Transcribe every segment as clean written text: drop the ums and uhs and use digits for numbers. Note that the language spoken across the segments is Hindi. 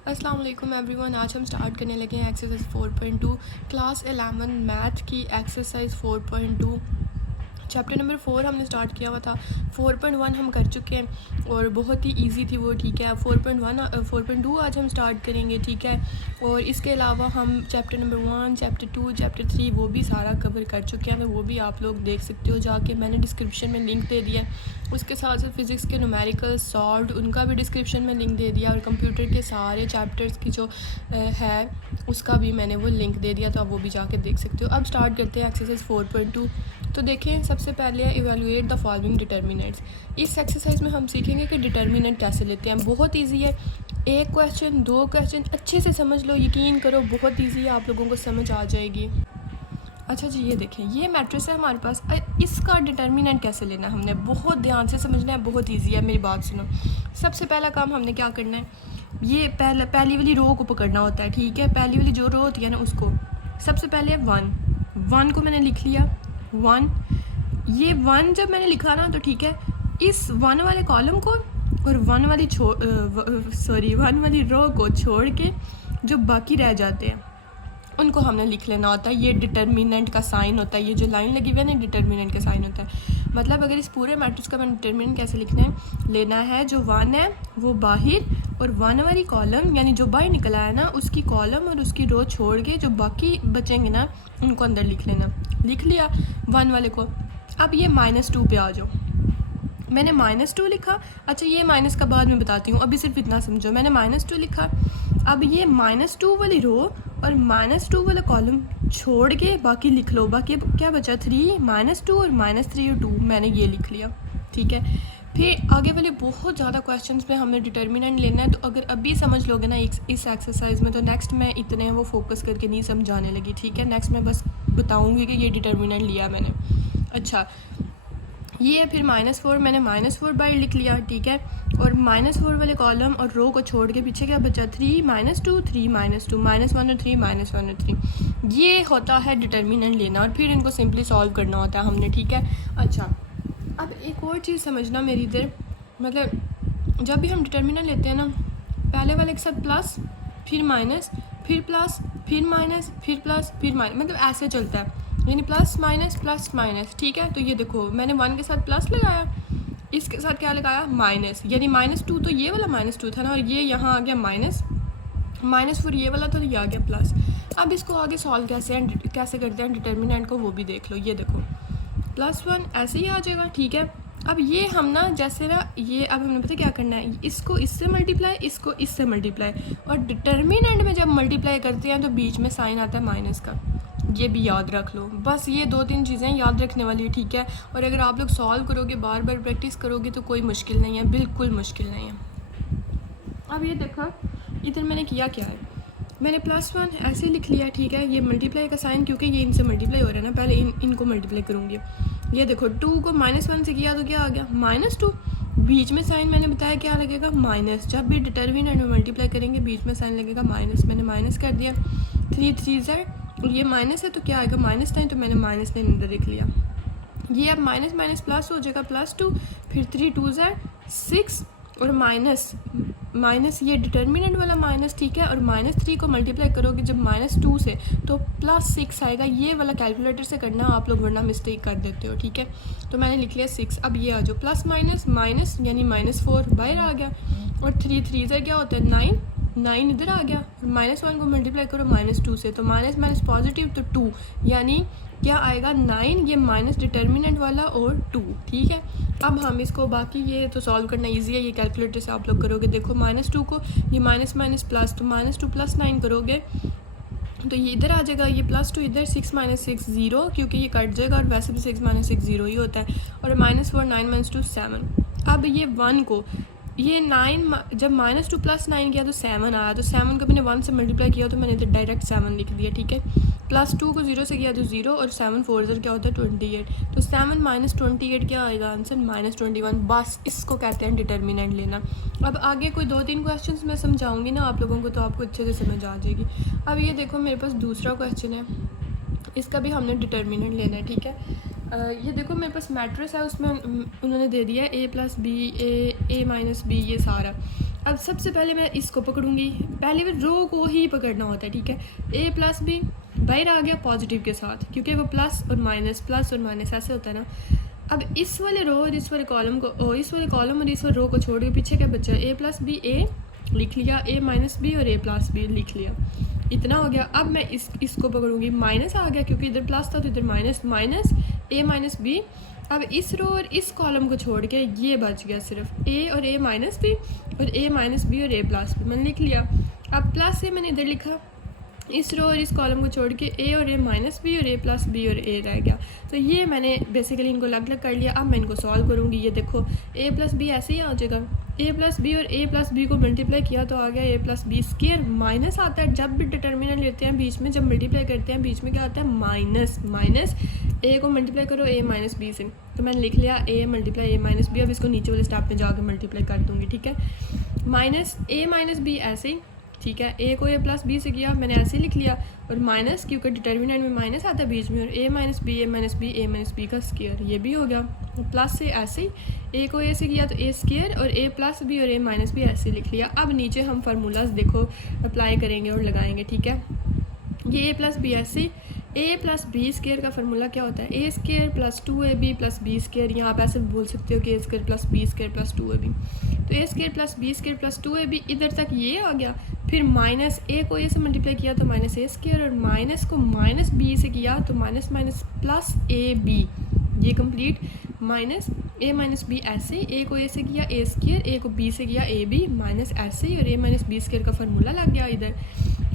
अस्सलाम वालेकुम एवरीवन। आज हम स्टार्ट करने लगे हैं एक्सरसाइज 4.2 क्लास 11 मैथ की एक्सरसाइज 4.2 चैप्टर नंबर 4 हमने स्टार्ट किया हुआ था। 4.1 हम कर चुके हैं और बहुत ही इजी थी वो, ठीक है। 4.2 आज हम स्टार्ट करेंगे, ठीक है। और इसके अलावा हम चैप्टर नंबर 1, चैप्टर 2, चैप्टर 3 वो भी सारा कवर कर चुके हैं, तो वो भी आप लोग देख सकते हो जाके, मैंने डिस्क्रिप्शन में लिंक दे दिया। उसके साथ साथ फ़िज़िक्स के न्यूमेरिकल सॉल्व्ड उनका भी डिस्क्रिप्शन में लिंक दे दिया, और कंप्यूटर के सारे चैप्टर्स की जो है उसका भी मैंने वो लिंक दे दिया, तो आप वो भी जाके देख सकते हो। अब स्टार्ट करते हैं एक्सरसाइज 4.2। तो देखें, सबसे पहले है इवेलुएट द फॉलोइंग डिटर्मिनेंट्स। इस एक्सरसाइज में हम सीखेंगे कि डिटर्मिनेंट कैसे लेते हैं। बहुत इजी है, एक क्वेश्चन, दो क्वेश्चन अच्छे से समझ लो, यकीन करो बहुत इजी है, आप लोगों को समझ आ जाएगी। अच्छा जी, ये देखें, ये मैट्रिक्स है हमारे पास। इसका डिटर्मिनेंट कैसे लेना है हमने बहुत ध्यान से समझना है, बहुत ईजी है, मेरी बात सुनो। सबसे पहला काम हमने क्या करना है, ये पहली वाली रो को पकड़ना होता है, ठीक है। पहली वाली जो रो होती है ना उसको, सबसे पहले 1 को मैंने लिख लिया 1। ये 1 जब मैंने लिखा ना, तो ठीक है, इस 1 वाले कॉलम को और 1 वाली रो को छोड़ के जो बाकी रह जाते हैं उनको हमने लिख लेना होता है। ये डिटर्मिनेंट का साइन होता है, ये जो लाइन लगी हुई है ना, डिटर्मिनेंट का साइन होता है। मतलब अगर इस पूरे मैट्रिक्स का मैंने डिटर्मिनेंट कैसे लिखना है, लेना है जो 1 है वो बाहर, और 1 वाली कॉलम यानी जो बाहर निकला है ना उसकी कॉलम और उसकी रो छोड़ के जो बाकी बचेंगे ना उनको अंदर लिख लेना। लिख लिया 1 वाले को। अब ये -2 पे आ जाओ, मैंने -2 लिखा। अच्छा, ये माइनस का बाद में बताती हूँ, अभी सिर्फ इतना समझो। मैंने -2 लिखा। अब ये -2 वाली रो और -2 वाला कॉलम छोड़ के बाकी लिख लो। बाकी क्या बचा, 3, -2 और -3 और 2, मैंने ये लिख लिया, ठीक है। फिर आगे वाले बहुत ज़्यादा क्वेश्चंस में हमें डिटर्मिनेंट लेना है, तो अगर अभी समझ लोगे ना इस एक्सरसाइज में, तो नेक्स्ट मैं इतने वो फोकस करके नहीं समझाने लगी, ठीक है। नेक्स्ट मैं बस बताऊँगी कि ये डिटर्मिनेंट लिया मैंने। अच्छा, ये है फिर -4, मैंने -4 बाहर लिख लिया, ठीक है। और -4 वाले कॉलम और रो को छोड़ के पीछे क्या बचा, 3, -2, 3, -2, -1 और 3, -1 और 3। ये होता है डिटर्मिनेंट लेना, और फिर इनको सिंपली सॉल्व करना होता है हमने, ठीक है। अच्छा, अब एक और चीज़ समझना मेरी इधर, मतलब जब भी हम डिटर्मिनेंट लेते हैं ना, पहले वाले के साथ प्लस, फिर माइनस, फिर प्लस, फिर माइनस, फिर प्लस, फिर माइनस, मतलब ऐसे चलता है, यानी प्लस माइनस, ठीक है। तो ये देखो, मैंने 1 के साथ प्लस लगाया, इसके साथ क्या लगाया, माइनस, यानी -2, तो ये वाला -2 था ना, और ये यहाँ आ गया -4 ये वाला था, तो ये आ गया प्लस। अब इसको आगे सॉल्व कैसे करते हैं डिटर्मिनेंट को, वो भी देख लो। ये देखो, +1 ऐसे ही आ जाएगा, ठीक है। अब ये हम ना, जैसे ना ये, अब हमने पता क्या करना है, इसको इससे मल्टीप्लाई, इसको इससे मल्टीप्लाई, और डिटर्मिनेंट में जब मल्टीप्लाई करते हैं तो बीच में साइन आता है माइनस का, ये भी याद रख लो। बस ये 2-3 चीज़ें याद रखने वाली है, ठीक है। और अगर आप लोग सॉल्व करोगे, बार बार प्रैक्टिस करोगे, तो कोई मुश्किल नहीं है, बिल्कुल मुश्किल नहीं है। अब ये देखो, इधर मैंने किया क्या है, मैंने +1 ऐसे लिख लिया, ठीक है। ये मल्टीप्लाई का साइन, क्योंकि ये इनसे मल्टीप्लाई हो रहा है ना, पहले इनको मल्टीप्लाई करूँगी। ये देखो, 2 को -1 से किया तो क्या आ गया, -2। बीच में साइन मैंने बताया क्या लगेगा, माइनस। जब भी डिटर्मिनेंट में मल्टीप्लाई करेंगे बीच में साइन लगेगा माइनस, मैंने माइनस कर दिया। 3 3 और ये माइनस है तो क्या आएगा, -9, तो मैंने -9 अंदर लिख लिया। ये अब माइनस माइनस प्लस हो जाएगा, +2, फिर 3 2 6, और माइनस ये डिटर्मिनेंट वाला माइनस, ठीक है। और -3 को मल्टीप्लाई करोगे जब -2 से, तो +6 आएगा। ये वाला कैलकुलेटर से करना आप लोग, वरना मिस्टेक कर देते हो, ठीक है। तो मैंने लिख लिया 6। अब ये आ जाओ, प्लस माइनस माइनस, यानी -4 बाहर आ गया, और 3 3 से क्या होता है, 9 इधर आ गया। -1 को मल्टीप्लाई करो -2 से, तो माइनस माइनस पॉजिटिव, तो 2, यानी क्या आएगा, 9, ये माइनस डिटर्मिनेंट वाला और 2, ठीक है। अब हम इसको, बाकी ये तो सॉल्व करना इजी है, ये कैलकुलेटर से आप लोग करोगे। देखो, -2 को ये माइनस माइनस प्लस, तो -2 + 9 करोगे तो ये इधर आ जाएगा, ये +2 इधर, 6 - 6 0, क्योंकि ये कट जाएगा, और वैसे भी 6 - 6 0 ही होता है। और -4 9 - 2 7। अब ये 1 को, ये 9 जब -2 + 9 किया तो 7 आया, तो 7 को मैंने 1 से मल्टीप्लाई किया, तो मैंने इधर डायरेक्ट 7 लिख दिया, ठीक है। +2 को 0 से किया तो 0, और 7 4 0 क्या होता है, 28, तो 7 - 28 क्या आएगा आंसर, -21। बस इसको कहते हैं डिटर्मिनेंट लेना। अब आगे कोई 2-3 क्वेश्चंस मैं समझाऊंगी ना आप लोगों को, तो आपको अच्छे से समझ आ जाएगी। अब ये देखो, मेरे पास दूसरा क्वेश्चन है, इसका भी हमने डिटर्मिनेंट लेना है, ठीक है। ये देखो, मेरे पास मैट्रिक्स है, उसमें उन्होंने दे दिया है A + B, A - B, ये सारा। अब सबसे पहले मैं इसको पकड़ूंगी, पहले भी रो को ही पकड़ना होता है, ठीक है। ए प्लस बी बाहर आ गया पॉजिटिव के साथ, क्योंकि वो प्लस और माइनस ऐसे होता है ना। अब इस वाले रो और इस वाले कॉलम को, इस वाले कॉलम और इस वाले रो को छोड़ के पीछे क्या बचा, ए प्लस बी ए लिख लिया, ए माइनस बी और ए प्लस बी लिख लिया, इतना हो गया। अब मैं इसको पकड़ूंगी, माइनस आ गया क्योंकि इधर प्लस था तो इधर minus, minus A minus B. अब इस रो और इस कॉलम को छोड़ के ये बच गया सिर्फ ए और ए माइनस बी और ए माइनस बी और ए प्लस बी, मैंने लिख लिया। अब प्लस ए मैंने इधर लिखा, इस रो और इस कॉलम को छोड़ के ए और ए माइनस बी और ए प्लस बी और ए रह गया। तो ये मैंने बेसिकली इनको अलग अलग कर लिया। अब मैं इनको सॉल्व करूँगी, ये देखो ए प्लस बी ऐसे ही आ जाएगा, ए प्लस बी और ए प्लस बी को मल्टीप्लाई किया तो आ गया a plus B square. Minus आता है जब भी डिटर्मिनेंट लेते हैं बीच में, जब मल्टीप्लाई करते हैं बीच में क्या आता है माइनस, माइनस ए को मल्टीप्लाई करो ए माइनस बी से, तो मैंने लिख लिया A multiply A minus B. अब इसको नीचे वाले स्टेप में जाकर मल्टीप्लाई कर दूँगी, ठीक है। माइनस ए माइनस बी ऐसे ही, ठीक है, ए को ए प्लस बी से किया मैंने ऐसे ही लिख लिया, और माइनस क्योंकि डिटर्मिनेंट में माइनस आता है बीच में, और ए minus B A minus B A minus B का स्क्वायर, ये भी हो गया। प्लस से ऐसे ही ए को ए से किया तो ए स्क्वायर और ए प्लस बी और ए माइनस बी ऐसे लिख लिया। अब नीचे हम फार्मूलाज देखो अप्लाई करेंगे और लगाएंगे, ठीक है। ये ए प्लस बी ऐसे, ए प्लस बी स्क्वायर का फार्मूला क्या होता है, A square plus 2ab plus B square, या आप ऐसे बोल सकते हो कि A square plus B square plus 2ab। तो A square plus B square plus 2ab इधर तक ये आ गया, फिर माइनस ए को ए से मल्टीप्लाई किया तो माइनस ए स्क्वायर, और माइनस को माइनस बी से किया तो माइनस माइनस प्लस ए बी, ये complete. Minus A minus B ऐसे, ए को ए से किया ए स्क्वायर, ए को बी से किया ए बी माइनस ऐसे ही, और ए माइनस बी स्क्वायर का फार्मूला लग गया इधर।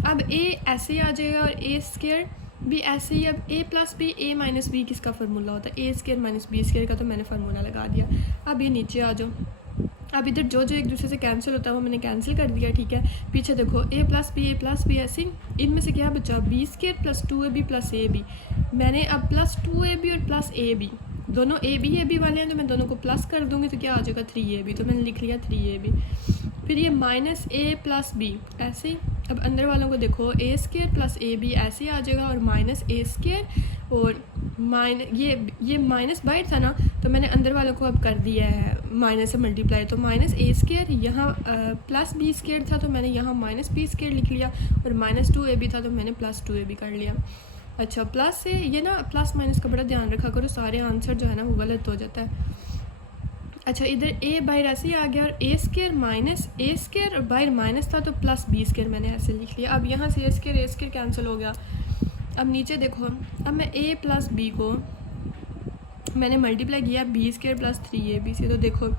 अब ए ऐसे ही आ जाएगा और ए स्क्वायर भी ऐसे ही। अब ए plus B A minus B किसका फार्मूला होता है, A square minus B square का, तो मैंने फार्मूला लगा दिया। अब ये नीचे आ जाओ, अब इधर जो जो एक दूसरे से कैंसिल होता है वो मैंने कैंसिल कर दिया, ठीक है। पीछे देखो ए प्लस बी ऐसे, इनमें से क्या बचा, B square plus 2ab plus ए बी। मैंने अब प्लस 2ab और प्लस ए बी दोनों ए बी वाले हैं, तो मैं दोनों को प्लस कर दूंगी तो क्या आ जाएगा 3ab, तो मैंने लिख लिया 3ab। फिर ये माइनस ए प्लस बी ऐसे, अब अंदर वालों को देखो ए स्क्वायर प्लस ए बी ऐसे आ जाएगा, और माइनस ए स्क्वायर और ये माइनस बाहर था ना, तो मैंने अंदर वालों को अब कर दिया है माइनस से मल्टीप्लाई, तो माइनस ए स्क्वायर यहाँ प्लस बी स्क्वायर था तो मैंने यहाँ माइनस बी स्क्वायर लिख लिया, और माइनस 2ab था तो मैंने प्लस 2ab कर लिया। अच्छा, प्लस से ये ना प्लस माइनस का बड़ा ध्यान रखा करो, सारे आंसर जो है ना वो गलत हो जाता है। अच्छा, इधर ए बाहर ऐसे ही आ गया, और ए स्क्वायर माइनस ए स्क्वायर और बाहर माइनस था तो प्लस बी स्क्वायर मैंने ऐसे लिख लिया। अब यहाँ से ए स्क्वायर कैंसिल हो गया। अब नीचे देखो, अब मैं ए प्लस बी को मैंने मल्टीप्लाई किया बी स्क्वायर प्लस 3ab से, तो देखो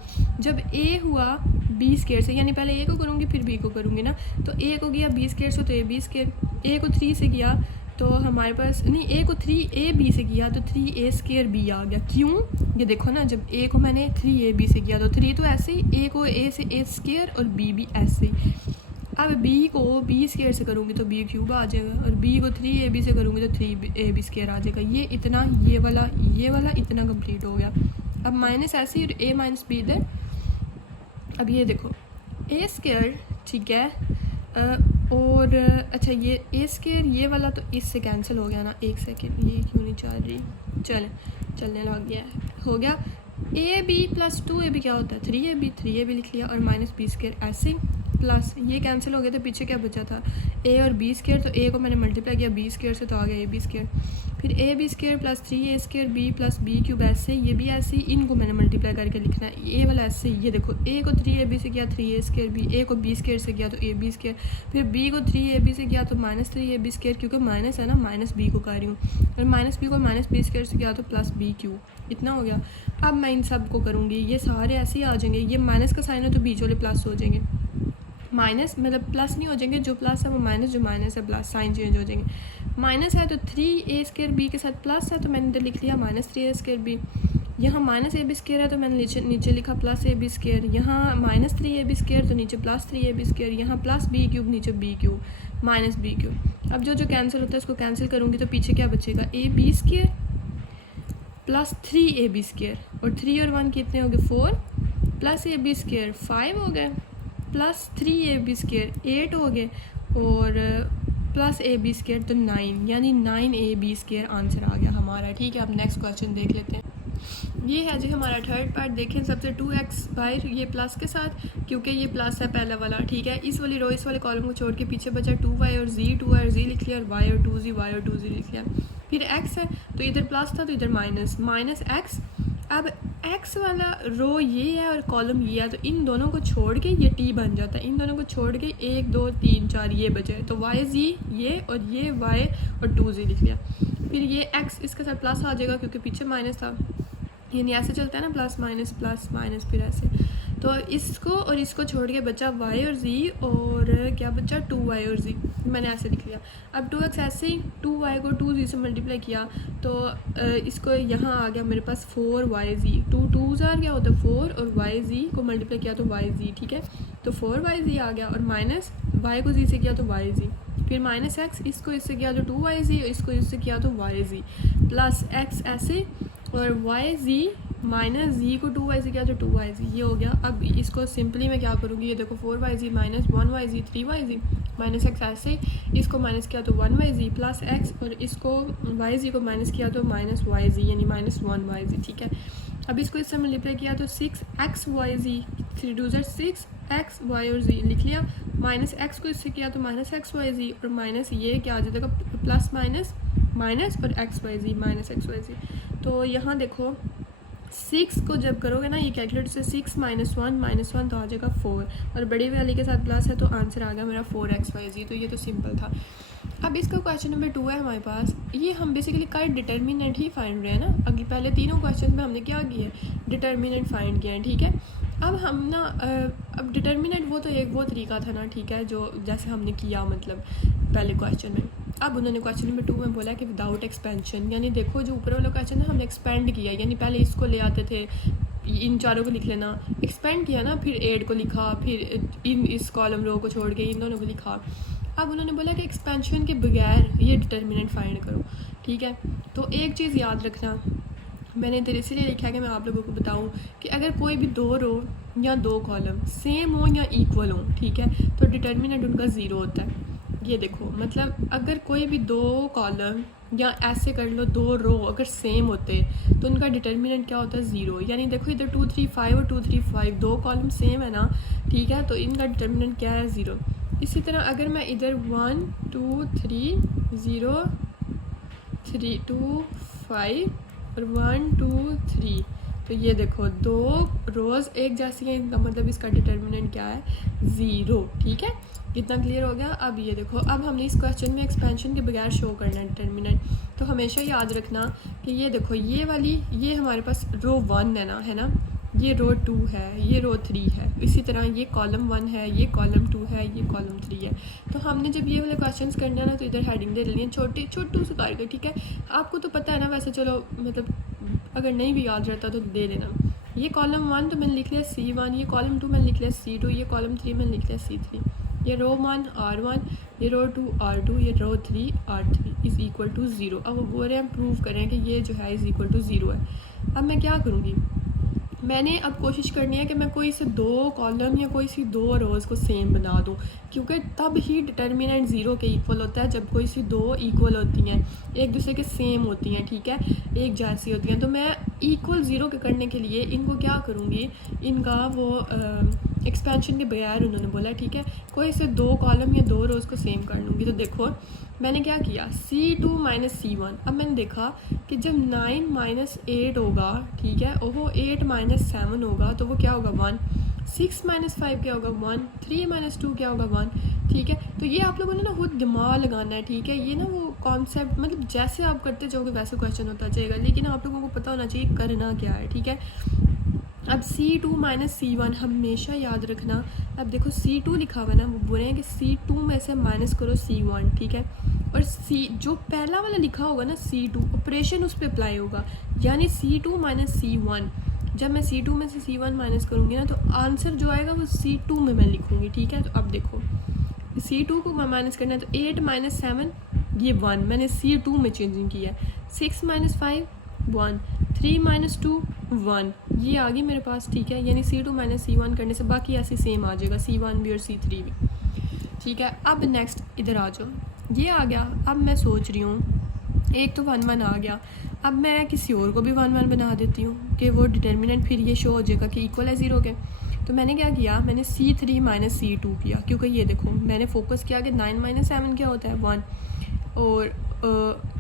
जब ए हुआ बी स्क्वायर से, यानी पहले ए को करूँगी फिर बी को करूँगी ना, तो ए को किया बी स्क्वायर से तो ए बी स्क्वायर, ए को 3 से किया तो हमारे पास नहीं, ए को 3ab से किया तो 3a स्क्वायर बी आ गया। क्यों, ये देखो ना, जब ए को मैंने 3ab से किया तो 3 तो ऐसे ही, ए को ए से ए स्क्वायर और बी भी ऐसे ही। अब बी को बी स्क्वायर से करूँगी तो बी क्यूब आ जाएगा, और बी को 3ab से करूँगी तो 3ab स्क्वायर आ जाएगा। ये इतना, ये वाला इतना कंप्लीट हो गया। अब माइनस ऐसे ही, ए माइनस बी इधर। अब ये देखो ए स्क्वायर, ठीक है, और अच्छा ये ए स्क्वायर ये वाला तो इससे कैंसिल हो गया ना, एक सेकेंड, ये क्यों नहीं चल रही, चलने लग गया, हो गया। ए बी प्लस 2ab क्या होता है 3ab लिख लिया, और माइनस बी स्क्वायर ऐसे प्लस ये कैंसिल हो गया, तो पीछे क्या बचा था ए और बी स्क्वायर, तो ए को मैंने मल्टीप्लाई किया बी स्क्वायर से तो आ गया ए बी स्क्वायर। फिर A B square plus 3a square B plus B cube ऐसे, ये भी ऐसे, इनको मैंने मल्टीप्लाई करके लिखना है। ए वाला ऐसे, ये देखो ए को 3ab से किया 3a स्क्वायर बी, ए को बी स्क्वायर से किया तो ए बी स्क्वायर, फिर बी को 3ab से किया तो माइनस 3ab स्क्वायर, क्योंकि माइनस है ना, माइनस बी को कर रही हूँ, और माइनस बी को माइनस बी स्क्वायर से किया तो प्लस बी क्यूब, इतना हो गया। अब मैं इन सब को करूँगी, ये सारे ऐसे ही आ जाएंगे, ये माइनस का साइन है तो बीच वाले प्लस हो जाएंगे, माइनस मतलब प्लस नहीं हो जाएंगे, जो प्लस है वो माइनस, जो माइनस है प्लस, साइन चेंज हो जाएंगे। माइनस है तो 3a स्क्वायर बी के साथ प्लस है तो मैंने इधर लिख लिया माइनस 3a स्क्वायर बी। यहाँ माइनस ab स्क्वायर है तो मैंने नीचे लिखा प्लस ab स्क्वायर। यहाँ माइनस 3ab स्क्वायर तो नीचे प्लस 3ab स्क्वायर। यहाँ प्लस बी क्यूब नीचे B cube minus B cube. अब जो कैंसिल होता है उसको कैंसिल करूँगी तो पीछे क्या बचेगा, ab square plus 3ab square, और 3 और 1 कितने हो गए 4, प्लस ab स्क्वायर 5 हो गए, प्लस 3ab स्क्वायर 8 हो गए, और प्लस ab स्क्वायर तो 9, यानी 9ab स्क्वायर आंसर आ गया हमारा। ठीक है, अब नेक्स्ट क्वेश्चन देख लेते हैं। ये है जी हमारा थर्ड पार्ट। देखें सबसे 2x बाहर ये प्लस के साथ, क्योंकि ये प्लस है पहला वाला, ठीक है। इस वाली रो इस वाले कॉलम को छोड़ के पीछे बचा 2y और z, 2y और z लिख लिया, और y और 2z, y और 2z लिख लिया। फिर x है तो इधर प्लस था तो इधर माइनस, माइनस x। अब x वाला रो ये है और कॉलम ये है, तो इन दोनों को छोड़ के ये t बन जाता है। इन दोनों को छोड़ के 1 2 3 4 ये बचे, तो y z ये और ये y और 2z लिख लिया। फिर ये x इसके साथ प्लस आ जाएगा क्योंकि पीछे माइनस था, यानी ऐसे चलता है ना, प्लस माइनस फिर ऐसे। तो इसको और इसको छोड़ के बचा y और z, और क्या बचा 2y और z, मैंने ऐसे लिख लिया। अब 2x ऐसे ही 2y को 2z से मल्टीप्लाई किया तो इसको यहाँ आ गया मेरे पास 4yz, 2 2s आ गया होता 4, और yz को मल्टीप्लाई किया तो yz, ठीक है। तो 4yz आ गया, और माइनस y को z से किया तो yz, फिर माइनस x, इसको इससे किया तो 2yz, इसको इससे किया तो yz, प्लस x ऐसे, और yz माइनस z को 2y से किया तो 2yz, ये हो गया। अब इसको सिंपली मैं क्या करूँगी, ये देखो 4yz minus 1yz 3yz, minus x ऐसे, इसको माइनस किया तो 1yz प्लस x, और इसको yz को माइनस किया तो माइनस yz, यानी माइनस 1yz, ठीक है। अब इसको इससे मल्टीप्लाई किया तो 6xyz, 3 2 6x y और z लिख लिया, माइनस x को इससे किया तो माइनस xyz, और माइनस ये क्या आ जाएगा प्लस माइनस माइनस और xyz माइनस xyz। तो यहाँ देखो 6 को जब करोगे ना ये कैलकुलेटर से 6 माइनस वन तो आ जाएगा 4, और बड़ी वाली के साथ प्लस है तो आंसर आ गया मेरा 4xyz। तो ये तो सिंपल था। अब इसका क्वेश्चन नंबर 2 है हमारे पास। ये हम बेसिकली का डिटर्मिनेंट ही फाइंड रहे हैं ना, अगले पहले तीनों क्वेश्चन में हमने क्या किया है, डिटर्मिनेंट फाइंड किया है, ठीक है। अब हम ना अब डिटर्मिनेंट वो तो एक वो तरीका था ना, ठीक है, जो जैसे हमने किया मतलब पहले क्वेश्चन में। अब उन्होंने क्वेश्चन नंबर 2 में बोला कि विदाउट एक्सपेंशन, यानी देखो जो ऊपर वाला क्वेश्चन है हमने एक्सपेंड किया, यानी पहले इसको ले आते थे, इन चारों को लिख लेना, एक्सपेंड किया ना, फिर 8 को लिखा, फिर इस कॉलम रो को छोड़ के इन दोनों को लिखा। अब उन्होंने बोला कि एक्सपेंशन के बगैर ये डिटर्मिनेंट फाइंड करो, ठीक है। तो एक चीज़ याद रखना, मैंने इधर इसीलिए लिखा है कि मैं आप लोगों को बताऊं कि अगर कोई भी 2 रो या 2 कॉलम सेम हो या इक्वल हो, ठीक है, तो डिटर्मिनेंट उनका 0 होता है। ये देखो मतलब अगर कोई भी 2 कॉलम या ऐसे कर लो 2 रो अगर सेम होते तो उनका डिटर्मिनेंट क्या होता है 0। यानी देखो इधर 2 3 5 और 2 3 5 2 कॉलम सेम है ना, ठीक है, तो इनका डिटर्मिनेंट क्या है 0। इसी तरह अगर मैं इधर 1 2 3 0 3 2 5 और 1 2 3, तो ये देखो 2 रोज़ एक जैसी हैं, इनका मतलब इसका डिटर्मिनेंट क्या है 0, ठीक है। कितना क्लियर हो गया। अब ये देखो, अब हमने इस क्वेश्चन में एक्सपेंशन के बगैर शो करना है डिटर्मिनेंट, तो हमेशा याद रखना कि ये देखो ये वाली ये हमारे पास रो 1 है ना, ये रो 2 है, ये रो 3 है, इसी तरह ये कॉलम 1 है, ये कॉलम 2 है, ये कॉलम 3 है। तो हमने जब ये वाले क्वेश्चंस करना है ना तो इधर हेडिंग दे लेनी है छोटू से करके, ठीक है। आपको तो पता है ना वैसे, चलो मतलब अगर नहीं भी याद रहता तो दे देना। ये कॉलम 1 तो मैंने लिख लिया C1, ये कॉलम 2 मैंने लिख लिया C2, ये कॉलम 3 मैंने लिख लिया C3, ये रो 1 R1, ये रो 2 R2, ये रो 3 R3 इज़ इक्वल टू 0। अब वो बोल रहे हैं प्रूव करें कि ये जो है इज़ इक्वल टू 0 है। अब मैं क्या करूँगी, मैंने अब कोशिश करनी है कि मैं कोई से 2 कॉलम या कोई सी 2 रोज़ को सेम बना दूँ, क्योंकि तब ही डिटर्मिनेंट 0 के इक्वल होता है जब कोई सी 2 इक्वल होती हैं, एक दूसरे के सेम होती हैं, ठीक है, एक जैसी होती हैं। तो मैं इक्वल 0 के करने के लिए इनको क्या करूँगी, इनका वो एक्सपेंशन के बगैर उन्होंने बोला, ठीक है, कोई से 2 कॉलम या 2 रोज़ को सेम कर लूँगी। तो देखो मैंने क्या किया C2 माइनस C1। अब मैंने देखा कि जब 9 माइनस 8 होगा, ठीक है, वो 8 माइनस 7 होगा तो वो क्या होगा 1, 6 माइनस 5 क्या होगा 1, 3 माइनस 2 क्या होगा 1, ठीक है। तो ये आप लोगों ने ना खुद दिमाग लगाना है, ठीक है, ये ना वो कॉन्सेप्ट मतलब जैसे आप करते जाओगे वैसे क्वेश्चन होता जाएगा, लेकिन आप लोगों को पता होना चाहिए करना क्या है, ठीक है। अब C2 माइनस C1 हमेशा याद रखना। अब देखो C2 लिखा हुआ है ना, वो बोल रहे हैं कि C2 में से माइनस करो C1, ठीक है, और C जो पहला वाला लिखा होगा ना C2 ऑपरेशन उस पर अप्लाई होगा, यानी C2 माइनस C1। जब मैं C2 में से C1 माइनस करूँगी ना तो आंसर जो आएगा वो C2 में मैं लिखूँगी, ठीक है। तो अब देखो C2 को माइनस करना है तो 8 माइनस 7 ये 1 मैंने C2 में चेंजिंग किया है, 6 माइनस 5 1, 3 माइनस 2 1, ये आ गई मेरे पास, ठीक है। यानी C2 माइनस C1 करने से बाकी ऐसे सेम आ जाएगा, C1 भी और C3 भी, ठीक है। अब नेक्स्ट इधर आ जाओ, ये आ गया। अब मैं सोच रही हूँ एक तो 1 1 आ गया। अब मैं किसी और को भी 1 1 बना देती हूँ कि वो डिटर्मिनेंट फिर ये शो हो जाएगा कि इक्वल है 0 के। तो मैंने क्या किया, मैंने C3 माइनस C2 किया, क्योंकि ये देखो मैंने फोकस किया कि 9 माइनस 7 क्या होता है 1, और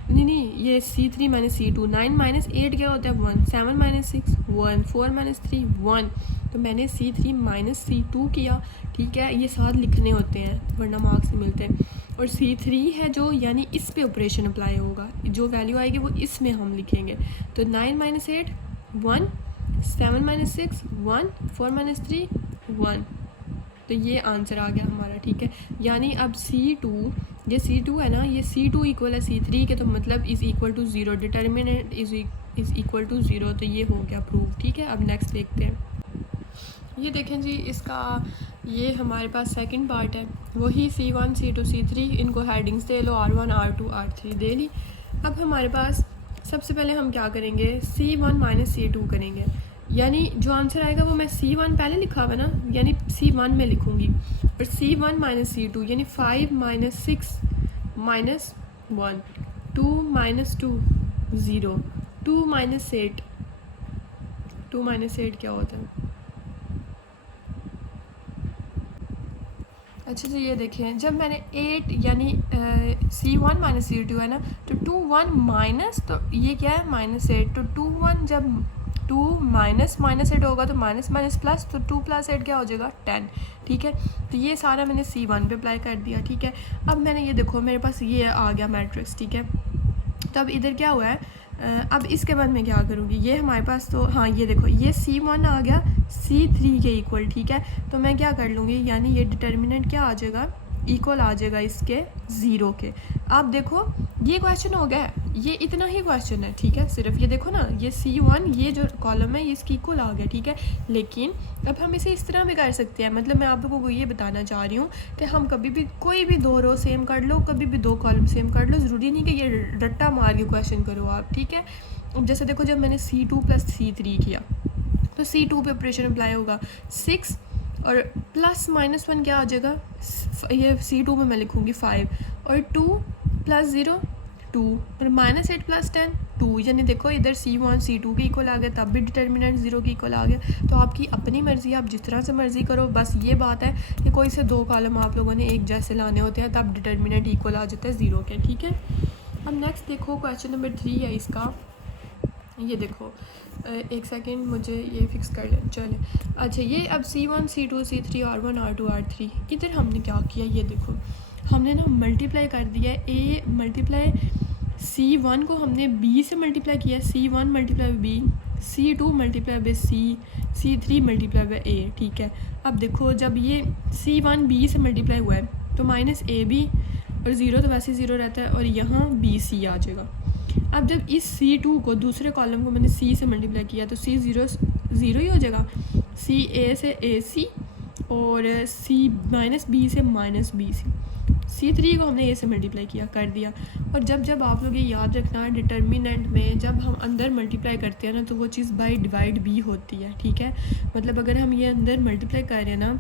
नहीं ये C3 माइनस C2, 9 माइनस 8 क्या होता है 1, 7 माइनस 6 1, 4 माइनस 3 1। तो मैंने C3 माइनस C2 किया, ठीक है, ये साथ लिखने होते हैं वरना मार्क्स नहीं मिलते। और C3 है जो, यानी इस पे ऑपरेशन अप्लाई होगा, जो वैल्यू आएगी वो इसमें हम लिखेंगे। तो 9 माइनस 8 1, 7 माइनस 6 1, 4 माइनस 3 1। तो ये आंसर आ गया हमारा, ठीक है। यानी अब C2, ये C2 है ना, ये C2 इक्वल है C3 के, तो मतलब is equal to 0, determinant is equal to 0। तो ये हो गया प्रूव, ठीक है। अब नेक्स्ट देखते हैं। ये देखें जी, इसका ये हमारे पास सेकंड पार्ट है, वही C1 C2 C3, इनको हेडिंग्स दे लो, R1 R2 R3 दे ली। अब हमारे पास सबसे पहले हम क्या करेंगे, C1 माइनस C2 करेंगे, यानी जो आंसर आएगा वो मैं C1 पहले लिखा हुआ ना, यानी C1 में लिखूँगी, और C1 माइनस C2 यानी 5 minus 6 minus 1, 2 minus 2 0, 2 minus 8, 2 minus 8 क्या होता है। अच्छा जी, ये देखें, जब मैंने 8 यानी C1 माइनस C2 है ना, तो 2 1 माइनस, तो ये क्या है -8, तो 2 1 जब 2 माइनस -8 होगा तो माइनस माइनस प्लस, तो 2 प्लस 8 क्या हो जाएगा 10, ठीक है। तो ये सारा मैंने C1 पे अप्लाई कर दिया, ठीक है। अब मैंने ये देखो मेरे पास ये आ गया मैट्रिक्स, ठीक है। तो अब इधर क्या हुआ है, अब इसके बाद मैं क्या करूँगी, ये हमारे पास तो हाँ ये देखो ये C1 आ गया C3 के इक्वल, ठीक है। तो मैं क्या कर लूँगी, यानी ये डिटर्मिनेंट क्या आ जाएगा, इक्वल आ जाएगा इसके 0 के। अब देखो ये क्वेश्चन हो गया है, ये इतना ही क्वेश्चन है, ठीक है। सिर्फ ये देखो ना, ये C1 ये जो कॉलम है ये इसकी इक्वल आ गया, ठीक है। लेकिन अब हम इसे इस तरह भी कर सकते हैं, मतलब मैं आप लोगों को ये बताना चाह रही हूँ कि हम कभी भी कोई भी 2 रो सेम कर लो, कभी भी 2 कॉलम सेम कर लो, ज़रूरी नहीं कि ये रट्टा मार के क्वेश्चन करो आप, ठीक है। जैसे देखो जब मैंने C2 प्लस C3 किया तो C2 पे ऑपरेशन अप्लाई होगा 6, और प्लस -1 क्या आ जाएगा, ये C2 में मैं लिखूँगी 5, और 2 प्लस 0 2, और -8 प्लस 10 2, यानी देखो इधर C1 C2 के इक्वल आ गया, तब भी डिटर्मिनेंट 0 के इक्वल आ गया। तो आपकी अपनी मर्ज़ी, आप जिस तरह से मर्ज़ी करो, बस ये बात है कि कोई से 2 कॉलम आप लोगों ने एक जैसे लाने होते हैं, तब डिटर्मिनेंट इक्वल आ जाता है 0 के, ठीक है। अब नेक्स्ट देखो क्वेश्चन नंबर 3 है इसका, ये देखो एक सेकंड मुझे ये फिक्स कर लें, चले। अच्छा, ये अब C1 C2 C3 R1 R2 R3, इधर हमने क्या किया, ये देखो हमने ना मल्टीप्लाई कर दिया है, A मल्टीप्लाई C1 को हमने B से मल्टीप्लाई किया, C1 multiply B, C2 multiply by C, C3 multiply by A, ठीक है। अब देखो जब ये C1 B से मल्टीप्लाई हुआ है तो माइनस AB, और 0 तो वैसे 0 रहता है, और यहाँ BC आ जाएगा। अब जब इस C2 को, दूसरे कॉलम को मैंने C से मल्टीप्लाई किया तो C 0 ही हो जाएगा, CA से AC, और C माइनस B से माइनस BC, C3 को हमने A से मल्टीप्लाई किया, कर दिया। और जब आप लोग ये याद रखना, डिटर्मिनेंट में जब हम अंदर मल्टीप्लाई करते हैं ना, तो वो चीज़ बाय डिवाइड B होती है, ठीक है। मतलब अगर हम ये अंदर मल्टीप्लाई कर रहे हैं ना,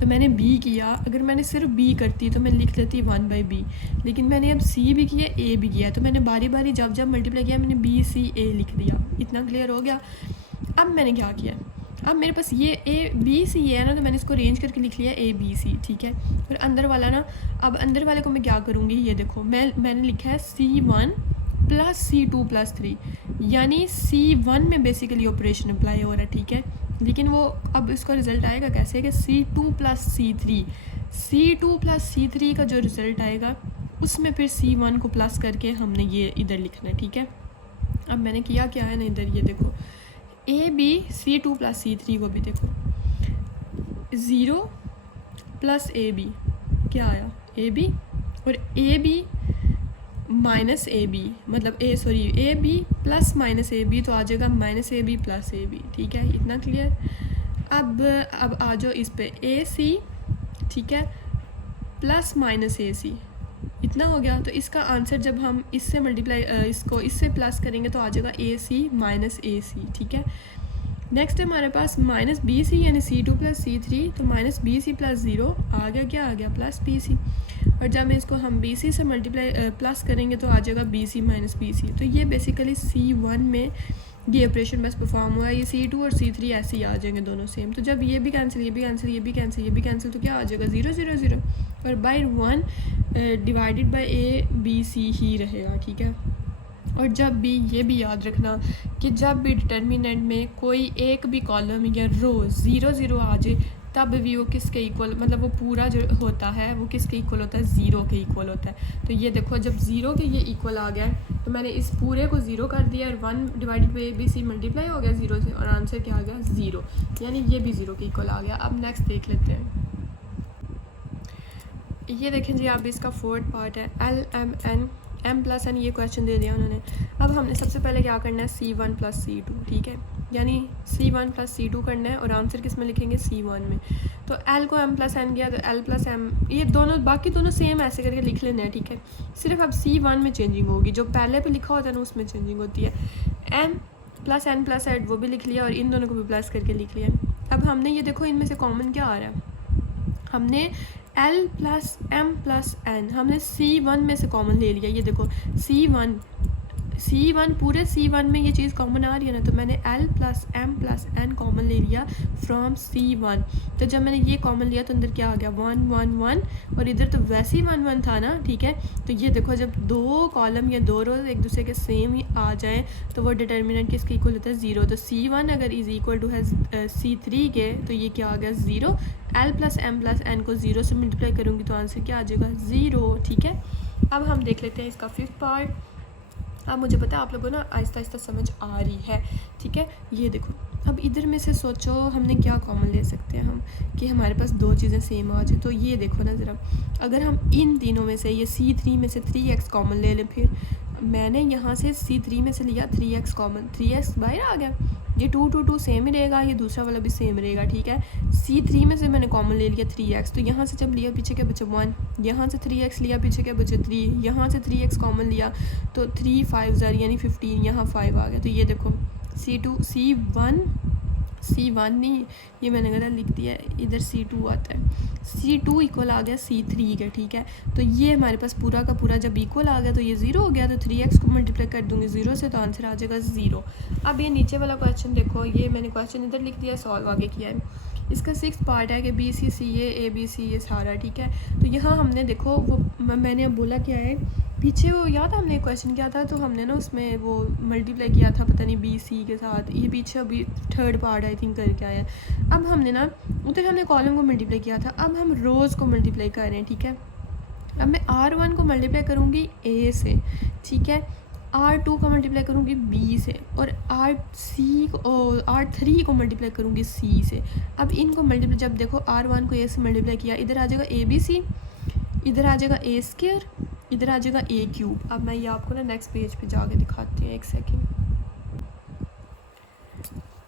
तो मैंने B किया, अगर मैंने सिर्फ B करती तो मैं लिख लेती 1/B, लेकिन मैंने अब C भी किया A भी किया, तो मैंने बारी बारी जब मल्टीप्लाई किया मैंने BCA लिख दिया। इतना क्लियर हो गया। अब मैंने क्या किया, अब मेरे पास ये ABC है ना, तो मैंने इसको रेंज करके लिख लिया ABC, ठीक है। फिर अंदर वाला ना, अब अंदर वाले को मैं क्या करूँगी, ये देखो मैंने लिखा है C1 प्लस C2 प्लस 3, यानी C1 में बेसिकली ऑपरेशन अप्लाई हो रहा है, ठीक है। लेकिन वो अब इसका रिज़ल्ट आएगा कैसे कि C2 प्लस C3 का जो रिज़ल्ट आएगा उसमें फिर C1 को प्लस करके हमने ये इधर लिखना है, ठीक है। अब मैंने किया क्या है ना, इधर ये देखो AB C2 प्लस C3 को भी देखो, 0 प्लस AB क्या आया AB, और AB माइनस AB, मतलब AB प्लस माइनस AB, तो आ जाएगा -AB प्लस AB, ठीक है। इतना क्लियर। अब आ जाओ इस पे AC, ठीक है, प्लस माइनस AC, इतना हो गया। तो इसका आंसर जब हम इससे मल्टीप्लाई इसको इससे प्लस करेंगे तो आ जाएगा AC माइनस AC, ठीक है। नेक्स्ट है हमारे पास माइनस बी सी यानी C2 प्लस C3, तो minus B C plus zero आ गया, क्या आ गया प्लस बी सी, और जब इसको हम बी सी से मल्टीप्लाई प्लस करेंगे तो आ जाएगा B C minus B C. तो ये बेसिकली C1 में ये ऑपरेशन बस परफॉर्म हुआ है। ये C2 और C3 ऐसे ही आ जाएंगे दोनों सेम, तो जब ये भी कैंसिल, ये भी कैंसिल, ये भी कैंसिल, ये भी कैंसिल, तो क्या आ जाएगा 0 0 0, और by 1 divided by A B C ही रहेगा, ठीक है। और जब भी ये भी याद रखना कि जब भी डिटर्मिनेंट में कोई एक भी कॉलम या रो 0 0 आ जाए तब भी वो किसके इक्वल, मतलब वो पूरा जो होता है वो किसके इक्वल होता है, ज़ीरो के इक्वल होता है। तो ये देखो जब ज़ीरो के ये इक्वल आ गया है तो मैंने इस पूरे को ज़ीरो कर दिया और 1 divided by B C multiply हो गया ज़ीरो से, और आंसर क्या आ गया 0, यानी ये भी ज़ीरो के इक्वल आ गया। अब नेक्स्ट देख लेते हैं। ये देखें जी, आप इसका फोर्थ पार्ट है LMN M प्लस एन, ये क्वेश्चन दे दिया उन्होंने। अब हमने सबसे पहले क्या करना है C1 प्लस C2, ठीक है, यानी C1 प्लस C2 करना है और आंसर किस में लिखेंगे C1 में। तो L को M प्लस एन किया तो L प्लस M, ये दोनों बाकी दोनों सेम ऐसे करके लिख लेने हैं, ठीक है। सिर्फ अब C1 में चेंजिंग होगी, जो पहले पे लिखा होता है ना उसमें चेंजिंग होती है। M plus N plus add वो भी लिख लिया और इन दोनों को भी प्लस करके लिख लिया। अब हमने ये देखो इनमें से कॉमन क्या आ रहा है, हमने L plus M plus N हमने C1 में से कॉमन ले लिया। ये देखो C1 पूरे C1 में ये चीज़ कॉमन आ रही है ना, तो मैंने L plus M plus N common ले लिया फ्रॉम C1। तो जब मैंने ये कॉमन लिया तो अंदर क्या आ गया 1 1 1, और इधर तो वैसे ही 1 1 था ना, ठीक है। तो ये देखो जब दो कॉलम या दो रोज एक दूसरे के सेम ही आ जाए तो वो डिटर्मिनेंट किसके इक्वल होता है 0। तो C1 अगर इज़ इक्वल टू है C3 के, तो ये क्या आ गया 0। L plus M plus N को 0 से मल्टीप्लाई करूँगी तो आंसर क्या आ जाएगा 0, ठीक है। अब हम देख लेते हैं इसका फिफ्थ पार्ट। अब मुझे पता है आप लोगों को ना आहिस्ता आहिस्ता समझ आ रही है, ठीक है। ये देखो अब इधर में से सोचो हमने क्या कॉमन ले सकते हैं हम कि हमारे पास दो चीज़ें सेम आ जाए। तो ये देखो ना ज़रा, अगर हम इन तीनों में से ये C3 में से 3x कॉमन ले लें, फिर मैंने यहाँ से C3 में से लिया 3x कॉमन, 3x बाहर आ गया, ये 2 2 2 सेम ही रहेगा, ये दूसरा वाला भी सेम रहेगा, ठीक है। C3 में से मैंने कॉमन ले लिया 3x, तो यहाँ से जब लिया पीछे क्या बचे 1, यहाँ से 3x लिया पीछे क्या बचे 3, यहाँ से 3x कॉमन लिया तो 3 5 ज़र यानी 15, यहाँ 5 आ गया। तो ये देखो C1 नहीं, ये मैंने गलत लिख दिया है, इधर C2 आता है, C2 इक्वल आ गया C3 के, ठीक है। तो ये हमारे पास पूरा का पूरा जब इक्वल आ गया तो ये 0 हो गया, तो 3x को मल्टीप्लाई कर दूंगी 0 से तो आंसर आ जाएगा 0। अब ये नीचे वाला क्वेश्चन देखो, ये मैंने क्वेश्चन इधर लिख दिया, सॉल्व आगे किया है। इसका 6th पार्ट है कि BCCA ABC ये सारा, ठीक है। तो यहाँ हमने देखो वो मैंने अब बोला क्या है, पीछे वो याद हमने क्वेश्चन किया था तो हमने ना उसमें वो मल्टीप्लाई किया था पता नहीं BC के साथ, ये पीछे अभी थर्ड पार्ट आई थिंक करके आया है। अब हमने ना उधर हमने कॉलम को मल्टीप्लाई किया था, अब हम रोज़ को मल्टीप्लाई कर रहे हैं, ठीक है। अब मैं R1 को मल्टीप्लाई करूँगी A से, ठीक है, R2 को मल्टीप्लाई करूँगी B से, और R3 को मल्टीप्लाई करूँगी C से। अब इनको मल्टीप्लाई जब देखो R1 को A से मल्टीप्लाई किया, इधर आ जाएगा ABC, इधर आ जाएगा A², इधर आ जाएगा A³। अब मैं ये आपको ना नेक्स्ट पेज पे जाके दिखाती हूँ, एक सेकेंड।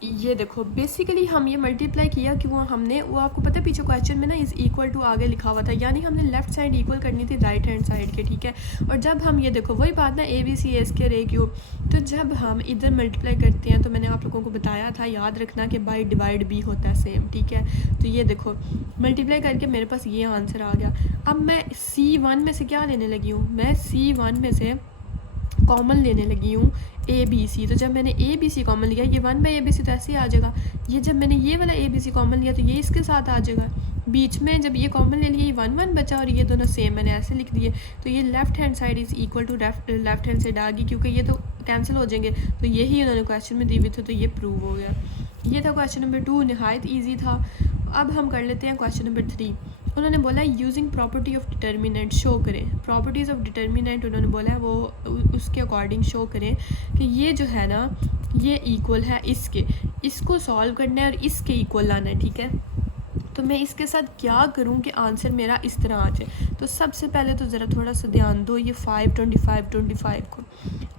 ये देखो बेसिकली हम ये मल्टीप्लाई किया कि वो हमने वो आपको पता है पीछे क्वेश्चन में ना इज़ इक्वल टू आगे लिखा हुआ था, यानी हमने लेफ्ट साइड इक्वल करनी थी राइट हैंड साइड के, ठीक है। और जब हम ये देखो वही बात ना ABC A² A³, तो जब हम इधर मल्टीप्लाई करते हैं तो मैंने आप लोगों को बताया था, याद रखना कि बाई डिवाइड भी होता है सेम, ठीक है। तो ये देखो मल्टीप्लाई करके मेरे पास ये आंसर आ गया। अब मैं C1 में से क्या लेने लगी हूँ, मैं C1 में से कॉमन लेने लगी हूँ ABC। तो जब मैंने ABC कॉमन लिया, ये 1/ABC तो ऐसे ही आ जाएगा, ये जब मैंने ये वाला ABC कॉमन लिया तो ये इसके साथ आ जाएगा, बीच में जब ये कॉमन ले लिया ये 1 1 बचा और ये दोनों सेम मैंने ऐसे लिख दिए। तो ये left hand side is equal to left hand side आ गई, क्योंकि ये तो कैंसिल हो जाएंगे, तो यही उन्होंने क्वेश्चन में दी हुई थे, तो ये प्रूव हो गया। ये था क्वेश्चन नंबर 2, नहायत ईजी था। अब हम कर लेते हैं क्वेश्चन नंबर 3। उन्होंने बोला using property of determinant show करें, प्रॉपर्टीज़ ऑफ डिटर्मिनेंट उन्होंने बोला है वो उसके अकॉर्डिंग शो करें कि ये जो है ना ये इक्वल है इसके, इसको सॉल्व करना है और इसके इक्वल लाना है, ठीक है। तो मैं इसके साथ क्या करूं कि आंसर मेरा इस तरह आ जाए। तो सबसे पहले तो ज़रा थोड़ा सा ध्यान दो, ये 5 25 25 को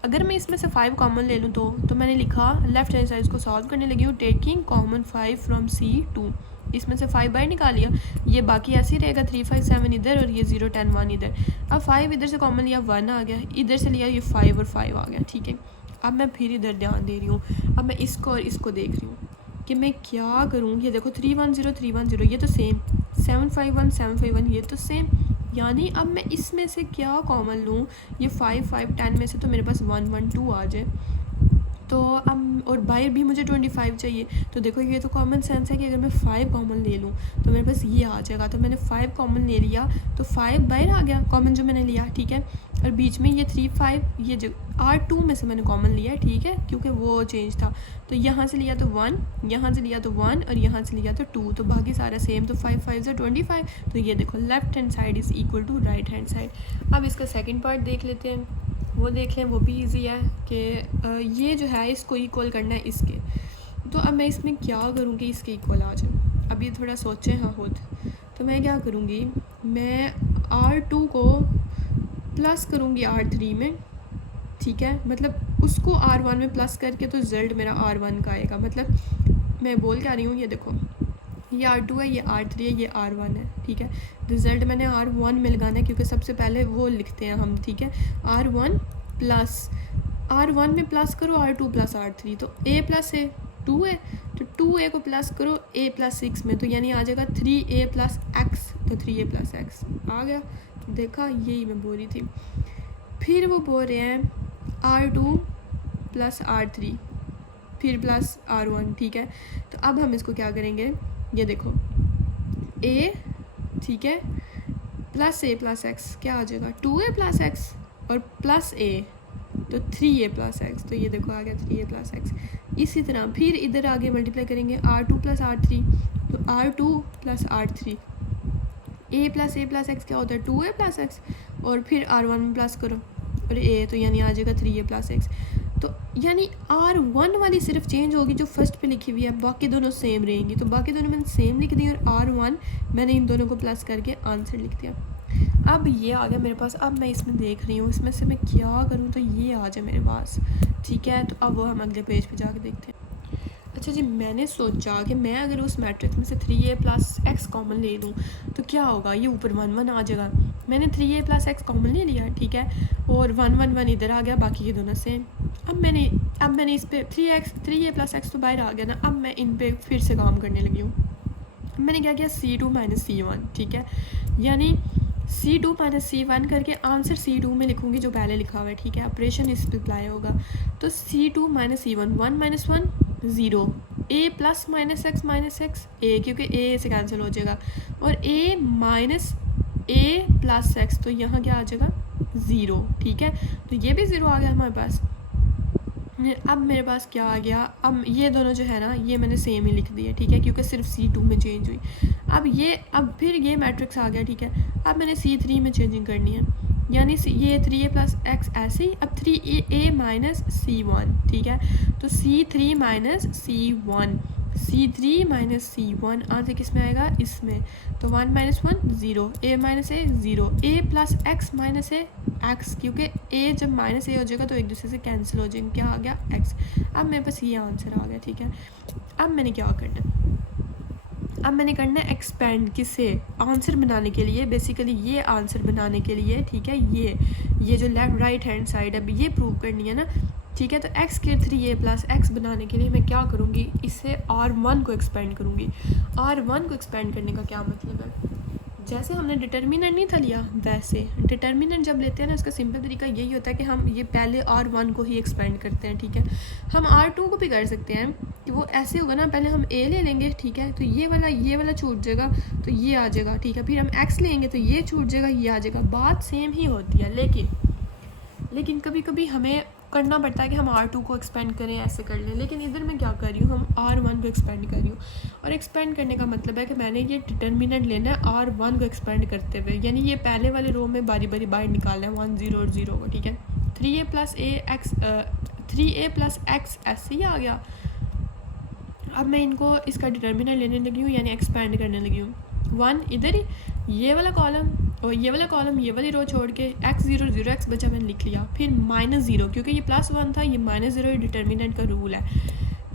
अगर मैं इसमें से 5 कॉमन ले लूँ तो मैंने लिखा लेफ्ट हैंड साइड को सॉल्व करने लगी हूँ, टेकिंग कॉमन 5 फ्रॉम C2, इसमें से 5 बाहर निकाल लिया, ये बाकी ऐसे ही रहेगा 3 5 7 इधर और ये 0 10 1 इधर। अब 5 इधर से कॉमन लिया 1 आ गया, इधर से लिया ये 5 और 5 आ गया, ठीक है। अब मैं फिर इधर ध्यान दे रही हूँ, अब मैं इसको और इसको देख रही हूँ, कि मैं क्या करूँ। ये देखो 310 310 ये तो सेम, 751 751 ये तो सेम। यानी अब मैं इसमें से क्या कॉमन लूँ, ये 5 5 10 में से तो मेरे पास 1 1 2 आ जाए। तो अब और बाहर भी मुझे 25 चाहिए, तो देखो ये तो कॉमन सेंस है कि अगर मैं 5 कॉमन ले लूँ तो मेरे पास ये आ जाएगा। तो मैंने 5 कॉमन ले लिया तो 5 बाहर आ गया कॉमन जो मैंने लिया, ठीक है। और बीच में ये 3 5 ये जो R2 में से मैंने कॉमन लिया, ठीक है, क्योंकि वो चेंज था। तो यहाँ से लिया तो 1, यहाँ से लिया तो 1 और यहाँ से लिया तो 2, तो बाकी सारा सेम। तो 5 5 से 25। तो ये देखो left hand side is equal to right hand side. अब इसका सेकेंड पार्ट देख लेते हैं, वो देख लें, वो भी इजी है कि ये जो है इसको इक्वल करना है इसके। तो अब मैं इसमें क्या करूँ कि इसके इक्वल आ जाए। अब ये थोड़ा सोचें हाँ खुद। तो मैं क्या करूँगी, मैं R2 को प्लस करूँगी R3 में, ठीक है। मतलब उसको R1 में प्लस करके तो रिजल्ट मेरा R1 का आएगा। मतलब मैं बोल क्या रही हूँ, ये देखो ये R2 है, ये R3 है, ये R1 है, ठीक है। रिज़ल्ट मैंने R1 में लगाना है क्योंकि सबसे पहले वो लिखते हैं हम, ठीक है। R1 प्लस R1 में प्लस करो R2 प्लस R3, तो A प्लस A 2 है, तो 2A को प्लस करो A प्लस 6 में, तो यानी आ जाएगा 3A प्लस X, तो 3A प्लस X आ गया। देखा, यही मैं बोल रही थी। फिर वो बोल रहे हैं R2 प्लस R3 फिर प्लस R1, ठीक है। तो अब हम इसको क्या करेंगे, ये देखो A, ठीक है, प्लस A प्लस एक्स क्या आ जाएगा 2A प्लस एक्स और प्लस A तो 3A प्लस एक्स, तो ये देखो आ गया 3A प्लस एक्स। इसी तरह फिर इधर आगे मल्टीप्लाई करेंगे R2 प्लस R3, तो R2 plus R3, A plus x क्या होता है 2A प्लस एक्स, और फिर R1 में प्लस करो और A, तो यानी आ जाएगा 3A प्लस एक्स। तो यानी R1 वाली सिर्फ चेंज होगी जो फर्स्ट पे लिखी हुई है, बाकी दोनों सेम रहेंगी। तो बाकी दोनों मैंने सेम लिख दी और R1 मैंने इन दोनों को प्लस करके आंसर लिख दिया। अब ये आ गया मेरे पास। अब मैं इसमें देख रही हूँ इसमें से मैं क्या करूँ तो ये आ जाए मेरे पास, ठीक है। तो अब वो हम अगले पेज पे जाके देखते हैं। अच्छा जी, मैंने सोचा कि मैं अगर उस मैट्रिक्स में से 3A प्लस एक्स कॉमन ले लूँ तो क्या होगा, ये ऊपर 1 1 आ जाएगा। मैंने 3A प्लस एक्स कॉमन ले लिया, ठीक है, और 1 1 1 इधर आ गया, बाकी ये दोनों सेम। अब मैंने इस पर 3A प्लस एक्स तो बाहर आ गया ना। अब मैं इन पे फिर से काम करने लगी हूँ। मैंने क्या किया C2 माइनस C1, ठीक है, यानी C2 माइनस C1 करके आंसर C2 में लिखूँगी जो पहले लिखा हुआ है, ठीक है। ऑपरेशन इस पर अप्लाई होगा। तो C2 minus C1 1 minus 1 0, A plus minus x A, क्योंकि A से कैंसिल हो जाएगा, और A minus A plus x, तो यहाँ क्या आ जाएगा 0, ठीक है। तो ये भी 0 आ गया हमारे पास। अब मेरे पास क्या आ गया, अब ये दोनों जो है ना ये मैंने सेम ही लिख दिए, ठीक है, क्योंकि सिर्फ C2 में चेंज हुई। अब फिर ये मैट्रिक्स आ गया, ठीक है। अब मैंने C3 में चेंजिंग करनी है, यानी ये 3A प्लस एक्स ऐसे ही। अब 3A माइनस C1, ठीक है, तो C3 minus C1, C3 minus C1 answer किस में आएगा, इसमें। तो 1 minus 1 0, A minus A 0, A plus x minus A x, क्योंकि A जब माइनस A हो जाएगा तो एक दूसरे से कैंसिल हो जाएंगे, क्या आ गया एक्स। अब मेरे पास ये आंसर आ गया, ठीक है। अब मैंने क्या करना है, अब मैंने करना है एक्सपेंड, किससे, आंसर बनाने के लिए, बेसिकली ये आंसर बनाने के लिए, ठीक है। ये जो लेफ्ट राइट हैंड साइड है ये प्रूव करनी है ना, ठीक है। तो x के 3A प्लस एक्स बनाने के लिए मैं क्या करूँगी, इससे R1 को एक्सपेंड करूँगी। R1 को एक्सपेंड करने का क्या मतलब है, जैसे हमने डिटर्मिनेंट नहीं था लिया, वैसे डिटर्मिनेंट जब लेते हैं ना, इसका सिंपल तरीका यही होता है कि हम ये पहले R1 को ही एक्सपेंड करते हैं, ठीक है। हम R2 को भी कर सकते हैं कि वो ऐसे होगा ना, पहले हम A ले लेंगे, ठीक है, तो ये वाला छूट जाएगा, तो ये आ जाएगा, ठीक है। फिर हम X लेंगे तो ये छूट जाएगा, ये आ जाएगा। बात सेम ही होती है, लेकिन कभी कभी हमें करना पड़ता है कि हम R2 को एक्सपेंड करें, ऐसे कर लें। लेकिन इधर मैं क्या कर रही हूँ, हम R1 को एक्सपेंड कर रही हूँ। और एक्सपेंड करने का मतलब है कि मैंने ये डिटर्मिनेंट लेना है R1 को एक्सपेंड करते हुए, यानी ये पहले वाले रो में बारी बारी बाहर निकालना है 1 0 और 0 को, ठीक है। 3A प्लस एक्स ऐसे ही आ गया। अब मैं इनको इसका डिटर्मिनेंट लेने लगी हूँ, यानी एक्सपेंड करने लगी हूँ। 1 इधर ही, ये वाला कॉलम और ये वाला कॉलम, ये वाली रो छोड़ के x 0 0 x बचा मैंने लिख लिया। फिर माइनस 0, क्योंकि ये प्लस 1 था, ये माइनस 0 डिटर्मिनेंट का रूल है,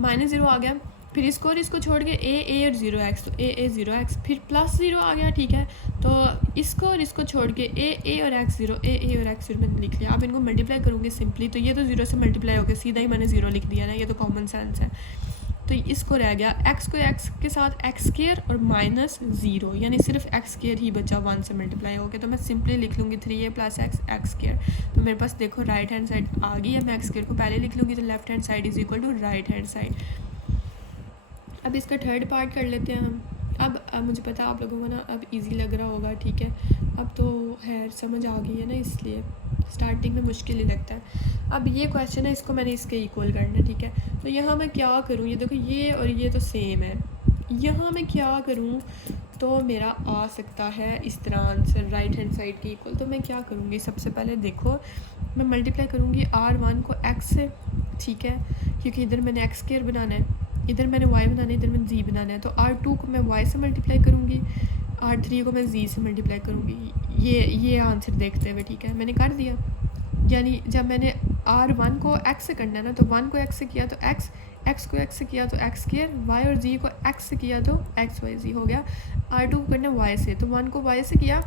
माइनस 0 आ गया। फिर इसको और इसको छोड़ के a और 0 x, तो a 0 x, फिर प्लस 0 आ गया, ठीक है। तो इसको और इसको छोड़ के a और x 0, a और x 0 मैंने लिख लिया। अब इनको मल्टीप्लाई करूँगी सिंपली, तो ये तो 0 से मल्टीप्लाई हो गया, सीधा ही मैंने 0 लिख दिया ना, ये तो कॉमन सेंस है। तो इसको रह गया एक्स को एक्स के साथ एक्स स्क्वायर और माइनस 0, यानी सिर्फ एक्स स्क्वायर ही बचा 1 से मल्टीप्लाई हो गया। तो मैं सिंपली लिख लूँगी 3a + x एक्स स्क्वायर। तो मेरे पास देखो राइट हैंड साइड आ गई है। मैं एक्स स्क्वायर को पहले लिख लूँगी, तो left hand side is equal to right hand side. अब इसका थर्ड पार्ट कर लेते हैं हम। अब मुझे पता है आप लोगों को ना अब इजी लग रहा होगा, ठीक है, अब तो खैर समझ आ गई है ना, इसलिए स्टार्टिंग में मुश्किल ही लगता है। अब ये क्वेश्चन है, इसको मैंने इसके इक्वल करना है, ठीक है। तो यहाँ मैं क्या करूँ, ये देखो ये और ये तो सेम है, यहाँ मैं क्या करूँ तो मेरा आ सकता है इस तरह आंसर राइट हैंड साइड के इक्वल। तो मैं क्या करूँगी, सबसे पहले देखो मैं मल्टीप्लाई करूँगी R1 को x से, ठीक है, क्योंकि इधर मैंने एक्स स्क्वायर बनाना है, इधर मैंने y बनाना है, इधर मैंने z बनाना है। तो R2 को मैं y से मल्टीप्लाई करूँगी, R3 को मैं z से मल्टीप्लाई करूँगी। ये आंसर देखते हुए, ठीक है, मैंने कर दिया। यानी जब मैंने R1 को x से करना है ना, तो 1 को x से किया तो x को x से किया तो x स्क्वायर, y और z को x से किया तो x y z हो गया। R2 को करना y से, तो 1 को y से किया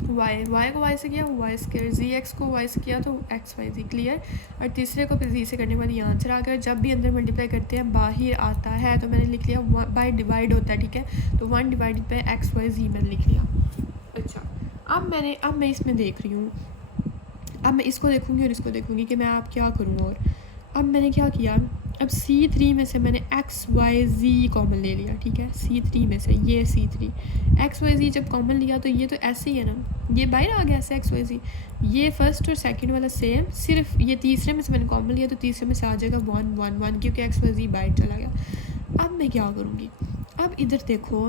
y को y से किया y स्क्वायर, z को y से किया तो x y z, क्लियर। और तीसरे को फिर z से करने के बाद ये आंसर आ गया। जब भी अंदर मल्टीप्लाई करते हैं बाहर आता है, तो मैंने लिख लिया बाय डिवाइड होता है, ठीक है, तो 1 divided by x y z मैंने लिख लिया। अच्छा, अब मैं इसमें देख रही हूँ, अब मैं इसको देखूँगी और इसको देखूँगी कि मैं आप क्या करूँ। और अब मैंने क्या किया, अब C3 में से मैंने x y z कॉमन ले लिया, ठीक है, C3 में से ये C3 x y z जब कॉमन लिया तो ये तो ऐसे ही है ना, ये बाहर आ गया ऐसे x y z। ये फर्स्ट और सेकंड वाला सेम, सिर्फ ये तीसरे में से मैंने कॉमन लिया तो तीसरे में से आ जाएगा 1 1 1, क्योंकि x y z बाहर चला गया। अब मैं क्या करूँगी, अब इधर देखो,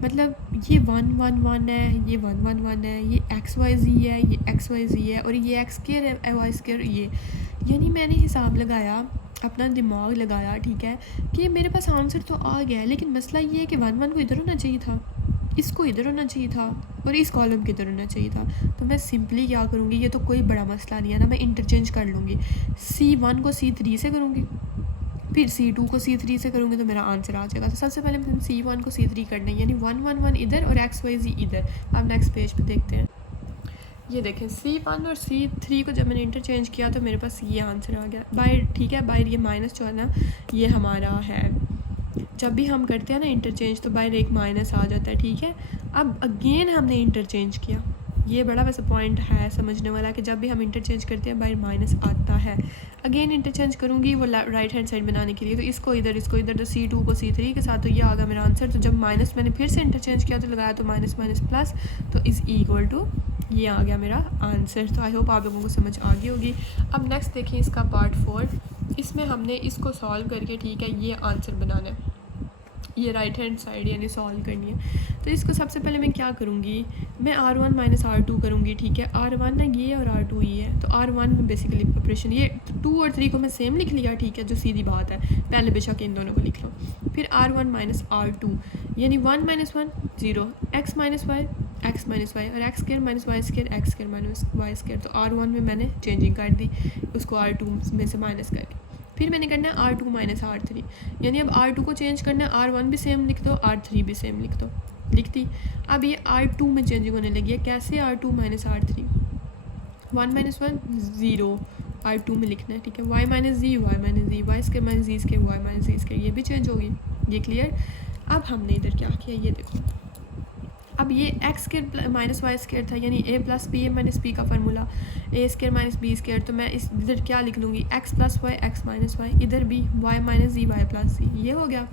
मतलब ये 1 1 1 है, ये 1 1 1 है, ये x y z है, ये x y z है, और ये x स्क्वायर है y स्क्वायर ये, यानी मैंने हिसाब लगाया, अपना दिमाग लगाया, ठीक है, कि मेरे पास आंसर तो आ गया है, लेकिन मसला ये है कि 1 1 को इधर होना चाहिए था, इसको इधर होना चाहिए था, और इस कॉलम के इधर होना चाहिए था। तो मैं सिंपली क्या करूँगी, ये तो कोई बड़ा मसला नहीं है ना, मैं इंटरचेंज कर लूँगी, C1 को C3 से करूँगी, फिर C2 को C3 से करूँगी, तो मेरा आंसर आ जाएगा। तो सबसे पहले मैं C1 को C3 करना है, यानी 1 1 1 इधर और x y z इधर। अब नेक्स्ट पेज पे देखते हैं, ये देखें C1 और C3 को जब मैंने इंटरचेंज किया तो मेरे पास ये आंसर आ गया बाहर, ठीक है, बाहर ये माइनस जो है ना ये हमारा है, जब भी हम करते हैं ना इंटरचेंज तो बाहर एक माइनस आ जाता है, ठीक है। अब अगेन हमने इंटरचेंज किया, ये बड़ा वैसे पॉइंट है समझने वाला कि जब भी हम इंटरचेंज करते हैं बाहर माइनस आता है। अगेन इंटरचेंज करूँगी वो राइट हैंड साइड बनाने के लिए, तो इसको इधर तो C2 को C3 के साथ, तो ये आ गया मेरा आंसर। तो जब माइनस मैंने फिर से इंटरचेंज किया तो लगाया तो माइनस माइनस प्लस, तो इज़ इक्वल टू ये आ गया मेरा आंसर। तो आई होप आप लोगों को समझ आ गई होगी। अब नेक्स्ट देखिए इसका पार्ट 4, इसमें हमने इसको सॉल्व करके, ठीक है, ये आंसर बनाना है, ये राइट हैंड साइड यानी सॉल्व करनी है। तो इसको सबसे पहले मैं क्या करूँगी, मैं R1 माइनस R2 करूँगी, ठीक है, R1 ना ये और R2 ये है, तो R1 में बेसिकली ऑपरेशन, ये 2 और 3 को मैं सेम लिख लिया, ठीक है, जो सीधी बात है, पहले बेशक इन दोनों को लिख लो। फिर R1 माइनस R2 यानी 1 minus 1 0, x minus Y X minus Y, और X square minus Y square X square minus Y square. तो R1 में मैंने चेंजिंग कर दी, उसको R2 में से माइनस करके। फिर मैंने करना है R2 माइनस R3, यानी अब R2 को चेंज करना है, R1 भी सेम लिख दो, R3 भी सेम लिख दो, लिख दी। अब ये R2 में चेंजिंग होने लगी है, कैसे, R2 minus R3, 1 minus 1 0 R2 में लिखना है, ठीक है, y माइनस जी वाई माइनस जी, वाई स्क्वायर माइनस जी स्क्वायर वाई माइनस जी स्क्वायर, ये भी चेंज होगी, ये क्लियर। अब हमने इधर क्या किया, ये देखो, अब ये X square minus Y square था, यानी a plus B A minus B का formula, A square minus B square. तो मैं इस इधर क्या लिख लूँगी, X plus Y X minus Y, इधर भी वाई माइनस जी वाई प्लस जी, ये हो गया।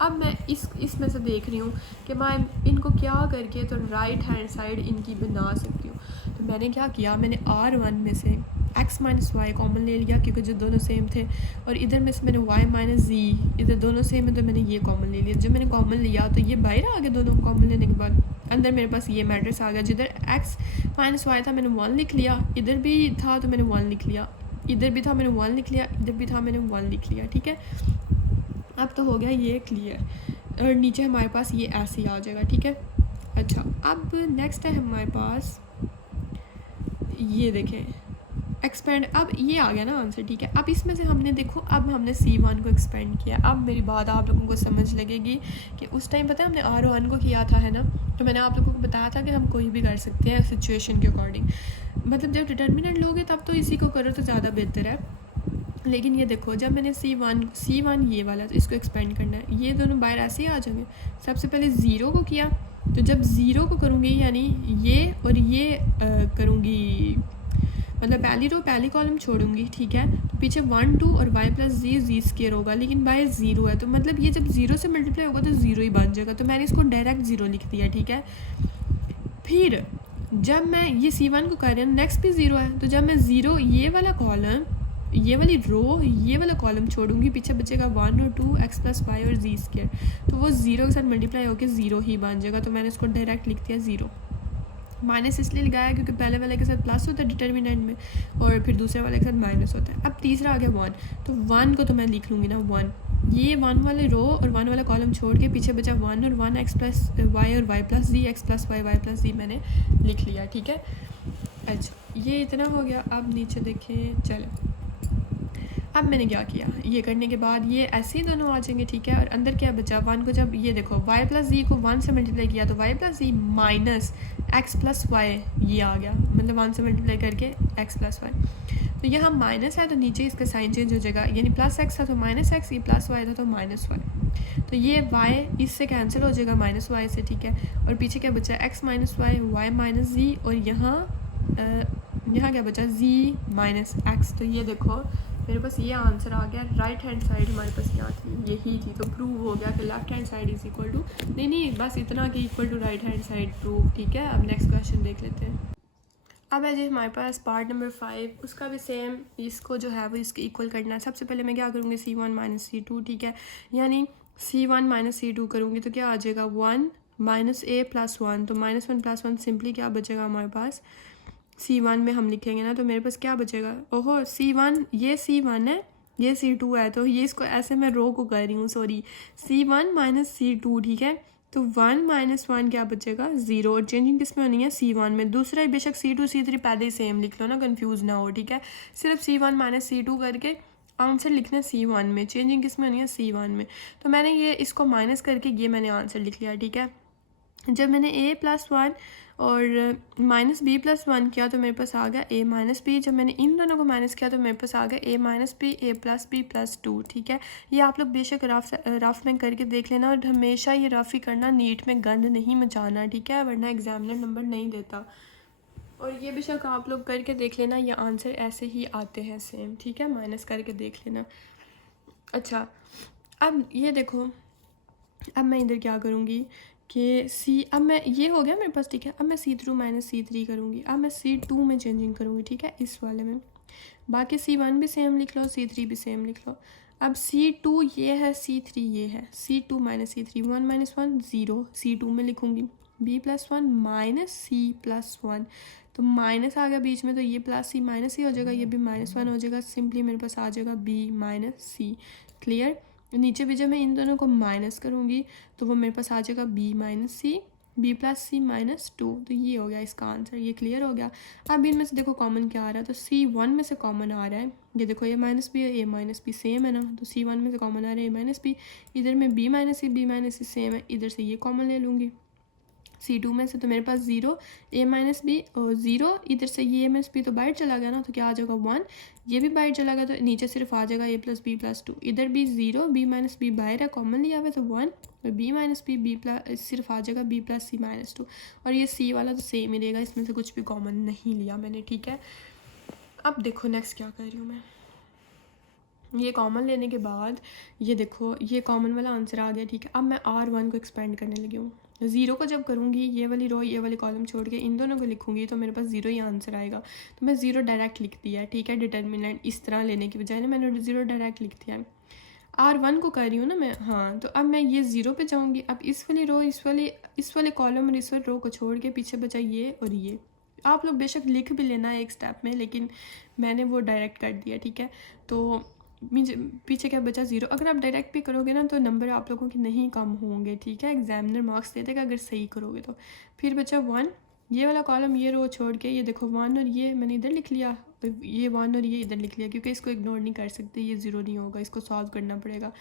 अब मैं इसमें से देख रही हूँ कि मैं इनको क्या करके तो राइट हैंड साइड इनकी बना सकती हूँ। तो मैंने क्या किया, मैंने R1 में से x माइनस वाई कॉमन ले लिया, क्योंकि जो दोनों सेम थे, और इधर में से मैंने y माइनस जी, इधर दोनों सेम है तो मैंने ये कॉमन ले लिया। जब मैंने कॉमन लिया तो ये बाहर आ गया, दोनों कॉमन लेने के बाद अंदर मेरे पास ये मैट्रिक्स आ गया। जिधर x माइनस वाई था मैंने 1 लिख लिया, इधर भी था तो मैंने 1 लिख लिया, इधर भी था मैंने 1 लिख लिया, इधर भी था मैंने 1 लिख लिया, ठीक है। अब तो हो गया ये क्लियर, और नीचे हमारे पास ये ऐसे ही आ जाएगा, ठीक है। अच्छा, अब नेक्स्ट है हमारे पास, ये देखें एक्सपेंड, अब ये आ गया ना आंसर, ठीक है। अब इसमें से हमने देखो, अब हमने C1 को एक्सपेंड किया। अब मेरी बात आप लोगों को समझ लगेगी कि उस टाइम पता है हमने R1 को किया था, है ना, तो मैंने आप लोगों को बताया था कि हम कोई भी कर सकते हैं सिचुएशन के अकॉर्डिंग। मतलब जब डिटर्मिनेंट लोगे तब तो इसी को करो तो ज़्यादा बेहतर है, लेकिन ये देखो जब मैंने C1 ये वाला तो इसको एक्सपेंड करना है, ये दोनों बाहर ऐसे ही आ जाएंगे। सबसे पहले ज़ीरो को किया, तो जब ज़ीरो को करूँगी यानी ये और ये करूँगी, मतलब पहली रो पहली कॉलम छोड़ूंगी, ठीक है। तो पीछे 1 2 और y प्लस जी स्क्वायर होगा, लेकिन बाहर ज़ीरो है, तो मतलब ये जब ज़ीरो से मल्टीप्लाई होगा तो ज़ीरो ही बन जाएगा, तो मैंने इसको डायरेक्ट ज़ीरो लिख दिया, ठीक है। फिर जब मैं ये C1 को कर रही हूँ, नेक्स्ट भी ज़ीरो है, तो जब मैं ज़ीरो ये वाला कॉलम, ये वाली रो, ये वाला कॉलम छोड़ूंगी, पीछे बचेगा 1 और 2 x प्लस वाई और जी स्क्वायर, तो वो ज़ीरो के साथ मल्टीप्लाई होकर ज़ीरो ही बन जाएगा, तो मैंने इसको डायरेक्ट लिख दिया ज़ीरो। माइनस इसलिए लगाया क्योंकि पहले वाले के साथ प्लस होता है डिटर्मिनेंट में, और फिर दूसरे वाले के साथ माइनस होता है। अब तीसरा आ गया 1, तो 1 को तो मैं लिख लूँगी ना 1, ये 1 वाले रो और 1 वाला कॉलम छोड़ के पीछे बचा 1 और 1 x प्लस वाई और y प्लस जी, x प्लस वाई प्लस जी मैंने लिख लिया, ठीक है। अच्छा ये इतना हो गया। अब नीचे देखें, चलो अब मैंने क्या किया, ये करने के बाद ये ऐसे ही दोनों आ जाएंगे, ठीक है। और अंदर क्या बचा, 1 को जब ये देखो y प्लस जी को 1 से मल्टीप्लाई किया तो y प्लस जी माइनस x प्लस वाई, ये आ गया, मतलब 1 से मल्टीप्लाई करके x प्लस वाई। तो यहाँ माइनस है तो नीचे इसका साइन चेंज हो जाएगा, यानी प्लस x था तो माइनस x, ये प्लस y था तो माइनस y, तो ये y इससे कैंसिल हो जाएगा माइनस y से, ठीक है। और पीछे क्या बचा, x minus Y, y minus G, और यहाँ क्या बचा, z माइनस x। तो ये देखो मेरे पास ये आंसर आ गया, राइट हैंड साइड हमारे पास क्या थी, यही थी, तो प्रूव हो गया कि left hand side is equal to, नहीं बस इतना कि equal to right hand side, prove, ठीक है। अब नेक्स्ट क्वेश्चन देख लेते हैं। अब है जी हमारे पास पार्ट नंबर 5, उसका भी सेम, इसको जो है वो इसके इक्वल करना है। सबसे पहले मैं क्या करूँगी, C1 माइनस C2, ठीक है, यानी C1 माइनस C2 करूँगी तो क्या आ जाएगा 1 माइनस a प्लस 1, तो माइनस 1 प्लस 1 सिंपली क्या बचेगा हमारे पास, C1 में हम लिखेंगे ना, तो मेरे पास क्या बचेगा, ओहो C1, ये C1 है, ये C2 है, तो ये इसको ऐसे मैं रो को कर रही हूँ, सॉरी, C1 माइनस C2, ठीक है। तो 1 माइनस 1 क्या बचेगा, 0, और चेंजिंग किस में होनी है, C1 में। दूसरा ही बेशक C2 C3 पहले ही सेम लिख लो ना, कंफ्यूज ना हो, ठीक है। सिर्फ C1 माइनस C2 करके आंसर लिखना है C1 में, चेंजिंग किस में होनी है, C1 में। तो मैंने ये इसको माइनस करके ये मैंने आंसर लिख लिया, ठीक है। जब मैंने a प्लस 1 और माइनस बी प्लस 1 किया तो मेरे पास आ गया a माइनस बी। जब मैंने इन दोनों को माइनस किया तो मेरे पास आ गया a minus B, a plus B plus 2, ठीक है। ये आप लोग बेशक रफ में करके देख लेना, और हमेशा ये रफ ही करना, नीट में गंद नहीं मचाना, ठीक है, वरना एग्जामिनर नंबर नहीं देता। और ये बेशक आप लोग करके देख लेना, ये आंसर ऐसे ही आते हैं सेम, ठीक है, माइनस करके देख लेना। अच्छा अब ये देखो, अब मैं इधर क्या करूँगी कि अब मैं ये हो गया मेरे पास, ठीक है। अब मैं C2 माइनस C3 करूँगी, अब मैं C2 में चेंजिंग करूँगी, ठीक है, इस वाले में। बाकी C1 भी सेम लिख लो, C3 भी सेम लिख लो। अब C2 ये है, C3 ये है, C2 minus C3, 1 minus 1 0, C2 में लिखूँगी। B plus 1 minus C plus 1, तो माइनस आ गया बीच में, तो ये प्लस C माइनस C हो जाएगा, ये भी माइनस 1 हो जाएगा, सिंपली मेरे पास आ जाएगा B माइनस C, क्लियर। नीचे भी जब मैं इन दोनों को माइनस करूँगी तो वो मेरे पास आ जाएगा b माइनस सी, b प्लस C माइनस 2, तो ये हो गया इसका आंसर, ये क्लियर हो गया। अब इनमें से देखो कॉमन क्या आ रहा है, तो C1 में से कॉमन आ रहा है, ये देखो a माइनस बी है, a माइनस बी सेम है ना, तो C1 में से कॉमन आ रहा है a माइनस बी, इधर में b माइनस सी सेम है, इधर से ये कॉमन ले लूँगी C2 में से, तो मेरे पास 0 a माइनस बी और 0, इधर से ये a माइनस बी तो बाहर चला गया ना, तो क्या आ जाएगा 1, ये भी बाहर चला गया, तो नीचे सिर्फ आ जाएगा a प्लस बी प्लस 2, इधर भी 0, b माइनस बी बाहर है, कॉमन लिया हुआ है तो 1, और b माइनस बी प्लस सिर्फ आ जाएगा b प्लस C माइनस 2, और ये C वाला तो सेम ही रहेगा, इसमें से कुछ भी कॉमन नहीं लिया मैंने, ठीक है। अब देखो नेक्स्ट क्या कर रही हूँ मैं, ये कॉमन लेने के बाद ये देखो ये कॉमन वाला आंसर आ गया, ठीक है। अब मैं R1 को एक्सपेंड करने लगी हूँ, 0 को जब करूँगी ये वाली रो ये वाली कॉलम छोड़ के इन दोनों को लिखूँगी तो मेरे पास 0 ही आंसर आएगा, तो मैं 0 डायरेक्ट लिख दिया है, ठीक है। डिटर्मिनेंट इस तरह लेने की बजाय ना मैंने 0 डायरेक्ट लिख दिया है। R1 को कर रही हूँ ना मैं, हाँ, तो अब मैं ये 0 पे जाऊँगी। अब इस वाली रो इस वाले कॉलम और इस वाली रो को छोड़ के पीछे बचा ये और ये, आप लोग बेशक लिख भी लेना एक स्टेप में, लेकिन मैंने वो डायरेक्ट कर दिया, ठीक है। तो पीछे क्या बचा 0, अगर आप डायरेक्ट भी करोगे ना तो नंबर आप लोगों के नहीं कम होंगे, ठीक है, एग्जामिनर मार्क्स दे देगा अगर सही करोगे तो। फिर बचा 1, ये वाला कॉलम ये रो छोड़ के ये देखो 1 और ये मैंने इधर लिख लिया, ये 1 और ये इधर लिख लिया, क्योंकि इसको इग्नोर नहीं कर सकते, ये 0 नहीं होगा, इसको सॉल्व करना पड़ेगा।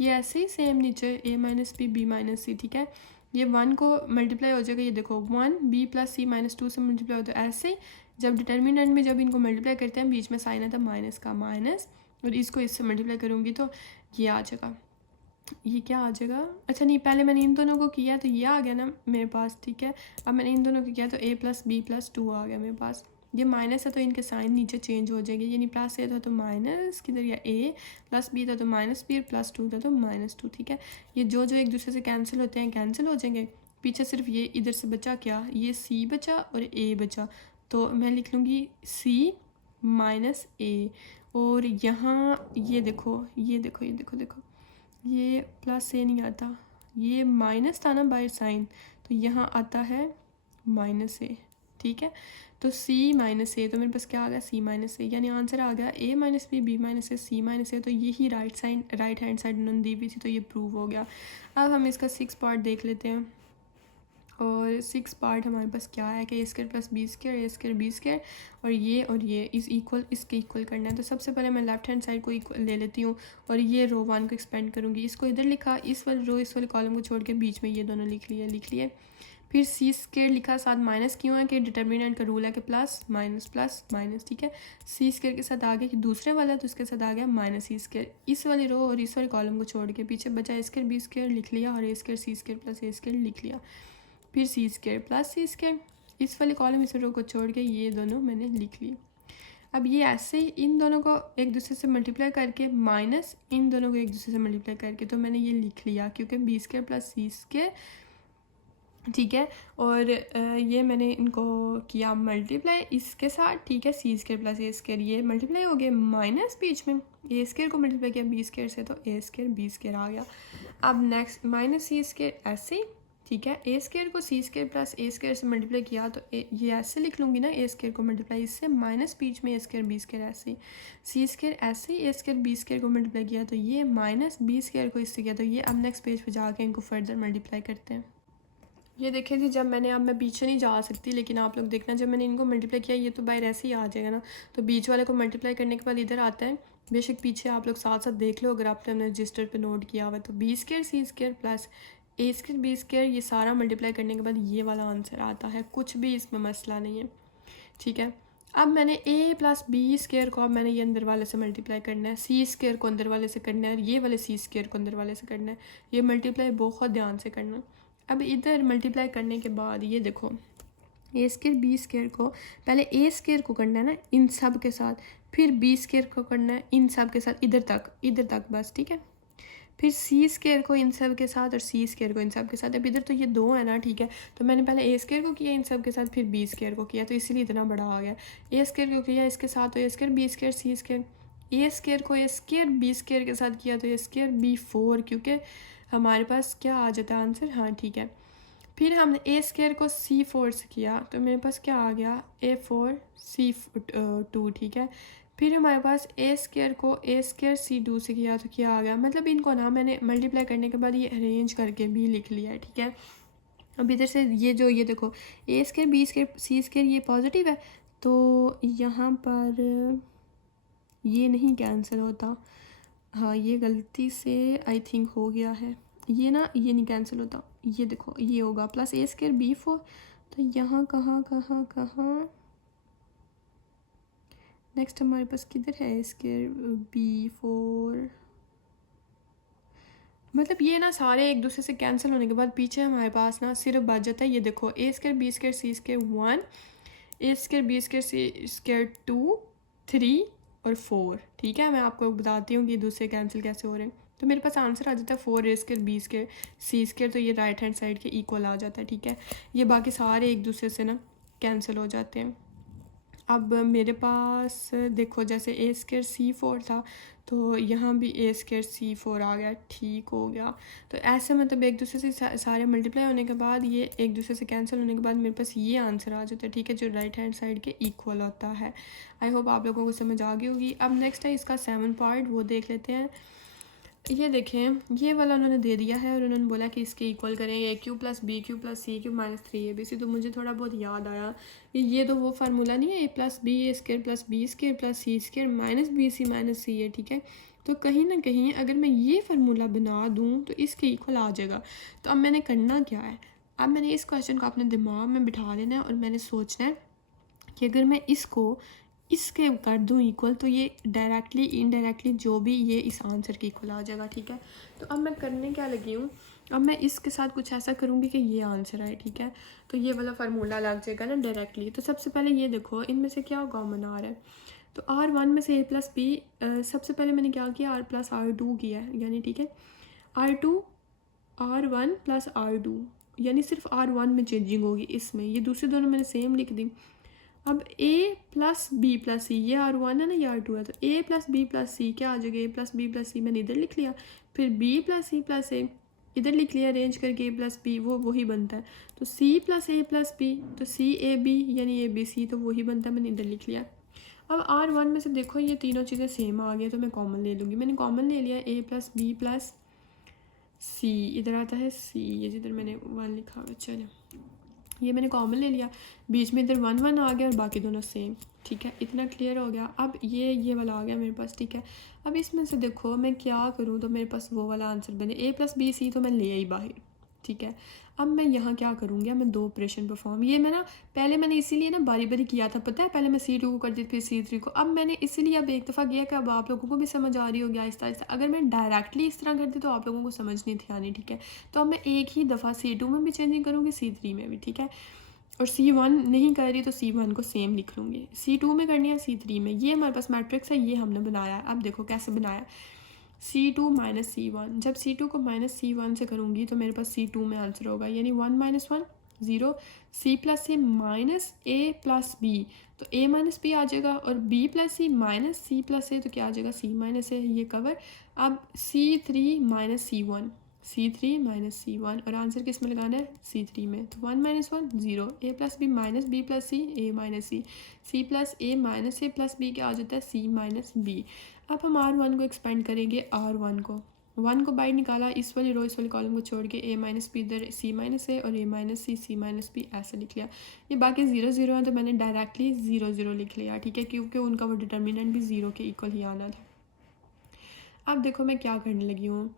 ये ऐसे ही सेम नीचे a minus b b minus c, ठीक है, ये 1 को मल्टीप्लाई हो जाएगा, ये देखो 1 b प्लस C माइनस 2 से मल्टीप्लाई होता है, ऐसे जब डिटर्मिनेंट में जब इनको मल्टीप्लाई करते हैं बीच में साइन आता है माइनस का, माइनस और इसको इससे मल्टीप्लाई करूँगी तो ये आ जाएगा, ये क्या आ जाएगा, अच्छा नहीं पहले मैंने इन दोनों को किया तो ये आ गया ना मेरे पास, ठीक है। अब मैंने इन दोनों को किया तो a + b + 2 आ गया मेरे पास। ये माइनस है तो इनके साइन नीचे चेंज हो जाएंगे, यानी प्लस ए था तो माइनस किधर गया, a + b था तो -b, +2 था तो -2, ठीक है। ये जो जो एक दूसरे से कैंसिल होते हैं कैंसिल हो जाएंगे, पीछे सिर्फ ये इधर से बचा क्या, ये c बचा और a बचा, तो मैं लिख लूँगी c - a। और यहाँ ये देखो ये देखो ये देखो देखो ये प्लस से नहीं आता, ये माइनस था ना बाय साइन, तो यहाँ आता है -a, ठीक है। तो c - a, तो मेरे पास क्या आ गया, c - a, यानी आंसर आ गया a - b, b - a, c - a। तो यही राइट हैंड साइड उन्होंने दी हुई थी, तो ये प्रूव हो गया। अब हम इसका 6 पार्ट देख लेते हैं, और 6 पार्ट हमारे पास क्या है कि a² + b² b² और ये इस इक्वल इसके इक्वल करना है। तो सबसे पहले मैं लेफ्ट हैंड साइड को इक्वल ले लेती हूँ और ये रो 1 को एक्सपेंड करूँगी, इसको इधर लिखा, इस वाले रो इस वाले कॉलम को छोड़ के बीच में ये दोनों लिख लिए। फिर c² लिखा, साथ माइनस क्यों है कि डिटर्मिनेंट का रूल है कि प्लस माइनस, ठीक है। c² के साथ आगे कि दूसरे वाला, तो इसके साथ आ गया -c²। इस वाले रो और इस वाले कॉलम को छोड़ के पीछे बचा a² b² लिख लिया और a² c² + a² लिख लिया। फिर c² + c², इस वाले कॉलम इस रो को छोड़ के ये दोनों मैंने लिख लिए। अब ये ऐसे ही इन दोनों को एक दूसरे से मल्टीप्लाई करके माइनस इन दोनों को एक दूसरे से मल्टीप्लाई करके, तो मैंने ये लिख लिया क्योंकि b² + c², ठीक है। और ये मैंने इनको किया मल्टीप्लाई इसके साथ, ठीक है, c² + a², ये मल्टीप्लाई हो गए माइनस बीच में a² को मल्टीप्लाई किया b² से, तो a² b² आ गया। अब नेक्स्ट -c² ऐसे ही, ठीक है, a² को c² + a² से मल्टीप्लाई किया तो ये ऐसे लिख लूँगी ना, a² को मल्टीप्लाई इससे माइनस बीच में a² b² ऐसे, c² ऐसे ही a² b² को मल्टीप्लाई किया तो ये -b² को इससे किया, तो ये अब नेक्स्ट पेज पे जाके इनको फर्दर मल्टीप्लाई करते हैं। ये देखें जी, जब मैंने, अब मैं पीछे नहीं जा सकती लेकिन आप लोग देखना, जब मैंने इनको मल्टीप्लाई किया ये तो बाहर ऐसे ही आ जाएगा ना, तो बीच वाले को मल्टीप्लाई करने के बाद इधर आता है, बेशक पीछे आप लोग साथ साथ देख लो अगर आपने अपने रजिस्टर पे नोट किया हुआ है, तो b² c² + a² b², ये सारा मल्टीप्लाई करने के बाद ये वाला आंसर आता है, कुछ भी इसमें मसला नहीं है, ठीक है। अब मैंने a + b² को अब मैंने ये अंदर वाले से मल्टीप्लाई करना है, c² को अंदर वाले से करना है और ये वाले c² को अंदर वाले से करना है, ये मल्टीप्लाई बहुत ध्यान से करना है। अब इधर मल्टीप्लाई करने के बाद ये देखो a² b² को पहले a² को करना है ना इन सब के साथ, फिर b² को करना है इन सब के साथ इधर तक बस, ठीक है। फिर c² को इन सब के साथ और c² को इन सब के साथ। अब इधर तो ये दो है ना, ठीक है, तो मैंने पहले a² को किया इन सब के साथ, फिर b² को किया, तो इसीलिए इतना बड़ा आ गया। a² को किया इसके साथ तो a² b² c², a² को a² b² के साथ किया तो a² b4, क्योंकि हमारे पास क्या आ जाता है आंसर, हाँ ठीक है। फिर हमने a² को c4 से किया तो मेरे पास क्या आ गया, a4 c2, ठीक है। फिर हमारे पास a² को a² c2 से किया तो क्या आ गया, मतलब इनको ना मैंने मल्टीप्लाई करने के बाद ये अरेंज करके भी लिख लिया है, ठीक है। अब इधर से ये जो ये देखो a² b² c² ये पॉजिटिव है, तो यहाँ पर ये नहीं कैंसिल होता, हाँ ये गलती से आई थिंक हो गया है, ये ना ये नहीं कैंसिल होता, ये देखो ये होगा +a² b4, तो यहाँ कहाँ नेक्स्ट हमारे पास किधर है a² b4, मतलब ये ना सारे एक दूसरे से कैंसिल होने के बाद पीछे हमारे पास ना सिर्फ बच जाता है, ये देखो a² b² c² 1, a² b² c² 2 3 और 4, ठीक है। मैं आपको बताती हूँ कि दूसरे कैंसिल कैसे हो रहे हैं, तो मेरे पास आंसर आ जाता है 4 a² b² c², तो ये राइट हैंड साइड के इक्वल आ जाता है, ठीक है। ये बाकी सारे एक दूसरे से ना कैंसिल हो जाते हैं। अब मेरे पास देखो जैसे a² c4 था तो यहाँ भी a² c4 आ गया, ठीक हो गया। तो ऐसे मतलब एक दूसरे से सारे मल्टीप्लाई होने के बाद ये एक दूसरे से कैंसिल होने के बाद मेरे पास ये आंसर आ जाता है, ठीक है, जो राइट हैंड साइड के इक्वल होता है। आई होप आप लोगों को समझ आ गई होगी। अब नेक्स्ट है इसका 7 पार्ट, वो देख लेते हैं। ये देखें ये वाला उन्होंने दे दिया है और उन्होंने बोला कि इसके इक्वल करें a³ + b³ + c³ - 3ab, तो मुझे थोड़ा बहुत याद आया ये तो वो फार्मूला नहीं है a + b a² + b² + c² - bc - c है, ठीक है। तो कहीं ना कहीं अगर मैं ये फार्मूला बना दूँ तो इसके इक्वल आ जाएगा। तो अब मैंने करना क्या है, अब मैंने इस क्वेश्चन को अपने दिमाग में बिठा लेना है और मैंने सोचना है कि अगर मैं इसको इसके कर दूँ इक्वल तो ये डायरेक्टली इनडायरेक्टली जो भी ये इस आंसर के इक्वल आ जाएगा, ठीक है। तो अब मैं करने क्या लगी हूँ, अब मैं इसके साथ कुछ ऐसा करूँगी कि ये आंसर आए, ठीक है। तो ये वाला फार्मूला लग जाएगा ना डायरेक्टली। तो सबसे पहले ये देखो इनमें से क्या कॉमन आ रहा है, तो R1 में से A+B, सबसे पहले मैंने क्या किया R+R2 किया है, यानी ठीक है R2 R1 प्लस R2, यानी सिर्फ R1 में चेंजिंग होगी इसमें, ये दूसरी दोनों मैंने सेम लिख दी। अब A+B+C, ये R1 है ना, ये R2 है, तो A+B+C क्या आ जाएगा, A+B+C मैंने इधर लिख लिया, फिर B+C+A इधर लिख लिया अरेंज करके, A+B वो वही बनता है, तो C+A+B तो CAB यानी ABC तो वही बनता है, मैंने इधर लिख लिया। अब R1 में से देखो ये तीनों चीज़ें सेम आ गई, तो मैं कॉमन ले लूँगी, मैंने कॉमन ले लिया A+B+C, इधर आता है C, ये जिधर मैंने 1 लिखा हुआ, चलो ये मैंने कॉमन ले लिया, बीच में इधर 1 1 आ गया और बाकी दोनों सेम, ठीक है। इतना क्लियर हो गया। अब ये वाला आ गया मेरे पास, ठीक है। अब इसमें से देखो मैं क्या करूँ तो मेरे पास वो वाला आंसर बने, A+B+C तो मैं ले आई बाहर, ठीक है। अब मैं यहाँ क्या करूँगी, मैं 2 ऑपरेशन परफॉर्म, ये मैं ना पहले मैंने इसीलिए ना बारी बारी किया था, पता है, पहले मैं C2 को कर दी फिर C3 को, अब मैंने इसीलिए अब एक दफ़ा किया कि अब आप लोगों को भी समझ आ रही होगी आहिस्ता आहिस्ता। अगर मैं डायरेक्टली इस तरह करती तो आप लोगों को समझ नहीं थी आनी, ठीक है। तो अब मैं एक ही दफ़ा C2 में भी चेंजिंग करूँगी, C3 में भी, ठीक है। और C1 नहीं कर रही तो C1 को सेम लिख लूँगी, C2 में करनी है C3 में। ये हमारे पास मैट्रिक्स है, ये हमने बनाया है। अब देखो कैसे बनाया, C2 माइनस C1, जब C2 को माइनस C1 से करूँगी तो मेरे पास C2 में आंसर होगा, यानी 1 - 1 0, C+A माइनस A+B तो A-B आ जाएगा, और B+C माइनस C+A तो क्या आ जाएगा C-A, ये कवर। अब C3 minus C1, C3 minus C1, और आंसर किस में लगाना है C3 में, तो 1 - 1 0, A+B minus B+C A minus C, C+A minus A+B क्या आ जाता है C-B। अब हम R1 को एक्सपेंड करेंगे, R1 को 1 को बाहर निकाला, इस वाली रो इस वाले कॉलम को छोड़ के A-B इधर C-A और A-C C-B ऐसे लिख लिया। ये बाकी 0 0 है तो मैंने डायरेक्टली 0 0 लिख लिया, ठीक है, क्योंकि उनका वो डिटर्मिनेंट भी 0 के इक्वल ही आना था। अब देखो मैं क्या करने लगी हूँ,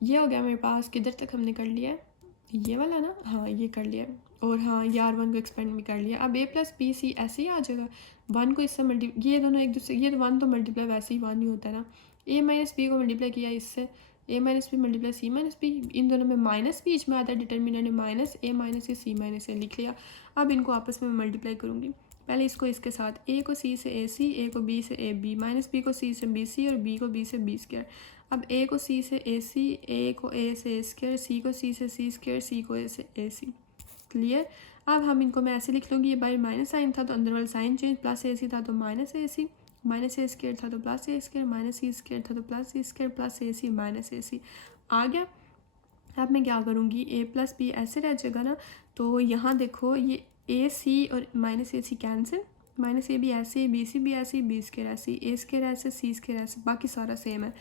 ये हो गया मेरे पास, किधर तक हमने कर लिया है, ये वाला ना, हाँ ये कर लिया, और हाँ ये R1 को एक्सपेंड भी कर लिया। अब A+B+C ऐसे ही आ जाएगा, 1 को इससे ये दोनों एक दूसरे, ये 1 तो मल्टीप्लाई वैसे ही 1 ही होता है ना, A-B को मल्टीप्लाई किया इससे, A-B मल्टीप्लाई C-B, इन दोनों में माइनस बीच में आता है, डिटर्मिनेंट में माइनस A- C लिख लिया। अब इनको आपस में मल्टीप्लाई करूँगी, पहले इसको इसके साथ, A को C से AC, A को B से AB, माइनस B को C से BC और B को B से B स्क्वायर। अब A को C से AC, A को A से A स्क्वायर, C को C से C स्क्वायर, C को A से AC, क्लियर। अब हम इनको मैं ऐसे लिख लूँगी, ये बाई माइनस साइन था तो अंदर वाला साइन चेंज, प्लस AC था तो minus AC, minus A square था तो plus A square, minus C square था तो plus C square, plus AC minus AC आ गया। अब मैं क्या करूँगी, A+B ऐसे रह जाएगा ना, तो यहाँ देखो ये AC और minus AC cancel, minus A भी ऐसे, BC भी ऐसे, B स्क्वायर ऐसे, A स्क्वायर ऐसे, C स्क्वायर ऐसे, बाकी सारा सेम है।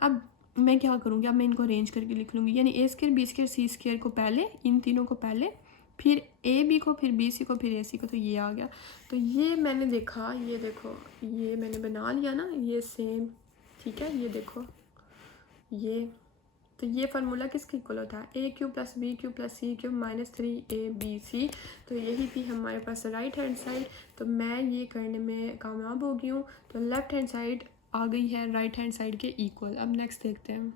अब मैं क्या करूँगी, अब मैं इनको अरेंज करके लिख लूँगी, यानी A square B square C square को पहले, इन तीनों को पहले, फिर AB को, फिर BC को, फिर AC को, तो ये आ गया। तो ये मैंने देखा, ये देखो ये मैंने बना लिया ना, ये सेम, ठीक है, ये देखो ये, तो ये फार्मूला किसके इक्वल होता है, A³ + B³ + C³ minus 3ABC, तो यही थी हमारे पास राइट हैंड साइड। तो मैं ये करने में कामयाब हो गई हूँ, तो लेफ्ट हैंड साइड आ गई है राइट हैंड साइड के इक्वल। अब नेक्स्ट देखते हैं,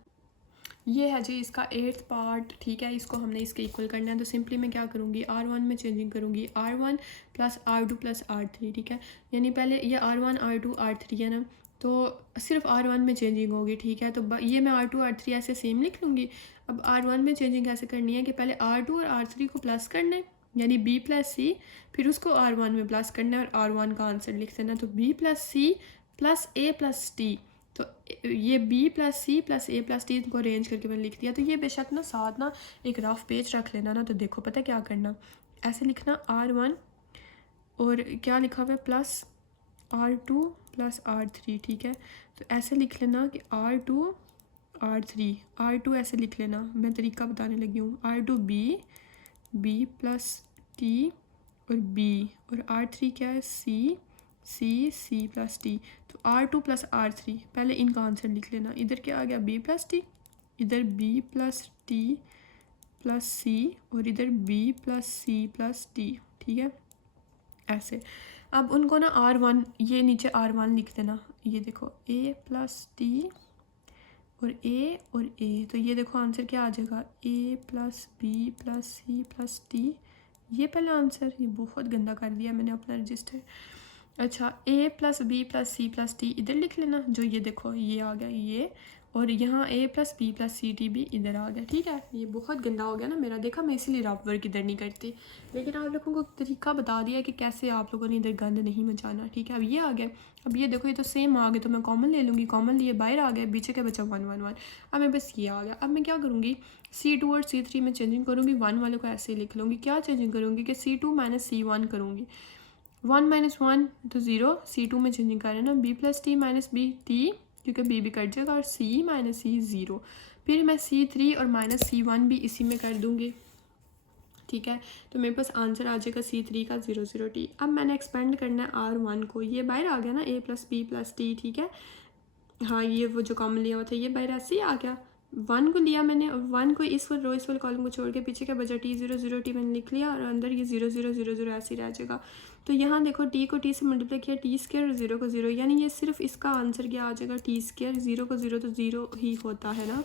ये है जी इसका 8th पार्ट, ठीक है, इसको हमने इसके इक्वल करना है। तो सिंपली मैं क्या करूँगी, R1 में चेंजिंग करूँगी, R1 + R2 + R3, ठीक है, यानी पहले ये R1 R2 R3 है ना, तो सिर्फ R1 में चेंजिंग होगी, ठीक है। तो ये मैं R2 R3 ऐसे सेम लिख लूँगी। अब R1 में चेंजिंग कैसे करनी है कि पहले R2 और R3 को प्लस करना है, यानी B+C, फिर उसको R1 में प्लस करना है और R1 का आंसर लिख देना, तो B+C + A+T, तो ये B+C + A+T को अरेंज करके मैंने लिख दिया। तो ये बेशक ना साथ ना एक रफ पेज रख लेना ना, तो देखो पता है क्या करना, ऐसे लिखना R1 और क्या लिखा हुआ है प्लस R2 + R3, ठीक है। तो ऐसे लिख लेना कि R2 R3, R2 ऐसे लिख लेना, मैं तरीका बताने लगी हूँ, R2 B+T और B, और R3 क्या है C+T, तो R2 + R3, पहले इनका आंसर लिख लेना, इधर क्या आ गया B+T, इधर B+T + C और इधर B+C + T, ठीक है, ऐसे। अब उनको ना R1, ये नीचे R1 लिख देना, ये देखो A प्लस टी और A, तो ये देखो आंसर क्या आ जाएगा, A plus B plus C plus T, ये पहला आंसर। ये बहुत गंदा कर दिया मैंने अपना रजिस्टर। अच्छा, A plus B plus C plus T इधर लिख लेना, जो ये देखो ये आ गया ये, और यहाँ A plus B plus C T भी इधर आ गया, ठीक है। ये बहुत गंदा हो गया ना मेरा, देखा मैं इसीलिए रफ वर्क इधर नहीं करती, लेकिन आप लोगों को तरीका बता दिया कि कैसे आप लोगों ने इधर गंद नहीं मचाना, ठीक है। अब ये आ गया, अब ये देखो ये तो सेम आ गए, तो मैं कॉमन ले लूँगी, कॉमन लिए बाहर आ गए, पीछे क्या बचा 1 1 1। अब मैं बस ये आ गया। अब मैं क्या करूँगी, C2 और C3 में चेंजिंग करूँगी, 1 वाले को ऐसे लिख लूँगी। क्या चेंजिंग करूँगी कि C2 माइनस C1 करूँगी, 1 माइनस 1 तो 0, C2 में चेंजिंग कर रहे ना, B plus T minus B T, क्योंकि B भी कट जाएगा, और C माइनस C 0। फिर मैं C3 और माइनस C1 भी इसी में कर दूँगी, ठीक है। तो मेरे पास आंसर आ जाएगा C3 का 0 0 टी। अब मैंने एक्सपेंड करना है R1 को, ये बाहर आ गया ना A plus B plus T, ठीक है। हाँ, ये वो जो कॉमन लिया हुआ था ये बाहर ऐसे ही आ गया, 1 को लिया मैंने, और 1 को इस रो इस वाले कॉलम को छोड़ के पीछे क्या बचा, T 0 0 टी मैंने लिख लिया, और अंदर ये 0 0 0 0 ऐसे ही रह जाएगा। तो यहाँ देखो T को T से मल्टीप्लाई किया, T स्क्वायर और 0 को 0, यानी ये सिर्फ इसका आंसर क्या आ जाएगा, T स्क्वायर, 0 को 0 तो 0 ही होता है ना,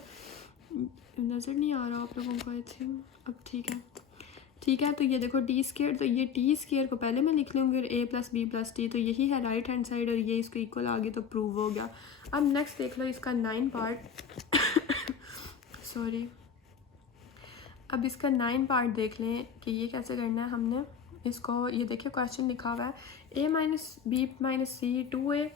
नज़र नहीं आ रहा आप लोगों को, आई थिंक। अब ठीक है। तो ये देखो टी स्क्वायर, तो ये टी स्क्वायर को पहले मैं लिख लूँगी, और A plus B plus T, तो यही है राइट हैंड साइड, और ये इसको इक्वल आ गया, तो प्रूव हो गया। अब नेक्स्ट देख लो इसका 9 पार्ट सॉरी, अब इसका 9 पार्ट देख लें कि ये कैसे करना है हमने इसको। ये देखिए क्वेश्चन लिखा हुआ है A minus B minus C 2A,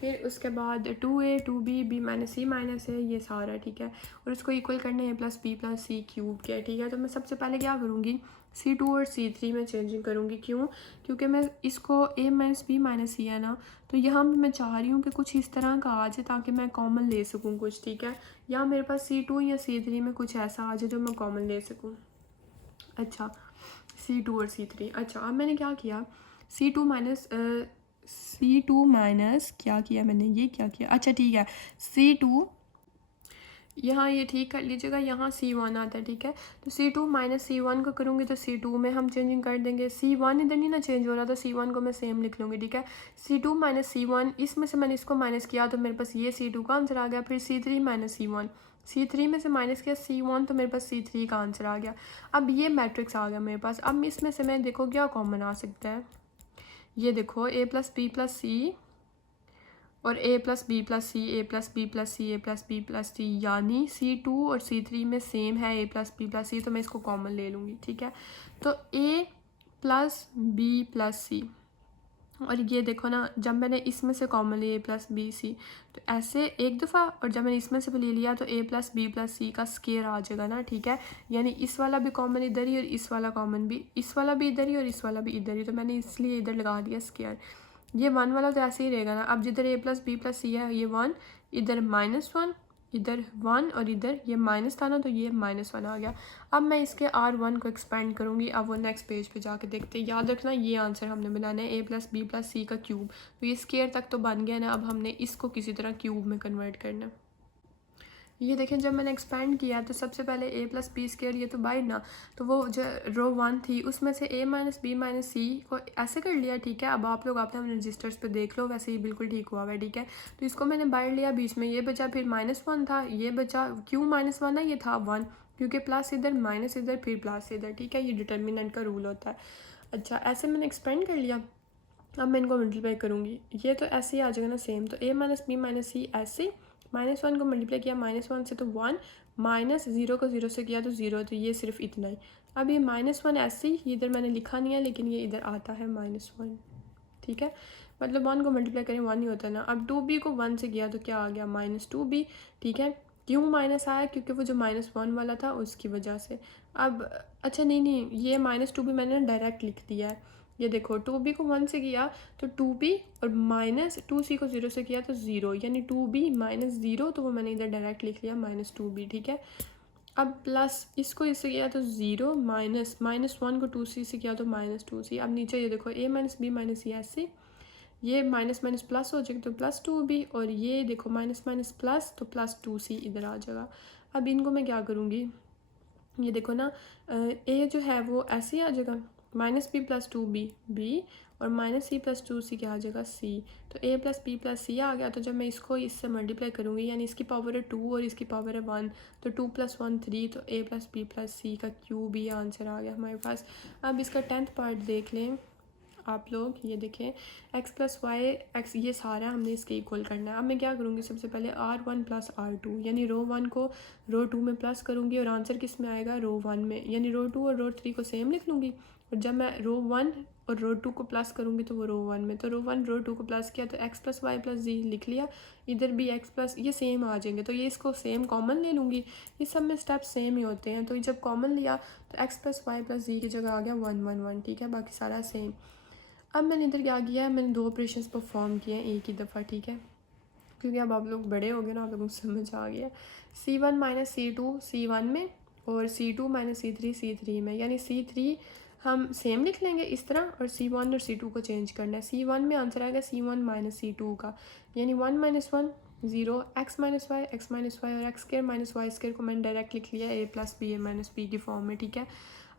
फिर उसके बाद 2A 2B B माइनस सी माइनस है, ये सारा, ठीक है। और इसको इक्वल करना है A plus B plus C cube के, ठीक है। तो मैं सबसे पहले क्या करूँगी, C2 और C3 में चेंजिंग करूँगी, क्यों, क्योंकि मैं इसको A माइनस बी माइनस सी है ना, तो यहाँ भी मैं चाह रही हूँ कि कुछ इस तरह का आ जाए ताकि मैं कॉमन ले सकूँ कुछ, ठीक है। या मेरे पास C2 या C3 में कुछ ऐसा आ जाए जो मैं कॉमन ले सकूँ। अच्छा, C2 और C3। अच्छा, अब मैंने क्या किया, C2 माइनस क्या किया मैंने, ये क्या किया, अच्छा ठीक है, C2 यहाँ ये ठीक कर लीजिएगा, यहाँ C1 आता है, ठीक है। तो C2 माइनस C1 को करूँगी तो C2 में हम चेंजिंग कर देंगे, C1 इधर नहीं ना चेंज हो रहा, तो C1 को मैं सेम लिख लूँगी, ठीक है। C2 माइनस C1, इसमें से मैंने इसको माइनस किया तो मेरे पास ये C2 का आंसर आ गया। फिर C3 माइनस C1, C3 में से माइनस किया C1, तो मेरे पास C3 का आंसर आ गया। अब ये मैट्रिक्स आ गया मेरे पास। अब इसमें से मैं देखो क्या कॉमन आ सकता है, ये देखो A plus B plus c और A plus B plus c, A plus B plus c, A plus B plus c, यानी C2 और C3 में सेम है A plus B plus c, तो मैं इसको कॉमन ले लूँगी, ठीक है। तो A plus B plus c, और ये देखो ना, जब मैंने इसमें से कॉमन लिया A प्लस बी सी, तो ऐसे एक दफ़ा, और जब मैंने इसमें से ले लिया तो A प्लस बी प्लस सी का स्केयर आ जाएगा ना, ठीक है। यानी इस वाला भी कॉमन इधर ही, और इस वाला कॉमन भी, इस वाला भी इधर ही और इस वाला भी इधर ही, तो मैंने इसलिए इधर लगा दिया स्केयर। ये 1 वाला तो ऐसे ही रहेगा ना। अब जिधर A प्लस बी प्लस सी है ये 1, इधर -1, इधर 1, और इधर ये माइनस था ना, तो ये -1 आ गया। अब मैं इसके R1 को एक्सपेंड करूँगी। अब वो नेक्स्ट पेज पे जाके देखते हैं। याद रखना ये आंसर हमने बनाना है A प्लस बी प्लस सी का क्यूब। तो ये स्केयर तक तो बन गया ना, अब हमने इसको किसी तरह क्यूब में कन्वर्ट करना है। ये देखें, जब मैंने एक्सपेंड किया तो सबसे पहले A प्लस बी स्केयर, ये तो बाहर ना, तो वो जो रो 1 थी उसमें से A माइनस बी माइनस सी को ऐसे कर लिया, ठीक है। अब आप लोग अपने रजिस्टर्स पे देख लो, वैसे ही बिल्कुल ठीक हुआ हुआ है, ठीक है। तो इसको मैंने बाहर लिया, बीच में ये बचा, फिर -1 था, ये बचा, क्यों -1 है, ये था 1, क्योंकि प्लस इधर माइनस इधर फिर प्लस इधर, ठीक है। ये डिटर्मिनेंट का रूल होता है। अच्छा, ऐसे मैंने एक्सपेंड कर लिया। अब मैं इनको मल्टीप्लाई करूँगी, ये तो ऐसे ही आ जाएगा ना सेम। तो A माइनस बी माइनस सी ऐसे, -1 को मल्टीप्लाई किया -1 से तो 1, -0 को 0 से किया तो 0, तो ये सिर्फ इतना ही। अब ये -1 ऐसे ही, इधर मैंने लिखा नहीं है लेकिन ये इधर आता है -1, ठीक है। मतलब 1 को मल्टीप्लाई करें 1 ही होता है ना। अब 2b को 1 से किया तो क्या आ गया, -2b, ठीक है। क्यों माइनस आया, क्योंकि वो जो -1 वाला था उसकी वजह से। अब अच्छा नहीं, ये -2b मैंने डायरेक्ट लिख दिया है। ये देखो 2b को 1 से किया तो 2b, और -2c को 0 से किया तो 0, यानी 2b -0, तो वो मैंने इधर डायरेक्ट लिख लिया -2b, ठीक है। अब प्लस इसको इससे किया तो 0, -1 को 2c से किया तो -2c। अब नीचे ये देखो A माइनस बी माइनस सी ऐसे, ये माइनस माइनस प्लस हो जाएगा तो +2b, और ये देखो माइनस माइनस प्लस तो +2c इधर आ जाएगा। अब इनको मैं क्या करूँगी, ये देखो ना, A जो है वो ऐसे ही आ जाएगा, -b + 2b b, और माइनस सी प्लस 2c क्या आ जाएगा c। तो a plus b plus c आ गया। तो जब मैं इसको इससे मल्टीप्लाई करूँगी यानी इसकी पावर है 2 और इसकी पावर है 1, तो 2 + 1 3, तो a plus b plus c का क्यूब ये आंसर आ गया हमारे पास। अब इसका 10th पार्ट देख लें आप लोग, ये देखें x प्लस वाई एक्स, ये सारा हमने इसके इक्वल करना है। अब मैं क्या करूँगी, सबसे पहले r1 प्लस r2 यानी रो 1 को रो 2 में प्लस करूँगी और आंसर किस में आएगा, रो 1 में, यानी रो 2 और रो 3 को सेम लिख लूँगी। और जब मैं रो 1 और रो 2 को प्लस करूँगी तो वो रो 1 में, तो रो 1 रो 2 को प्लस किया तो x प्लस वाई प्लस जी लिख लिया। इधर भी x प्लस ये सेम आ जाएंगे, तो ये इसको सेम कॉमन ले लूँगी। इस सब में स्टेप सेम ही होते हैं, तो जब कॉमन लिया तो x प्लस वाई प्लस जी की जगह आ गया 1 1 1, ठीक है, बाकी सारा सेम। अब मैंने इधर क्या किया है, मैंने 2 ऑपरेशंस परफॉर्म किए हैं एक ही दफ़ा, ठीक है, क्योंकि अब आप लोग बड़े हो गए ना, आप लोगों को समझ आ गया। c1 माइनस c2 c1 में और c2 माइनस c3 c3 में, यानी c3 हम सेम लिख लेंगे इस तरह और c1 और c2 को चेंज करना है। c1 में आंसर आएगा c1 माइनस c2 का, यानी 1 माइनस 1 0, x माइनस वाई और x square minus Y square को मैंने डायरेक्ट लिख लिया a plus B A minus B की फॉर्म में, ठीक है।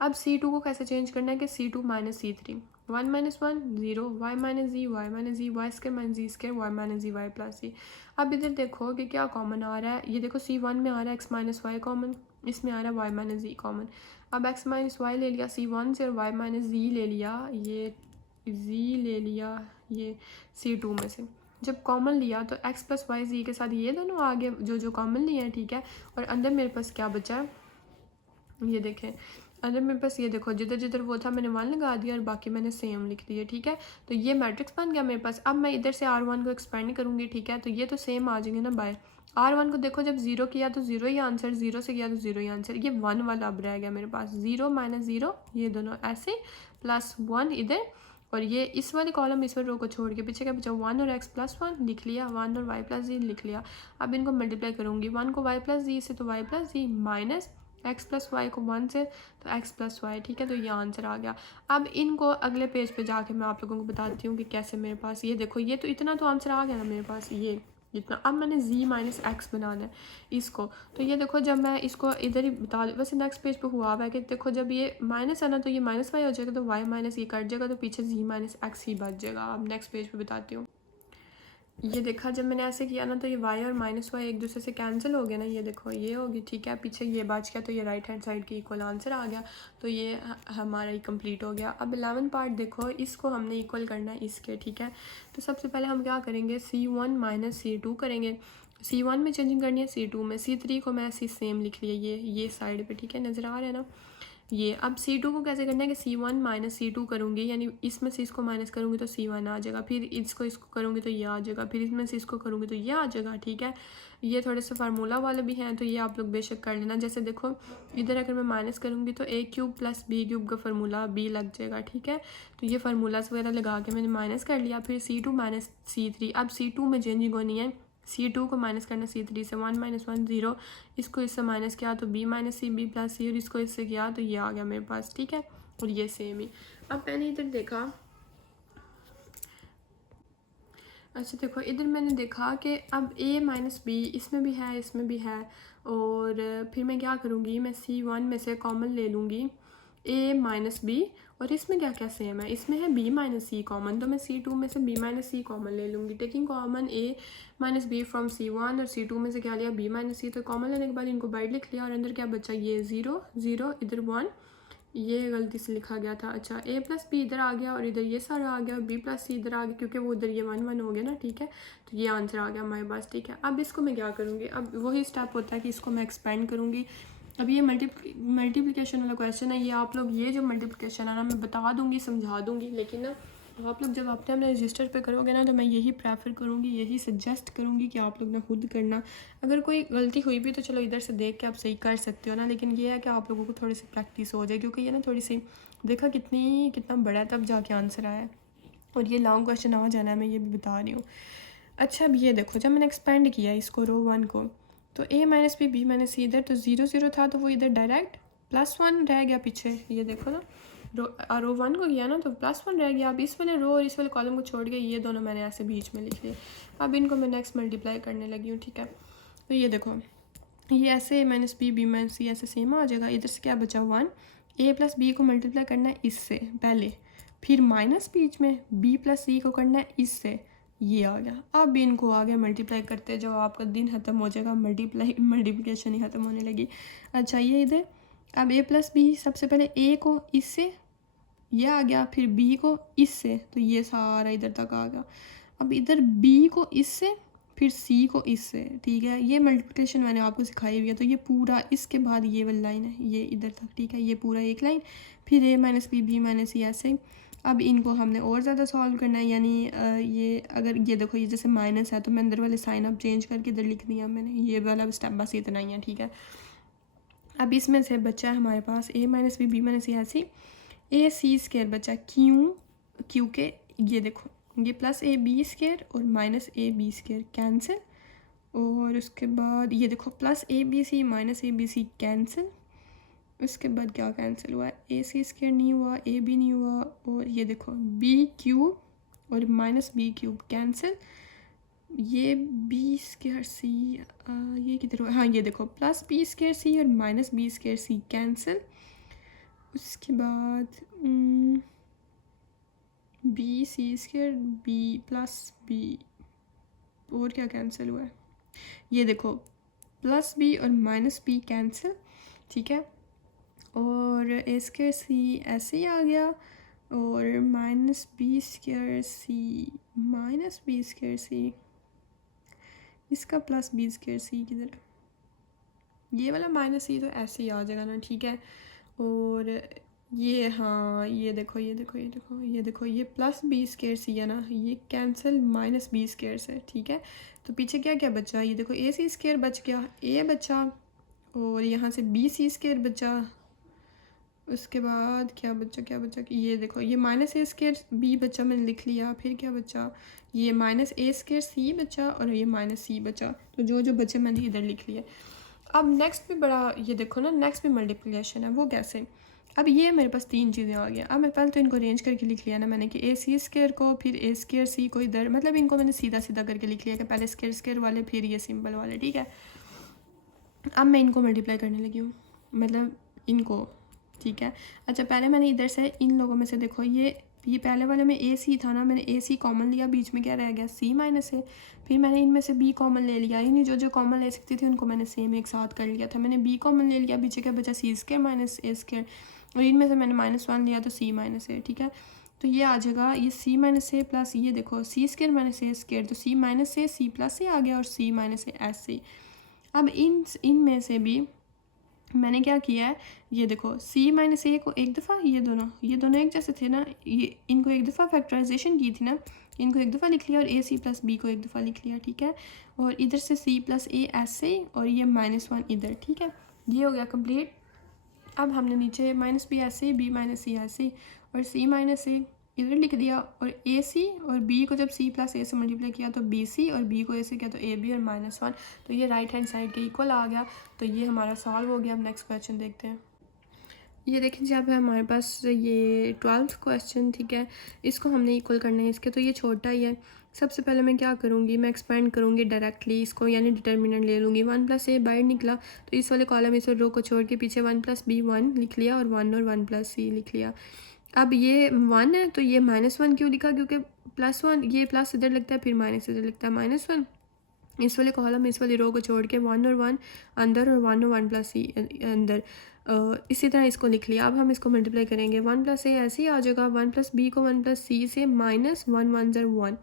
अब c2 को कैसे चेंज करना है कि c2 minus c3, 1 minus 1 0, y minus जी y square minus g square y minus जी वाई प्लस जी। अब इधर देखो कि क्या कॉमन आ रहा है, ये देखो c1 में आ रहा है x माइनस वाई कॉमन, इसमें आ रहा है y माइनस जी कॉमन। अब x माइनस वाई ले लिया c1 से और y माइनस जी ले लिया, ये z ले लिया ये c2 में से। जब कॉमन लिया तो x प्लस वाई जी के साथ ये दोनों आगे जो कॉमन लिए हैं, ठीक है। और अंदर मेरे पास क्या बचा है, ये देखें अंदर मेरे पास, ये देखो जिधर जिधर वो था मैंने 1 लगा दिया और बाकी मैंने सेम लिख दिया, ठीक है। तो ये मैट्रिक्स बन गया मेरे पास। अब मैं इधर से r1 को एक्सपेंड करूँगी, ठीक है, तो ये तो सेम आ जाएंगे ना बाय। r1 को देखो जब 0 किया तो 0 ही आंसर, 0 से किया तो 0 ही आंसर। ये 1 वाला अब रह गया मेरे पास, 0 माइनस 0 ये दोनों ऐसे प्लस 1 इधर, और ये इस वाले कॉलम इस वाले रो को छोड़ के पीछे क्या बचा, 1 और x प्लस 1 लिख लिया, 1 और y प्लस जी लिख लिया। अब इनको मल्टीप्लाई करूँगी, 1 को y प्लस जी से तो y प्लस जी माइनस x प्लस वाई को 1 से तो x प्लस वाई, ठीक है। तो ये आंसर आ गया। अब इनको अगले पेज पे जाके मैं आप लोगों को बताती हूँ कि कैसे मेरे पास, ये देखो ये तो इतना तो आंसर आ गया ना मेरे पास, ये इतना। अब मैंने z माइनस एक्स बनाना है इसको, तो ये देखो जब मैं इसको इधर ही बता, वैसे नेक्स्ट पेज पे हुआ है कि देखो जब ये माइनस है ना तो ये माइनस वाई हो जाएगा, तो y माइनस ये कट जाएगा तो पीछे z माइनस एक्स ही बच जाएगा। अब नेक्स्ट पेज पे बताती हूँ। ये देखा जब मैंने ऐसे किया ना तो ये y और माइनस वाई एक दूसरे से कैंसिल हो गया ना, ये देखो ये होगी, ठीक है, पीछे ये बच गया तो ये राइट हैंड साइड की इक्वल आंसर आ गया। तो ये हमारा ही कंप्लीट हो गया। अब 11 पार्ट देखो, इसको हमने इक्वल करना है इसके, ठीक है। तो सबसे पहले हम क्या करेंगे, c1 माइनस c2 करेंगे, c1 में चेंजिंग करनी है c2 में, c3 को मैं ऐसे सेम लिख लिया ये साइड पे, ठीक है, नज़र आ रहा है ना ये। अब c2 को कैसे करना है कि c1 माइनस c2 करूँगी, यानी इसमें से इसको माइनस करूँगी तो c1 आ जाएगा, फिर इसको करूँगी तो ये आ जाएगा, फिर इसमें से इसको करूँगी तो ये आ जाएगा, ठीक है। ये थोड़े से फार्मूला वाले भी हैं तो ये आप लोग बेशक कर लेना। जैसे देखो इधर अगर मैं माइनस करूँगी तो a cube plus b cube का फार्मूला b लग जाएगा, ठीक है। तो ये फार्मूलाज वगैरह लगा के मैंने माइनस कर लिया। फिर c2 माइनस c3, अब c2 में चेंजिंग होनी है, c2 को माइनस करना c3 से, 1 माइनस 1 0, इसको इससे माइनस किया तो b minus c b plus c, और इसको इससे किया तो ये आ गया मेरे पास, ठीक है। और ये सेम ही। अब मैंने इधर देखा, अच्छा देखो इधर मैंने देखा कि अब a माइनस बी इसमें भी है इसमें भी है, और फिर मैं क्या करूँगी, मैं c1 में से कॉमन ले लूँगी a माइनस बी, और इसमें क्या क्या सेम है, इसमें है b माइनस सी कॉमन, तो मैं c2 में से b माइनस सी कॉमन ले लूँगी। Taking common a minus B from c1, और c2 में से क्या लिया b माइनस सी, तो कॉमन लेने के बाद इनको बाइट लिख लिया, और अंदर क्या बचा, ये 0 0 इधर 1, ये गलती से लिखा गया था। अच्छा a प्लस बी इधर आ गया और इधर ये सारा आ गया, और b प्लस सी इधर आ गया क्योंकि वो उधर ये 1 1 हो गया ना, ठीक है। तो ये आंसर आ गया हमारे पास, ठीक है। अब इसको मैं क्या करूँगी, अब वही स्टेप होता है कि इसको मैं एक्सपेंड करूँगी। अब ये मल्टीप्लिकेशन वाला क्वेश्चन है, ये आप लोग ये जो मल्टीप्लिकेशन है ना मैं बता दूँगी समझा दूँगी, लेकिन ना आप लोग जब अपने अपने रजिस्टर पे करोगे ना तो मैं यही प्रेफर करूँगी, यही सजेस्ट करूँगी कि आप लोग ना खुद करना। अगर कोई गलती हुई भी तो चलो इधर से देख के आप सही कर सकते हो ना, लेकिन ये है कि आप लोगों को थोड़ी सी प्रैक्टिस हो जाए, क्योंकि ये ना थोड़ी सी देखा कितना बड़ा है तब जाके आंसर आया है, और ये लॉन्ग क्वेश्चन आ जाना है, मैं ये भी बता रही हूँ। अच्छा अब ये देखो जब मैंने एक्सपेंड किया इसको रो 1 को, तो a माइनस बी माइनस सी इधर तो 0 0 था तो वो इधर डायरेक्ट प्लस 1 रह गया पीछे, ये देखो ना रो 1 को किया ना तो प्लस 1 रह गया। अब इस वाले रो और इस वाले कॉलम को छोड़ के ये दोनों मैंने ऐसे बीच में लिख लिए। अब इनको मैं नेक्स्ट मल्टीप्लाई करने लगी हूँ, ठीक है। तो ये देखो ये ऐसे a माइनस बी माइनस सी ऐसे सेम आ जाएगा। इधर से क्या बचा 1, a प्लस बी को मल्टीप्लाई करना है इससे पहले, फिर माइनस बीच में बी प्लस सी को करना है इससे, ये आ गया। अब भी इनको आगे मल्टीप्लाई करते जाओ, आपका दिन ख़त्म हो जाएगा, मल्टीप्लिकेशन ही ख़त्म होने लगी। अच्छा ये इधर अब ए प्लस बी, सबसे पहले ए को इससे ये आ गया, फिर बी को इससे, तो ये सारा इधर तक आ गया। अब इधर बी को इससे, फिर सी को इससे, ठीक है। ये मल्टीप्लिकेशन मैंने आपको सिखाई हुई है, तो ये पूरा इसके बाद ये वाली लाइन है, ये इधर तक, ठीक है। ये पूरा एक लाइन, फिर ए माइनस बी माइनस सी ऐसे। अब इनको हमने और ज़्यादा सॉल्व करना है, यानी ये अगर ये देखो ये जैसे माइनस है तो मैं अंदर वाले साइन अब चेंज करके इधर लिख दिया मैंने, ये वाला स्टेप बस इतना ही है, ठीक है। अब इसमें से बच्चा है हमारे पास ए माइनस बी माइनस सी ऐसी, ए सी स्केयर बचा क्यू के, ये देखो ये प्लस ए बी स्केयर और minus A B square cancel, और उसके बाद ये देखो plus A B C minus A B C cancel. उसके बाद क्या कैंसिल हुआ, ए सी स्केयर नहीं हुआ, ए बी नहीं हुआ, और ये देखो बी क्यूब और माइनस बी क्यूब कैंसिल, ये बी स्केयर सी, ये किधर हुआ, हाँ ये देखो प्लस बी स्केयर सी और minus B square C cancel. उसके बाद B C square B plus B, और क्या कैंसिल हुआ है, ये देखो प्लस बी और माइनस बी कैंसिल, ठीक है। और ए स्केयर सी ऐसे ही आ गया, और माइनस बी स्केयर सी माइनस बी स्केयर सी, इसका प्लस बी स्केयर सी किधर, ये वाला माइनस सी तो ऐसे ही आ जाएगा ना, ठीक है। और ये हाँ ये देखो ये देखो ये देखो ये देखो ये प्लस बी स्केयर सी है ना, ये कैंसिल माइनस बी स्केयर से, ठीक है। तो पीछे क्या क्या बचा, ये देखो ए सी स्केयर बच गया, ए बचा, और यहाँ से बी सी स्केयर बचा। उसके बाद क्या बचा कि ये देखो ये माइनस ए स्केयर बी बचा, मैंने लिख लिया। फिर क्या बचा, ये माइनस ए स्केयर सी बचा, और ये माइनस सी बचा। तो जो जो बचे मैंने इधर लिख लिया। अब नेक्स्ट भी बड़ा, ये देखो ना नेक्स्ट भी मल्टीप्लिकेशन है, वो कैसे। अब ये मेरे पास तीन चीज़ें आ गई। अब मैं पहले तो इनको अरेंज करके लिख लिया ना मैंने कि ए सी स्केयर को, फिर ए स्केयर सी को इधर, मतलब इनको मैंने सीधा सीधा करके लिख लिया कि पहले स्केयर स्केयर वाले फिर ये सिंपल वाले, ठीक है। अब मैं इनको मल्टीप्लाई करने लगी हूँ, मतलब इनको, ठीक है। अच्छा पहले मैंने इधर से इन लोगों में से देखो ये पहले वाले में ए सी था ना, मैंने ए सी कॉमन लिया, बीच में क्या रह गया सी माइनस ए। फिर मैंने इनमें से बी कॉमन ले लिया, यानी जो जो कॉमन ले सकती थी उनको मैंने सेम एक साथ कर लिया था। मैंने बी कॉमन ले लिया, पीछे क्या बचा सी स्केयर माइनस ए स्केयर, और इनमें से मैंने -1 लिया तो सी माइनस ए, ठीक है। तो ये आ जाएगा ये सी माइनस ए प्लस ये देखो सी स्केयर माइनस ए स्केयर, तो सी माइनस ए सी प्लस ए आ गया, और सी माइनस ए ऐसे। अब इनमें से भी मैंने क्या किया है, ये देखो c माइनस ए को एक दफ़ा, ये दोनों एक जैसे थे ना, ये इनको एक दफ़ा फैक्टराइजेशन की थी ना, इनको एक दफ़ा लिख लिया, और ए सी प्लस बी को एक दफ़ा लिख लिया, ठीक है। और इधर से c प्लस ए ऐसे, और ये -1 इधर, ठीक है। ये हो गया कंप्लीट। अब हमने नीचे माइनस बी ऐसे, बी माइनस सी ऐसे, और c माइनस ए इधर लिख दिया, और ए सी और बी को जब सी प्लस ए से मल्टीप्लाई किया तो बी सी, और बी को ए से किया तो ए बी, और -1, तो ये राइट हैंड साइड के इक्वल आ गया। तो ये हमारा सॉल्व हो गया। अब नेक्स्ट क्वेश्चन देखते हैं। ये देखिए जहाँ पे हमारे पास ये 12th क्वेश्चन, ठीक है, इसको हमने इक्वल करना है इसके, तो ये छोटा ही है। सबसे पहले मैं क्या करूँगी, मैं एक्सपेंड करूँगी डायरेक्टली इसको, यानी डिटर्मिनेंट ले लूँगी। 1 प्लस ए बाहर निकला, तो इस वाले कॉलम इस रो को छोड़ के पीछे 1 प्लस बी 1 लिख लिया, और 1 और 1 प्लस सी लिख लिया। अब ये 1 है तो ये -1 क्यों लिखा, क्योंकि +1, ये प्लस इधर लगता है, फिर माइनस इधर लगता है, -1 इस वाले कॉलम इस वाली रो को छोड़ के 1 और 1 अंदर, और 1 और 1 प्लस सी अंदर। इसी तरह इसको लिख लिया। अब हम इसको मल्टीप्लाई करेंगे, 1 प्लस ए ऐसे ही आ जाएगा, 1 प्लस बी को 1 प्लस सी से -1 1 ज़र 1,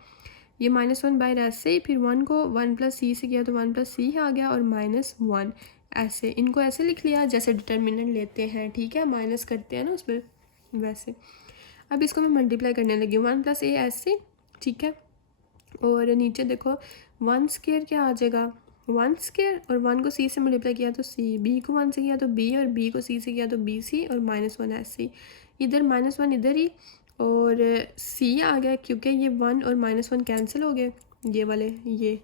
ये -1 बाहर ऐसे ही, फिर 1 को 1 प्लस सी से किया तो 1 प्लस सी आ गया, और -1 ऐसे, इनको ऐसे लिख लिया जैसे डिटर्मिनेंट लेते हैं, ठीक है, माइनस करते हैं ना उसमें वैसे। अब इसको मैं मल्टीप्लाई करने लगी हूँ, 1 प्लस ए ऐसे, ठीक है। और नीचे देखो 1 स्केयर क्या आ जाएगा, 1 स्केयर, और 1 को सी से मल्टीप्लाई किया तो सी, बी को 1 से किया तो बी, और बी को सी से किया तो बी सी, और -1 ऐसे, इधर -1 इधर ही, और सी आ गया क्योंकि ये 1 और -1 कैंसिल हो गए, ये वाले ये,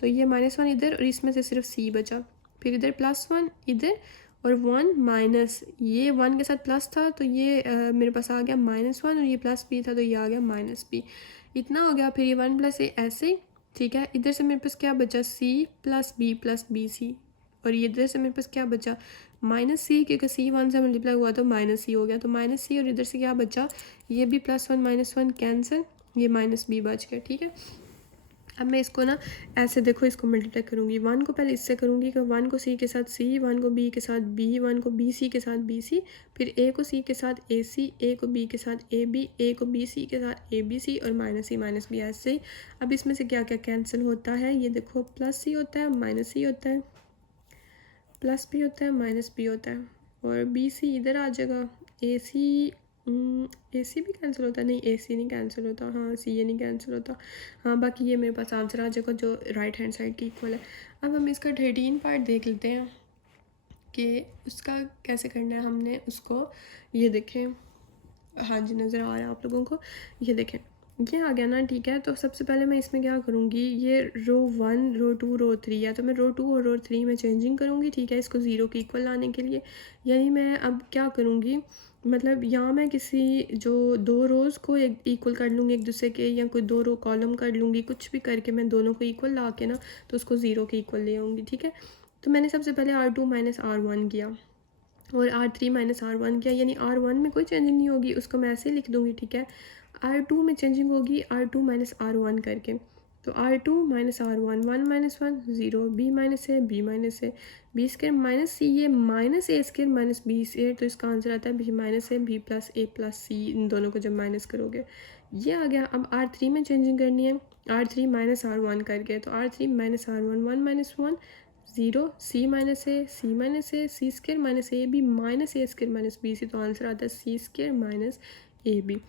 तो ये -1 इधर, और इसमें से सिर्फ सी बचा। फिर इधर +1 इधर, और 1 माइनस, ये 1 के साथ प्लस था तो ये मेरे पास आ गया -1, और ये प्लस बी था तो ये आ गया -b, इतना हो गया। फिर ये 1 प्लस ए ऐसे, ठीक है। इधर से मेरे पास क्या बचा, c प्लस बी सी, और ये इधर से मेरे पास क्या बचा माइनस सी, क्योंकि सी 1 से मल्टीप्लाई हुआ तो माइनस सी हो गया, तो माइनस सी, और इधर से क्या बचा ये भी +1 -1 कैंसिल, ये माइनस बी बच गया। ठीक है, अब मैं इसको ना ऐसे देखो इसको मल्टीप्लाई करूँगी, 1 को पहले इससे करूँगी कि 1 को सी के साथ सी, 1 को बी के साथ बी, 1 को बी सी के साथ बी सी, फिर ए को सी के साथ ए सी, ए को बी के साथ ए बी, ए को बी सी के साथ ए बी सी, और माइनस सी माइनस बी ऐसे ही। अब इसमें से क्या क्या कैंसिल होता है, ये देखो प्लस सी होता है, माइनस सी होता है, प्लस बी होता है, माइनस बी होता है, और बी सी इधर आ जाएगा, ए सी भी कैंसिल होता है, नहीं ए सी नहीं कैंसिल होता, हाँ सी ए नहीं कैंसिल होता, हाँ बाकी ये मेरे पास आंसर आ जाएगा जो राइट हैंड साइड की इक्वल है। अब हम इसका 13 पार्ट देख लेते हैं कि उसका कैसे करना है हमने उसको। ये देखें, हाँ जी नज़र आ रहा है आप लोगों को, ये देखें ये आ गया ना। ठीक है, तो सबसे पहले मैं इसमें क्या करूँगी, ये रो 1 रो 2 रो 3 है, तो मैं रो 2 और रो 3 में चेंजिंग करूँगी। ठीक है, इसको ज़ीरो के इक्वल लाने के लिए, यानी मैं अब क्या करूँगी, मतलब यहाँ मैं किसी जो दो रोज़ को एक इक्वल कर लूँगी एक दूसरे के, या कोई दो रो कॉलम कर लूँगी, कुछ भी करके मैं दोनों को इक्वल ला के ना तो उसको ज़ीरो के इक्वल ले आऊँगी। ठीक है, तो मैंने सबसे पहले R2 - R1 किया और R3 - R1 किया, यानी R1 में कोई चेंजिंग नहीं होगी, उसको मैं ऐसे ही लिख दूँगी। ठीक है, R2 में चेंजिंग होगी R2 - R1 करके, तो R2 - R1 1 - 1 0, B - A B - A B square minus c, ये माइनस ए स्क्वायर माइनस बी स्क्वायर, तो इसका आंसर आता है B - A B + A + C, इन दोनों को जब माइनस करोगे ये आ गया। अब R3 में चेंजिंग करनी है R3 - R1 करके, तो R3 - R1 1 - 1 0, C - A C square minus A B minus A square minus B C, तो आंसर आता है C square minus A B.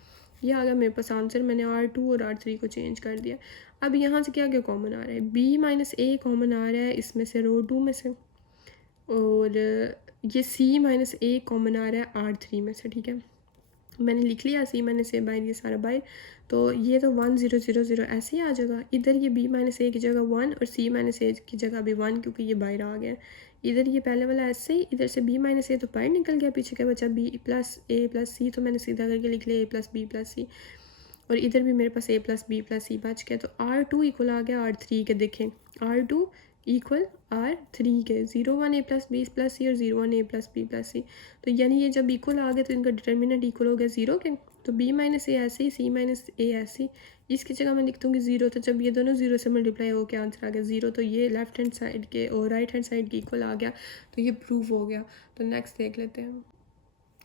ये आ गया मेरे पास आंसर, मैंने R2 और R3 को चेंज कर दिया। अब यहाँ से क्या क्या कॉमन आ रहा है, B - A कॉमन आ रहा है इसमें से रो 2 में से, और ये C - A कॉमन आ रहा है R3 में से। ठीक है, मैंने लिख लिया C - A बाहर, ये सारा बाहर, तो ये तो 1 0 0 0 ऐसे ही आ जाएगा। इधर ये B - A की जगह 1 और C - A की जगह भी 1, क्योंकि ये बाहर आ गया। इधर ये पहले वाला ऐसे ही, इधर से B - A तो बाहर निकल गया, पीछे क्या बचा B + A + C, तो मैंने सीधा करके लिख लिया A + B + C, और इधर भी मेरे पास A + B + C बच गया। तो R2 इक्वल आ गया R3 के, देखें R2 इक्वल R3 के, 0 1 A + B + C और 0 1 A + B + C, तो यानी ये जब इक्वल आ गए तो इनका डिटर्मिनेंट इक्वल हो गया 0 के, तो B - A ऐसे ही, C - A ऐसे ही, इसकी जगह मैं लिख दूँगी 0, तो जब ये दोनों 0 से मल्टीप्लाई हो के आंसर आ गया 0, तो ये लेफ्ट हैंड साइड के और राइट हैंड साइड के इक्वल आ गया, तो ये प्रूव हो गया। तो नेक्स्ट देख लेते हैं,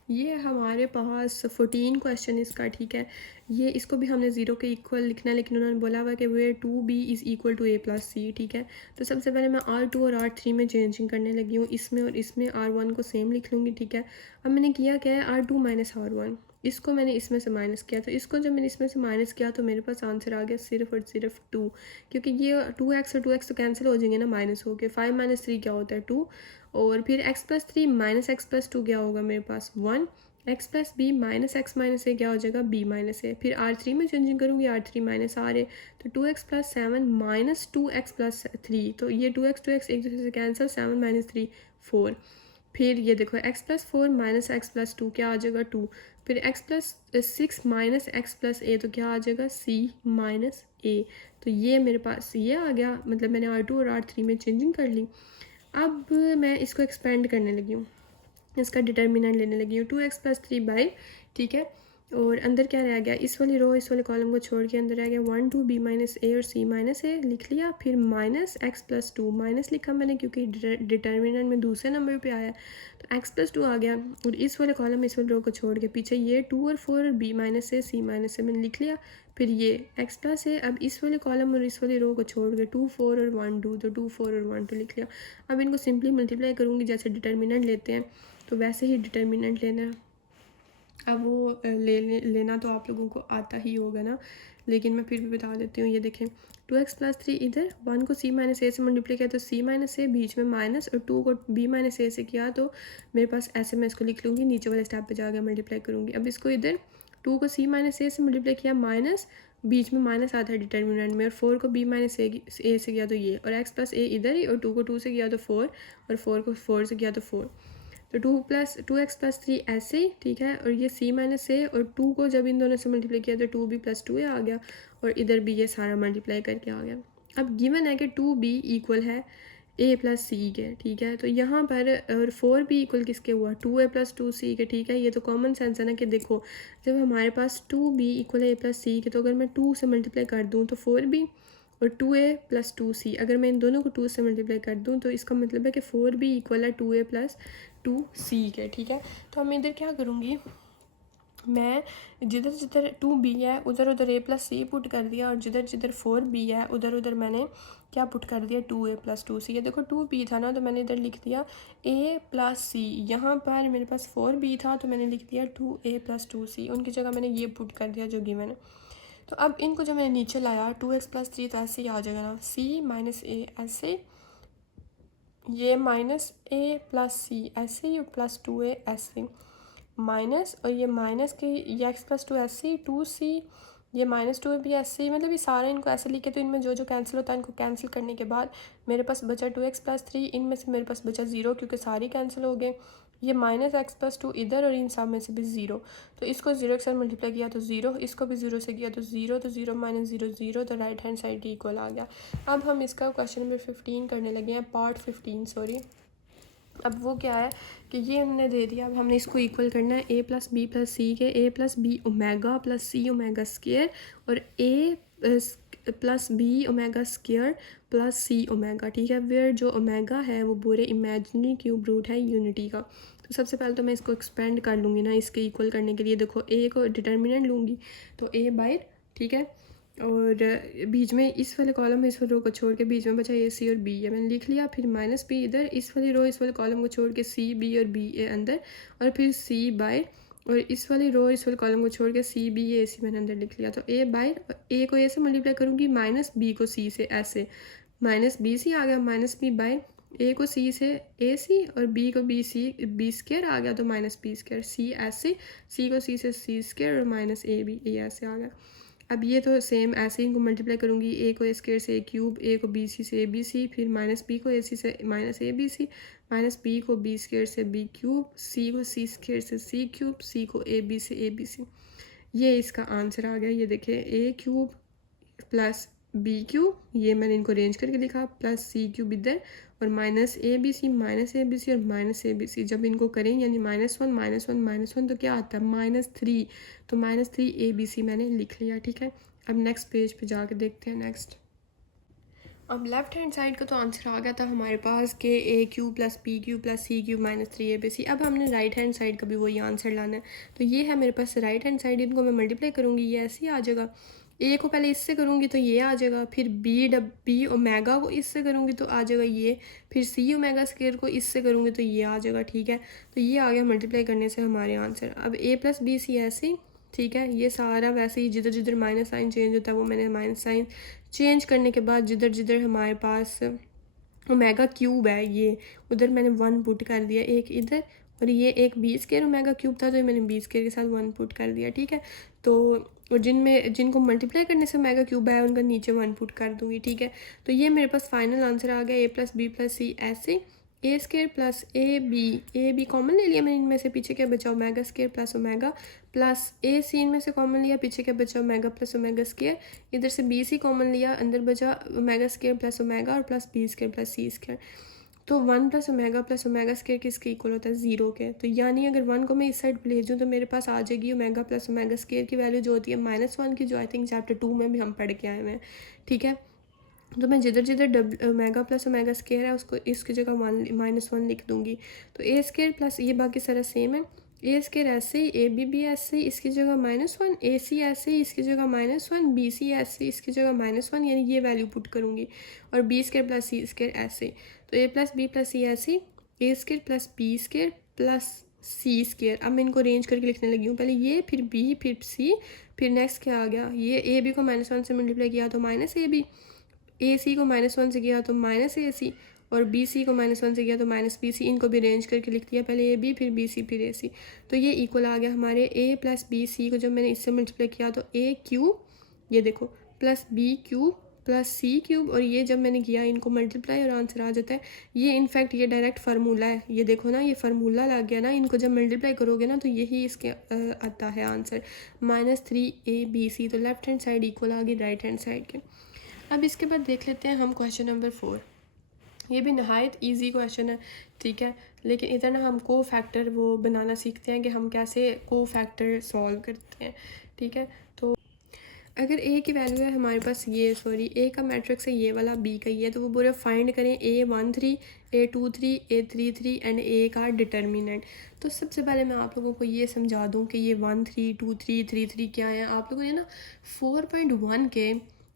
ये हमारे पास 14 क्वेश्चन इसका। ठीक है, ये इसको भी हमने 0 के इक्वल लिखना है, लेकिन उन्होंने बोला हुआ कि वे 2B = A + C। ठीक है, तो सबसे पहले मैं R2 और R3 में चेंजिंग करने लगी हूँ, इसमें और इसमें R1 को सेम लिख लूँगी। ठीक है, अब मैंने किया क्या है, R2 - R1, इसको मैंने इसमें से माइनस किया, तो इसको जब मैंने इसमें से माइनस किया तो मेरे पास आंसर आ गया सिर्फ और सिर्फ 2, क्योंकि ये 2x और 2x तो कैंसिल हो जाएंगे ना माइनस हो के, 5 - 3 क्या होता है 2, और फिर x + 3 - x + 2 क्या होगा मेरे पास 1, x + B - x - A क्या हो जाएगा B - A, फिर R3 में चेंजिंग करूँगी R3 - R है, तो 2x + 7 - 2x + 3, तो ये 2x एक दूसरे से कैंसिल, 7 - 3 4, फिर ये देखो x + 4 - x + 2 क्या आ जाएगा 2, फिर x + 6 - x + A, तो क्या आ जाएगा C - A, तो ये मेरे पास ये आ गया, मतलब मैंने R2 और R3 में चेंजिंग कर ली। अब मैं इसको एक्सपेंड करने लगी हूँ, इसका डिटर्मिनेंट लेने लगी हूँ 2x + 3 ठीक है, और अंदर क्या रह गया, इस वाली रो इस वाले कॉलम को छोड़ के अंदर रह गया 1 2 B - A और C - A लिख लिया, फिर -x + 2 माइनस लिखा मैंने क्योंकि डिटर्मिनेंट में दूसरे नंबर पे आया, तो x + 2 आ गया, और इस वाले कॉलम इस वाले रो को छोड़ के पीछे ये 2 और 4 और B - A C - A मैंने लिख लिया, फिर ये x + A, अब इस वाले कॉलम और इस वाली रो को छोड़ के 2 4 और 1 2, तो 2 4 और 1 2 लिख लिया। अब इनको सिंपली मल्टीप्लाई करूँगी, जैसे डिटर्मिनेंट लेते हैं तो वैसे ही डिटर्मिनेंट लेना है। अब वो लेना तो आप लोगों को आता ही होगा ना, लेकिन मैं फिर भी बता देती हूँ। ये देखें 2x + 3, इधर 1 को C - A से मल्टीप्लाई किया तो C - A, बीच में माइनस, और 2 को B - A से किया तो मेरे पास ऐसे मैं इसको लिख लूँगी, नीचे वाले स्टेप पे जाकर मल्टीप्लाई करूँगी। अब इसको इधर 2 को C - A से मल्टीप्लाई किया माइनस, बीच में माइनस आता है डिटर्मिनेंट में, और 4 को B - A से किया तो ये, और x + A इधर ही, और 2 को 2 से किया तो 4, और 4 को 4 से किया तो 4, तो 2x + 3 ऐसे ही। ठीक है, और ये C - A और 2 को जब इन दोनों से मल्टीप्लाई किया तो 2B + 2A आ गया, और इधर भी ये सारा मल्टीप्लाई करके आ गया। अब गिवन है कि 2B इक्वल है ए प्लस सी के, ठीक है। तो यहाँ पर और 4b इक्वल किसके हुआ, 2a प्लस 2c के, ठीक है। ये तो कॉमन सेंस है ना कि देखो जब हमारे पास 2b equal a plus C के, तो अगर मैं 2 से मल्टीप्लाई कर दूँ तो 4b और 2a प्लस 2c, अगर मैं इन दोनों को 2 से मल्टीप्लाई कर दूँ तो इसका मतलब है कि 4b इक्वल है 2a प्लस 2c के, ठीक है। तो मैं इधर क्या करूँगी, मैं जिधर जिधर 2b है उधर उधर a प्लस सी पुट कर दिया, और जिधर जिधर 4b है उधर उधर मैंने क्या पुट कर दिया, 2a प्लस 2c। ये देखो 2b था ना, तो मैंने इधर लिख दिया a प्लस सी। यहाँ पर मेरे पास 4b था तो मैंने लिख दिया 2a प्लस 2c, उनकी जगह मैंने ये पुट कर दिया जो गिवन है। तो अब इनको जो मैंने नीचे लाया 2x प्लस 3, तो ऐसे ही आ जाएगा ना, c माइनस a ऐसे, ये माइनस a प्लस सी ऐसे ही, प्लस 2a ऐसे माइनस, और ये माइनस के ये एक्स प्लस 2 ऐसे, 2c, ये माइनस 2 भी ऐसे ही, मतलब ये सारे इनको ऐसे लिखे। तो इनमें जो जो कैंसिल होता है इनको कैंसिल करने के बाद मेरे पास बचा 2x प्लस 3, इनमें से मेरे पास बचा 0 क्योंकि सारे कैंसिल हो गए। ये माइनस एक्स प्लस 2 इधर, और इन सब में से भी 0। तो इसको 0 के साथ मल्टीप्लाई किया तो 0, इसको भी 0 से किया तो 0, तो 0 माइनस 0 0, तो राइट हैंड साइड इक्वल आ गया। अब हम इसका क्वेश्चन नंबर 15 करने लगे हैं, पार्ट 15 सॉरी। अब वो क्या है कि ये हमने दे दिया, अब हमने इसको इक्वल करना है a plus B plus C के, a plus B omega plus C omega square, और a plus B omega square plus C omega, ठीक है। वेयर जो ओमेगा है वो पूरे इमेजिनरी क्यूब रूट है यूनिटी का। तो सबसे पहले तो मैं इसको एक्सपेंड कर लूँगी ना इसके इक्वल करने के लिए। देखो a को डिटर्मिनेंट लूँगी तो a बाय, ठीक है, और बीच में इस वाले कॉलम में इस वाले रो को छोड़ के बीच में बचा ए सी और बी, ये मैंने लिख लिया। फिर माइनस बी इधर, इस वाली रो इस वाले कॉलम को छोड़ के सी बी और बी ए अंदर, और फिर सी बाय, और इस वाली रो इस वाले कॉलम को छोड़ के सी बी ए सी मैंने अंदर लिख लिया। तो ए बाय, ए को ए से मल्टीप्लाई करूँगी, माइनस बी को सी से, ऐसे माइनस बी सी आ गया, माइनस बी बाय, ए को सी से ए सी, और बी को बी सी बी स्क्वायर आ गया तो माइनस बी स्क्वायर, सी ऐसे, सी को सी से सी स्क्वायर, और माइनस ए बी ए ऐसे आ गया। अब ये तो सेम ऐसे ही इनको मल्टीप्लाई करूँगी, ए को ए स्क्वायर से ए क्यूब, ए को बी सी से ए बी सी, फिर माइनस बी को ए सी से minus A B C, minus B को बी स्क्वायर से बी क्यूब, सी को सी स्क्वायर से सी क्यूब, सी को ए बी से ए बी सी। ये इसका आंसर आ गया। ये देखिए ए क्यूब प्लस बी क्यूब, ये मैंने इनको अरेंज करके लिखा, प्लस सी क्यूब इधर, और माइनस ए बी सी और माइनस ए बी सी। जब इनको करें यानी माइनस वन तो क्या आता है -3, तो -3 ए बी सी मैंने लिख लिया, ठीक है। अब नेक्स्ट पेज पे जाके देखते हैं नेक्स्ट। अब लेफ्ट हैंड साइड का तो आंसर आ गया था हमारे पास कि a cube plus B cube plus C cube -3 a B c. अब हमने राइट हैंड साइड का भी वही आंसर लाना है। तो ये है मेरे पास राइट हैंड साइड, इनको मैं मल्टीप्लाई करूँगी, ये ऐसे ही आ जाएगा। ए को पहले इससे करूँगी तो ये आ जाएगा, फिर बी ओमेगा को इससे करूँगी तो आ जाएगा ये, फिर सी ओमेगा स्क्वायर को इससे करूँगी तो ये आ जाएगा, ठीक है। तो ये आ गया मल्टीप्लाई करने से हमारे आंसर। अब ए प्लस बी सी ऐसे, ठीक है, ये सारा वैसे ही जिधर जिधर माइनस साइन चेंज होता है वो मैंने माइनस साइन चेंज करने के बाद जिधर जिधर हमारे पास ओमेगा क्यूब है ये उधर मैंने 1 पुट कर दिया, एक इधर, और ये एक बी स्क्वायर ओमेगा क्यूब था तो मैंने बी स्क्वायर के साथ 1 पुट कर दिया, ठीक है। तो और जिनको मल्टीप्लाई करने से ओमेगा क्यूब है उनका नीचे 1 पुट कर दूंगी, ठीक है। तो ये मेरे पास फाइनल आंसर आ गया, a plus B plus c ऐसे, a square plus A b common ले लिया मैंने, इनमें से पीछे क्या बचा omega square plus omega, plus a c इनमें से कॉमन लिया, पीछे क्या बचा ओमेगा प्लस ओमेगा स्क्वायर, इधर से बी सी कॉमन लिया, अंदर बचा ओमेगा स्क्वायर प्लस ओमेगा और plus B square plus c square. तो 1 प्लस ओमेगा स्क्वायर किसके इक्वल होता है 0 के। तो यानी अगर 1 को मैं इस साइड भेजूँ तो मेरे पास आ जाएगी ओमेगा प्लस ओमेगा स्क्वायर की वैल्यू जो होती है -1 की, जो आई थिंक चैप्टर 2 में भी हम पढ़ के आए हैं, ठीक है। तो मैं जिधर जिधर ओमेगा प्लस ओमेगा स्क्वायर है उसको इसकी जगह -1 लिख दूंगी। तो ए स्क्वायर प्लस ये बाकी सारा सेम है, ए स्क्वायर ऐसे ही, ए बी ऐसे ही, इसकी जगह -1, ए सी ऐसे ही, इसकी जगह -1, बी सी ऐसे ही, इसकी जगह -1, यानी ये वैल्यू पुट करूँगी, और b square plus c square ऐसे। तो a plus B plus c ऐसे, a square plus B square plus c square. अब मैं इनको अरेंज करके लिखने लगी हूँ, पहले ये फिर बी फिर सी, फिर नेक्स्ट क्या आ गया, ये ए बी को -1 से मल्टीप्लाई किया तो माइनस ए बी, ए सी को -1 से किया तो माइनस ए सी, और बी सी को -1 से किया तो माइनस बी सी। इनको भी अरेंज करके लिख दिया, पहले ए बी फिर बी सी फिर ए सी। तो ये इक्वल आ गया हमारे ए प्लस बी सी को जब मैंने इससे मल्टीप्लाई किया तो ए क्यूब, ये देखो, प्लस बी क्यूब प्लस सी क्यूब, और ये जब मैंने किया इनको मल्टीप्लाई और आंसर आ जाता है। ये इनफैक्ट ये डायरेक्ट फार्मूला है, ये देखो ना, ये फार्मूला लग गया ना, इनको जब मल्टीप्लाई करोगे ना तो यही इसके आता है आंसर -3 ए बी सी। तो लेफ्ट हैंड साइड इक्वल आ गई राइट हैंड साइड के। अब इसके बाद देख लेते हैं हम क्वेश्चन नंबर 4। ये भी नहायत इजी क्वेश्चन है, ठीक है। लेकिन इधर ना हम को फैक्टर वो बनाना सीखते हैं कि हम कैसे को फैक्टर सॉल्व करते हैं, ठीक है। तो अगर ए की वैल्यू है हमारे पास ये, सॉरी ए का मैट्रिक्स है ये वाला, बी का ये, तो वो पूरा फाइंड करें A13, A23, A33 एंड ए का डिटर्मिनेंट। तो सबसे पहले मैं आप लोगों को ये समझा दूं कि ये 1 3 2 3 3 3 क्या है। आप लोगों ने ना 4.1 के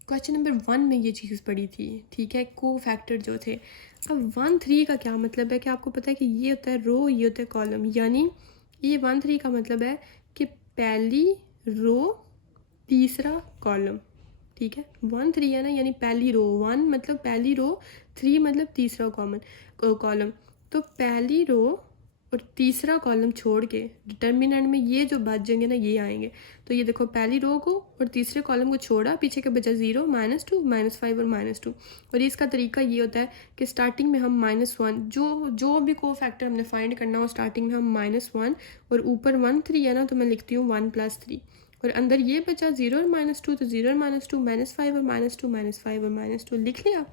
क्वेश्चन नंबर 1 में ये चीज़ पढ़ी थी, ठीक है, को फैक्टर जो थे। अब 1 3 का क्या मतलब है कि आपको पता है कि ये होता है रो, ये होता है कॉलम, यानी ये 1 3 का मतलब है कि पहली रो तीसरा कॉलम, ठीक है। 1 3 है ना, यानी पहली रो, 1 मतलब पहली रो, 3 मतलब तीसरा कॉलम। तो पहली रो और तीसरा कॉलम छोड़ के डिटर्मिनेंट में ये जो बचेंगे ना ये आएंगे। तो ये देखो पहली रो को और तीसरे कॉलम को छोड़ा, पीछे के बचा 0, -2, -5 और -2। और इसका तरीका ये होता है कि स्टार्टिंग में हम -1 जो भी को फैक्टर हमने फाइंड करना हो, स्टार्टिंग में हम -1 और ऊपर 1 3 है ना, तो मैं लिखती हूँ 1 + 3 और अंदर ये बचा 0 और -2, तो 0 और -2, -5 और -2, -5 और -2 लिख लिया।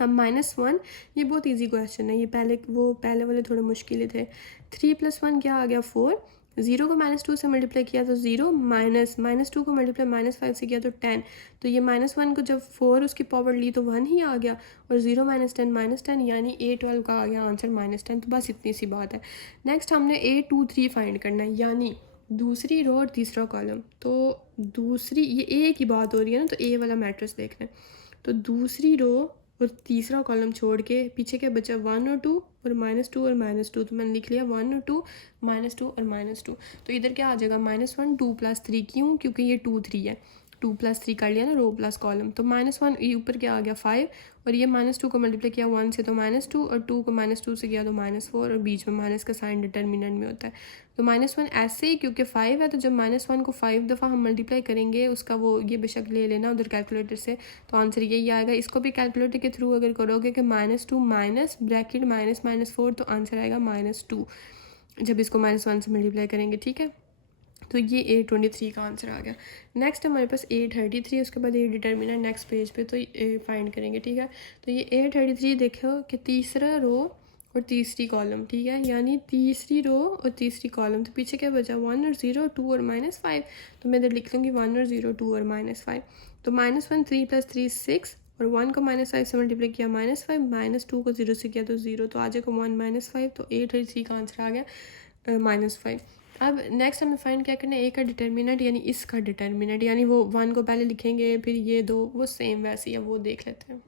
अब -1, ये बहुत इजी क्वेश्चन है, ये पहले वाले थोड़े मुश्किल थे। 3 + 1 क्या आ गया 4, 0 को -2 से मल्टीप्लाई किया तो 0, -2 को मल्टीप्लाई -5 से किया तो 10। तो ये -1 को जब 4 उसकी पावर ली तो 1 ही आ गया, और 0 -10 -10 यानी A12 का आ गया आंसर -10। तो बस इतनी सी बात है। नेक्स्ट हमने A23 फाइंड करना है, यानी दूसरी रो और तीसरा कॉलम। तो दूसरी, ये ए की बात हो रही है ना, तो ए वाला मैट्रिक्स देखना है। तो दूसरी रो और तीसरा कॉलम छोड़ के पीछे क्या बचा 1 और 2 और -2 और -2। तो मैंने लिख लिया 1 और 2, -2 और -2। तो इधर क्या आ जाएगा -1 2 + 3, क्यों, क्योंकि ये 2 3 है, 2 + 3 कर लिया ना, रो प्लस कॉलम। तो -1 ये ऊपर क्या आ गया 5, और ये -2 को मल्टीप्लाई किया 1 से तो -2, और 2 को -2 से किया तो -4, और बीच में माइनस का साइन डिटर्मिनेंट में होता है। तो -1 ऐसे ही, क्योंकि 5 है तो जब -1 को 5 दफ़ा हम मल्टीप्लाई करेंगे, उसका वो ये बेशक ले लेना उधर कैलकुलेटर से, तो आंसर यही आएगा। इसको भी कैलकुलेटर के थ्रू अगर करोगे कि -2 माइनस ब्रैकेट -4, तो आंसर आएगा -2 जब इसको -1 से मल्टीप्लाई करेंगे, ठीक है। तो ये A23 का आंसर आ गया। नेक्स्ट हमारे पास A33, उसके बाद ये डिटर्मिनेंट नेक्स्ट पेज पे तो फाइंड करेंगे, ठीक है। तो ये A33 देखो कि तीसरा रो और तीसरी कॉलम, ठीक है, यानी तीसरी रो और तीसरी कॉलम। तो पीछे क्या बचा 1 और 0, 2 और -5। तो मैं इधर लिख लूँगी 1 और 0, 2 और -5। तो -1 3 + 3 6, और 1 को -5 से मल्टीप्लाई किया -5, -2 को 0 से किया तो 0, तो आ जाएगा 1 -5। तो A33 का आंसर आ गया -5। अब नेक्स्ट हमें फाइंड क्या करना है, ए का डिटर्मिनेंट यानी इसका डिटर्मिनेंट, यानी वो 1 को पहले लिखेंगे फिर ये 2, वो सेम वैसे ही है, वो देख लेते हैं।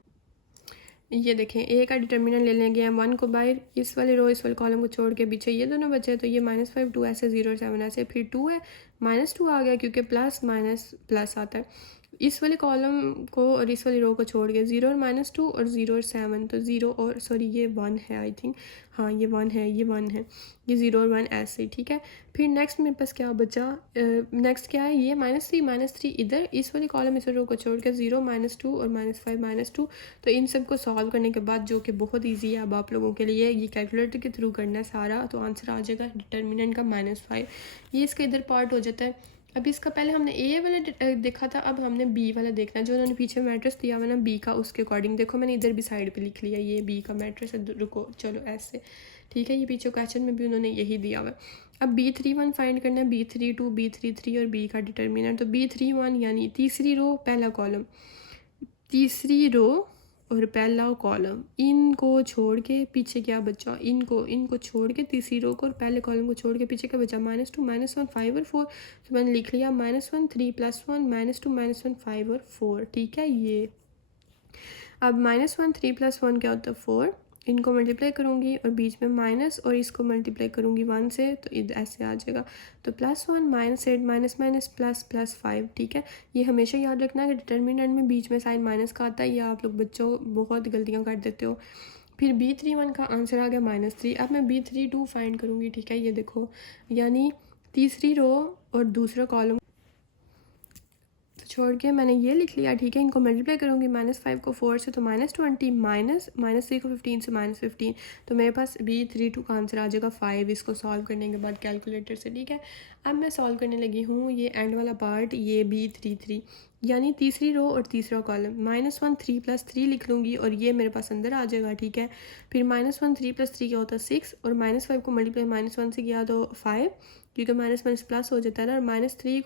ये देखें ए का डिटर्मिनेंट ले लेंगे हम 1 को बाहर, इस वाले रो इस वाले कॉलम को छोड़ के पीछे ये दोनों बचे, तो ये -5 2 ऐसे 0 और 7 ऐसे, फिर 2 है -2 आ गया क्योंकि प्लस माइनस प्लस आता है। इस वाले कॉलम को और इस वाली रो को छोड़ के 0 और -2 और 0 और 7, तो 0 और सॉरी ये 1 है आई थिंक, हाँ ये 1 है, ये 1 है, ये 0 और 1 ऐसे, ठीक है। फिर नेक्स्ट मेरे पास क्या बचा, नेक्स्ट क्या है, ये -3 इधर इस वाली कॉलम इस रो को छोड़ के 0 -2 और -5 -2। तो इन सब को सॉल्व करने के बाद, जो कि बहुत ईजी है अब आप लोगों के लिए, ये कैलकुलेटर के थ्रू करना है सारा, तो आंसर आ जाएगा डिटर्मिनेंट का -5। ये इसका इधर पार्ट हो जाता है। अब इसका पहले हमने ए वाला देखा था, अब हमने बी वाला देखना है, जो उन्होंने पीछे मैट्रिक्स दिया हुआ ना बी का, उसके अकॉर्डिंग देखो मैंने इधर भी साइड पे लिख लिया ये बी का मैट्रिक्स है, रुको चलो ऐसे, ठीक है। ये पीछे क्वेश्चन में भी उन्होंने यही दिया हुआ है। अब B31 फाइंड करना है, B32, B33 और बी का डिटर्मिनेंट। तो B31 यानी तीसरी रो पहला कॉलम, तीसरी रो और पहला कॉलम, इनको छोड़ के पीछे क्या बचा, इनको छोड़ के तीसरी रो को और पहले कॉलम को छोड़ के पीछे क्या बचा -2 -1 5 और 4। तो मैंने लिख लिया -1 3 + 1 -2 -1 5 और 4, ठीक है। ये अब -1 3 + 1 क्या होता है 4, इनको मल्टीप्लाई करूँगी और बीच में माइनस और इसको मल्टीप्लाई करूँगी 1 से, तो ऐसे आ जाएगा। तो +1 -8 माइनस +5, ठीक है। ये हमेशा याद रखना कि डिटर्मिनेंट में बीच में साइन माइनस का आता है, या आप लोग बच्चों बहुत गलतियाँ कर देते हो। फिर B31 का आंसर आ गया -3। अब मैं B32 फाइंड करूँगी, ठीक है। ये देखो यानी तीसरी रो और दूसरा कॉलम छोड़ के मैंने ये लिख लिया, ठीक है। इनको मल्टीप्लाई करूँगी -5 को 4 से तो -20, -3 को 15 से -15, तो मेरे पास B32 का आंसर आ जाएगा 5, इसको सॉल्व करने के बाद कैलकुलेटर से, ठीक है। अब मैं सॉल्व करने लगी हूँ ये एंड वाला पार्ट, ये B33। यानी तीसरी रो और तीसरा कॉलम, -1 3 + 3 लिख लूँगी और ये मेरे पास अंदर आ जाएगा, ठीक है। फिर -1 3 + 3 क्या होता है 6, और -5 को मल्टीप्लाई -1 से किया तो 5, क्योंकि माइनस प्लस हो जाता है ना, और -2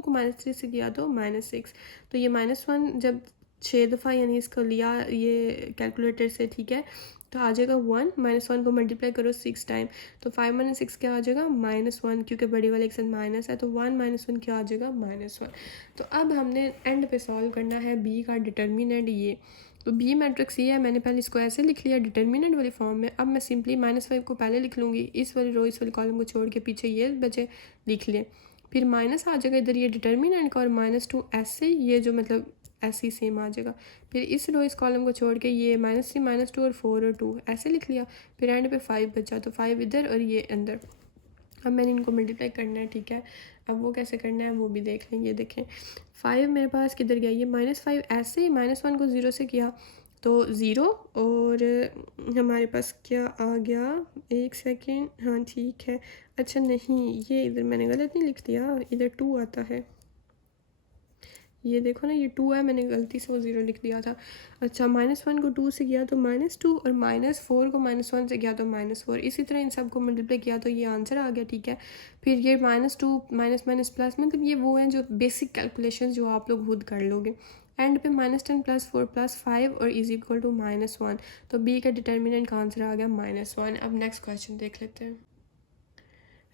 को -3 से किया तो -6। तो ये -1 जब 6 दफ़ा यानी इसको लिया ये कैलकुलेटर से, ठीक है, तो आ जाएगा 1, -1 को मल्टीप्लाई करो 6 टाइम, तो 5 - 6 क्या आ जाएगा -1, क्योंकि बड़ी वाले के साथ माइनस है, तो 1 - 1 क्या आ जाएगा -1। तो अब हमने एंड पे सॉल्व करना है बी का डिटर्मिनेंट ये। तो बी मैट्रिक्स ये है, मैंने पहले इसको ऐसे लिख लिया डिटर्मिनेंट वाली फॉर्म में। अब मैं सिंपली -5 को पहले लिख लूँगी, इस वाली रो इस वाले कॉलम को छोड़ के पीछे ये बचे लिख लिए, फिर माइनस आ जाएगा इधर ये डिटर्मिनेंट का, और -2 ऐसे ये जो मतलब ऐसे ही सेम आ जाएगा। फिर इस रो इस कॉलम को छोड़ के ये -3 -2 और 4 और 2 ऐसे लिख लिया, फिर एंड पे 5 बचा, तो 5 इधर और ये अंदर। अब मैंने इनको मल्टीप्लाई करना है, ठीक है। अब वो कैसे करना है वो भी देख लेंगे। देखें 5 मेरे पास किधर गया, ये -5 ऐसे ही -1 को 0 से किया तो 0, और हमारे पास क्या आ गया, एक सेकेंड, हाँ ठीक है। अच्छा नहीं, ये इधर मैंने गलत नहीं लिख दिया, इधर 2 आता है, ये देखो ना ये 2 है, मैंने गलती से वो 0 लिख दिया था। अच्छा -1 को 2 से किया तो -2, और -4 को -1 से किया तो -4, इसी तरह इन सब को मल्टीप्लाई किया तो ये आंसर आ गया, ठीक है। फिर ये -2 माइनस प्लस, मतलब ये वो हैं जो बेसिक कैलकुलेशन जो आप लोग खुद कर लोगे। एंड पे -10 + 4 + 5 और इज इक्वल टू -1, तो बी का डिटर्मिनेंट का आंसर आ गया -1। अब नेक्स्ट क्वेश्चन देख लेते हैं।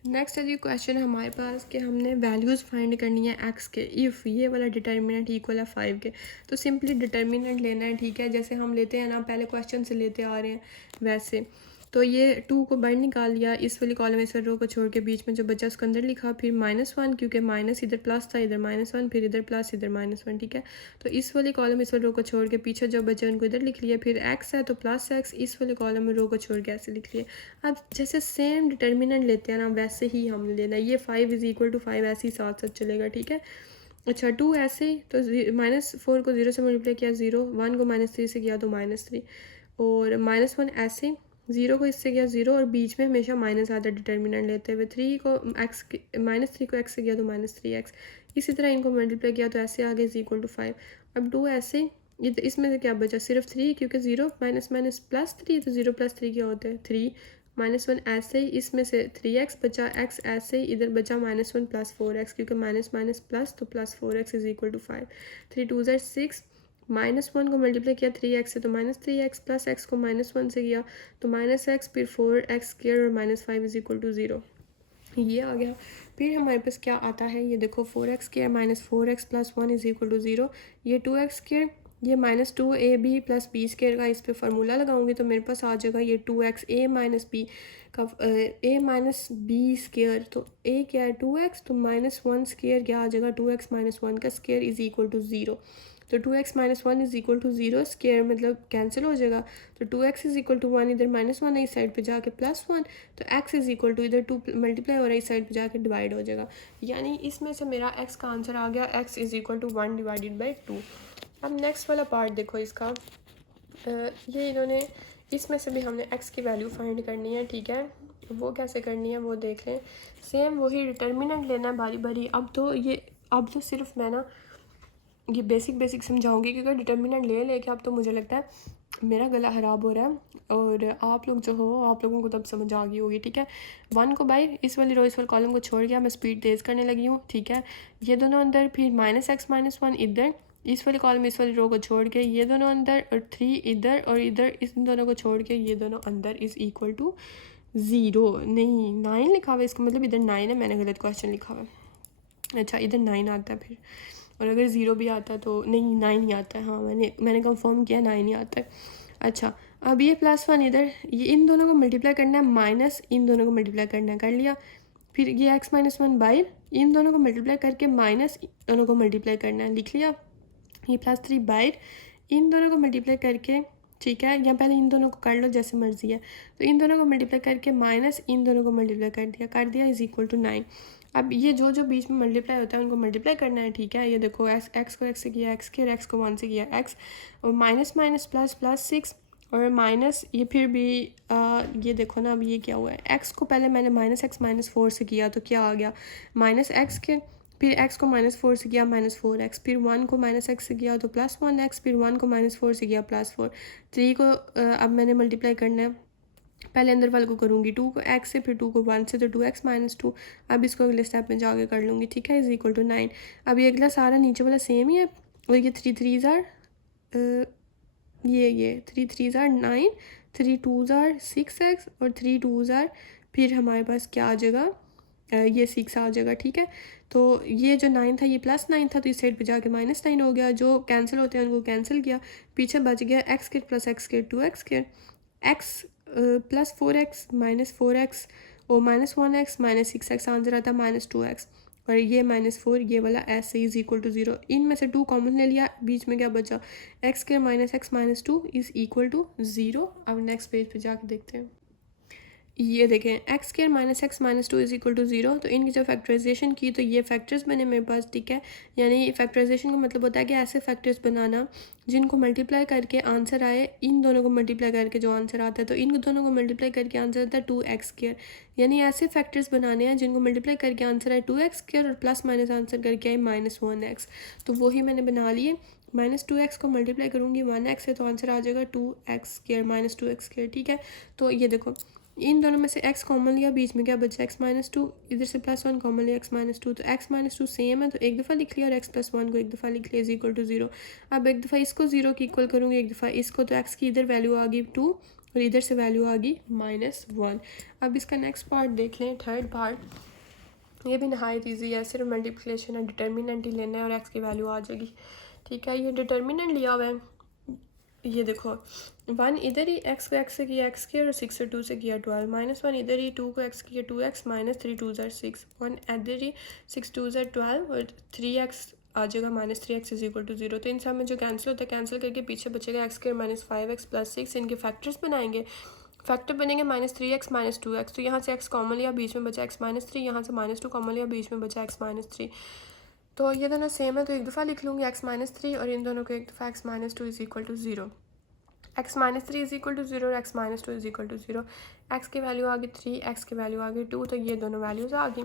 नेक्स्ट है जी क्वेश्चन हमारे पास कि हमने वैल्यूज़ फाइंड करनी है एक्स के, इफ़ ये वाला डिटर्मिनेंट इक्वल है 5 के। तो सिंपली डिटर्मिनेंट लेना है, ठीक है, जैसे हम लेते हैं ना पहले क्वेश्चन से लेते आ रहे हैं वैसे। तो ये 2 को बाहर निकाल लिया, इस वाली कॉलम इस वाली रो को छोड़ के बीच में जो बचा उसको अंदर लिखा, फिर -1 क्योंकि माइनस इधर प्लस था, इधर -1, फिर इधर प्लस इधर -1, ठीक है। तो इस वाली कॉलम इस वाली रो को छोड़ के पीछे जो बचे उनको इधर लिख लिया, फिर x है तो +x इस वाले कॉलम में रो को छोड़ के ऐसे लिख लिए। अब जैसे सेम डिटर्मिनेंट लेते हैं ना वैसे ही हमने लेना है, ये 5 = 5 ऐसे ही साथ साथ चलेगा, ठीक है। अच्छा 2 ऐसे ही, तो -4 को 0 से मल्टीप्लाई किया 0, 1 को -3 से किया तो -3, और -1 ऐसे 0 को इससे किया 0, और बीच में हमेशा माइनस आता है डिटर्मिनेंट लेते हुए। 3 को -3 को x से किया तो -3x, इसी तरह इनको मल्टीप्लाई किया तो ऐसे आ गए =5। अब 2 ऐसे, ये तो इसमें से क्या बचा सिर्फ 3, क्योंकि 0 +3, तो 0 + 3 क्या होता है 3, -1 ऐसे ही, इसमें से 3x बचा, x ऐसे ही, इधर बचा -1 + 4x, क्योंकि माइनस माइनस प्लस तो +4x = 5। 3 2 = 6, -1 को मल्टीप्लाई किया 3x से तो -3x, प्लस x को -1 से किया तो -x, फिर 4x² और -5 = 0, ये आ गया। फिर हमारे पास क्या आता है, ये देखो 4x² - 4x + 1 = 0, ये 2x², ये -2ab + b² का इस पे फार्मूला लगाऊंगी तो मेरे पास आ जाएगा ये 2xa - b का a - b², तो a क्या है 2x, तो -1² क्या आ जाएगा 2x - 1 का स्क्वायर = 0, तो 2x - 1 = 0, स्क्वायर मतलब कैंसिल हो जाएगा, तो 2x = 1, इधर -1 है इस साइड पे जाके +1, तो x = इधर 2 मल्टीप्लाई हो रहा है इस साइड पे जाके डिवाइड हो जाएगा, यानी इसमें से मेरा x का आंसर आ गया, x = 1/2। अब नेक्स्ट वाला पार्ट देखो इसका, ये इन्होंने इसमें से भी हमने x की वैल्यू फाइंड करनी है, ठीक है। वो कैसे करनी है वो देख लें, सेम वही डिटर्मिनेंट लेना है बारी बारी। अब तो सिर्फ मैं ना ये बेसिक समझाऊंगी, क्योंकि डिटर्मिनेंट लेके अब तो मुझे लगता है मेरा गला ख़राब हो रहा है, और आप लोग जो हो आप लोगों को तब समझ आ गई होगी, ठीक है। 1 को बाहर इस वाली रो इस वाले कॉलम को छोड़ गया, मैं स्पीड तेज़ करने लगी हूँ, ठीक है। ये दोनों अंदर, फिर -x - 1 इधर, इस वाले कॉलम इस वाली रो को छोड़ के ये दोनों अंदर, और 3 इधर, और इधर इस दोनों को छोड़ के ये दोनों अंदर = 0, नहीं 9 लिखा हुआ है इसका मतलब इधर 9 है, मैंने गलत क्वेश्चन लिखा हुआ है। अच्छा इधर 9 आता है फिर, और अगर 0 भी आता तो नहीं 9 ही आता है, हाँ मैंने कंफर्म किया 9 ही आता है। अच्छा अब ये +1 इधर, ये इन दोनों को मल्टीप्लाई करना है, माइनस इन दोनों को मल्टीप्लाई करना है, कर लिया। फिर ये x - 1 बाहर, इन दोनों को मल्टीप्लाई करके माइनस दोनों को मल्टीप्लाई करना है, लिख लिया। ये +3 बाहर, इन दोनों को मल्टीप्लाई करके, ठीक है, या पहले इन दोनों को कर लो जैसे मर्जी है, तो इन दोनों को मल्टीप्लाई करके माइनस इन दोनों को मल्टीप्लाई कर दिया = 9। अब ये जो बीच में मल्टीप्लाई होता है उनको मल्टीप्लाई करना है, ठीक है। ये देखो x को x से किया x के, और x को 1 से किया x, और माइनस माइनस प्लस प्लस 6, और माइनस ये फिर भी ये देखो ना अब ये क्या हुआ है, x को पहले मैंने -x - 4 से किया तो क्या आ गया -x के, फिर x को -4 से किया -4x, फिर 1 को -x से किया तो +1x, फिर 1 को -4 से किया +4। 3 को अब मैंने मल्टीप्लाई करना है, पहले अंदर वाले को करूँगी 2 को x से, फिर 2 को 1 से, तो 2x - 2। अब इसको अगले स्टेप में जाके कर लूँगी, ठीक है, इज इक्वल टू 9। अब ये अगला सारा नीचे वाला सेम ही है, और ये 3 3 ज़ार ये 3 3 ज़ार 9, 3 2 ज़ार 6x, और 3 2 ज़ार फिर हमारे पास क्या आ जाएगा, ये 6 आ जाएगा, ठीक है। तो ये जो 9 था ये +9 था, तो इस साइड पे जाके -9 हो गया, जो कैंसिल होते हैं उनको कैंसिल किया, पीछे बच गया x² + x² 2x², x + 4x -4x और -1x -6x, आंसर आता -2x, और ये -4 ये वाला ऐसे इज इक्वल टू 0। इनमें से 2 कॉमन ले लिया, बीच में क्या बचा, x² - x - 2 is equal to 0। अब नेक्स्ट पेज पे जाके देखते हैं, ये देखें x² - x - 2 is equal to 0। तो इनकी जो फैक्टराइजेशन की तो ये फैक्टर्स बने मेरे पास, ठीक है। यानी फैक्टराइजेशन का मतलब होता है कि ऐसे फैक्टर्स बनाना जिनको मल्टीप्लाई करके आंसर आए, इन दोनों को मल्टीप्लाई करके जो आंसर आता है, तो इन दोनों को मल्टीप्लाई करके आंसर आता है 2x²। यानी ऐसे फैक्टर्स बनाने हैं जिनको मल्टीप्लाई करके आंसर आए 2x² और प्लस माइनस आंसर करके आए -1x। तो वही मैंने बना लिए, -2x को मल्टीप्लाई करूँगी 1x से, तो आंसर आ जाएगा 2x² -2x², ठीक है। तो ये देखो इन दोनों में से x कॉमन लिया, बीच में क्या बचा x -2, इधर से +1 कॉमन लिया x -2, तो x -2 सेम है तो एक दफ़ा लिख लिया, और x +1 को एक दफ़ा लिख लिया इज इक्वल टू 0। अब एक दफ़ा इसको 0 की इक्वल करूँगी, एक दफ़ा इसको, तो x की इधर वैल्यू आ गई 2 और इधर से वैल्यू आ गई -1। अब इसका नेक्स्ट पार्ट देख लें, थर्ड पार्ट। ये भी नहायत ईजी है, सिर्फ मल्टीप्लिकेशन है, डिटर्मिनेंट ही लेना है और x की वैल्यू आ जाएगी, ठीक है। ये डिटर्मिनेंट लिया हुआ है, ये देखो 1 इधर ही x को x से किया x² और 6 से 2 से किया 12, -1 इधर ही 2 को x किया 2x -3 2 ज़ार 6, 1 इधर ही 6 2 ज़ार 12 और 3x आ जाएगा -3x इज इक्वल टू 0। तो इन सब में जो कैंसिल होता है कैंसिल करके पीछे बचेगा x² -5x + 6। इनके फैक्टर्स बनाएंगे, फैक्टर बनेंगे -3x -2x, तो यहाँ से x कॉमन लिया, बीच में बचा x -3, यहाँ से -2 कॉमन लिया, बीच में बचा x -3। तो ये दोनों सेम है तो एक दफ़ा लिख लूँगी x -3, और इन दोनों को एक दफ़ा x -2 is equal to 0, x -3 is equal to 0 और x -2 is equal to 0। x की वैल्यू आ गई 3, x की वैल्यू आ गई 2, तो ये दोनों वैल्यूज़ आ गई।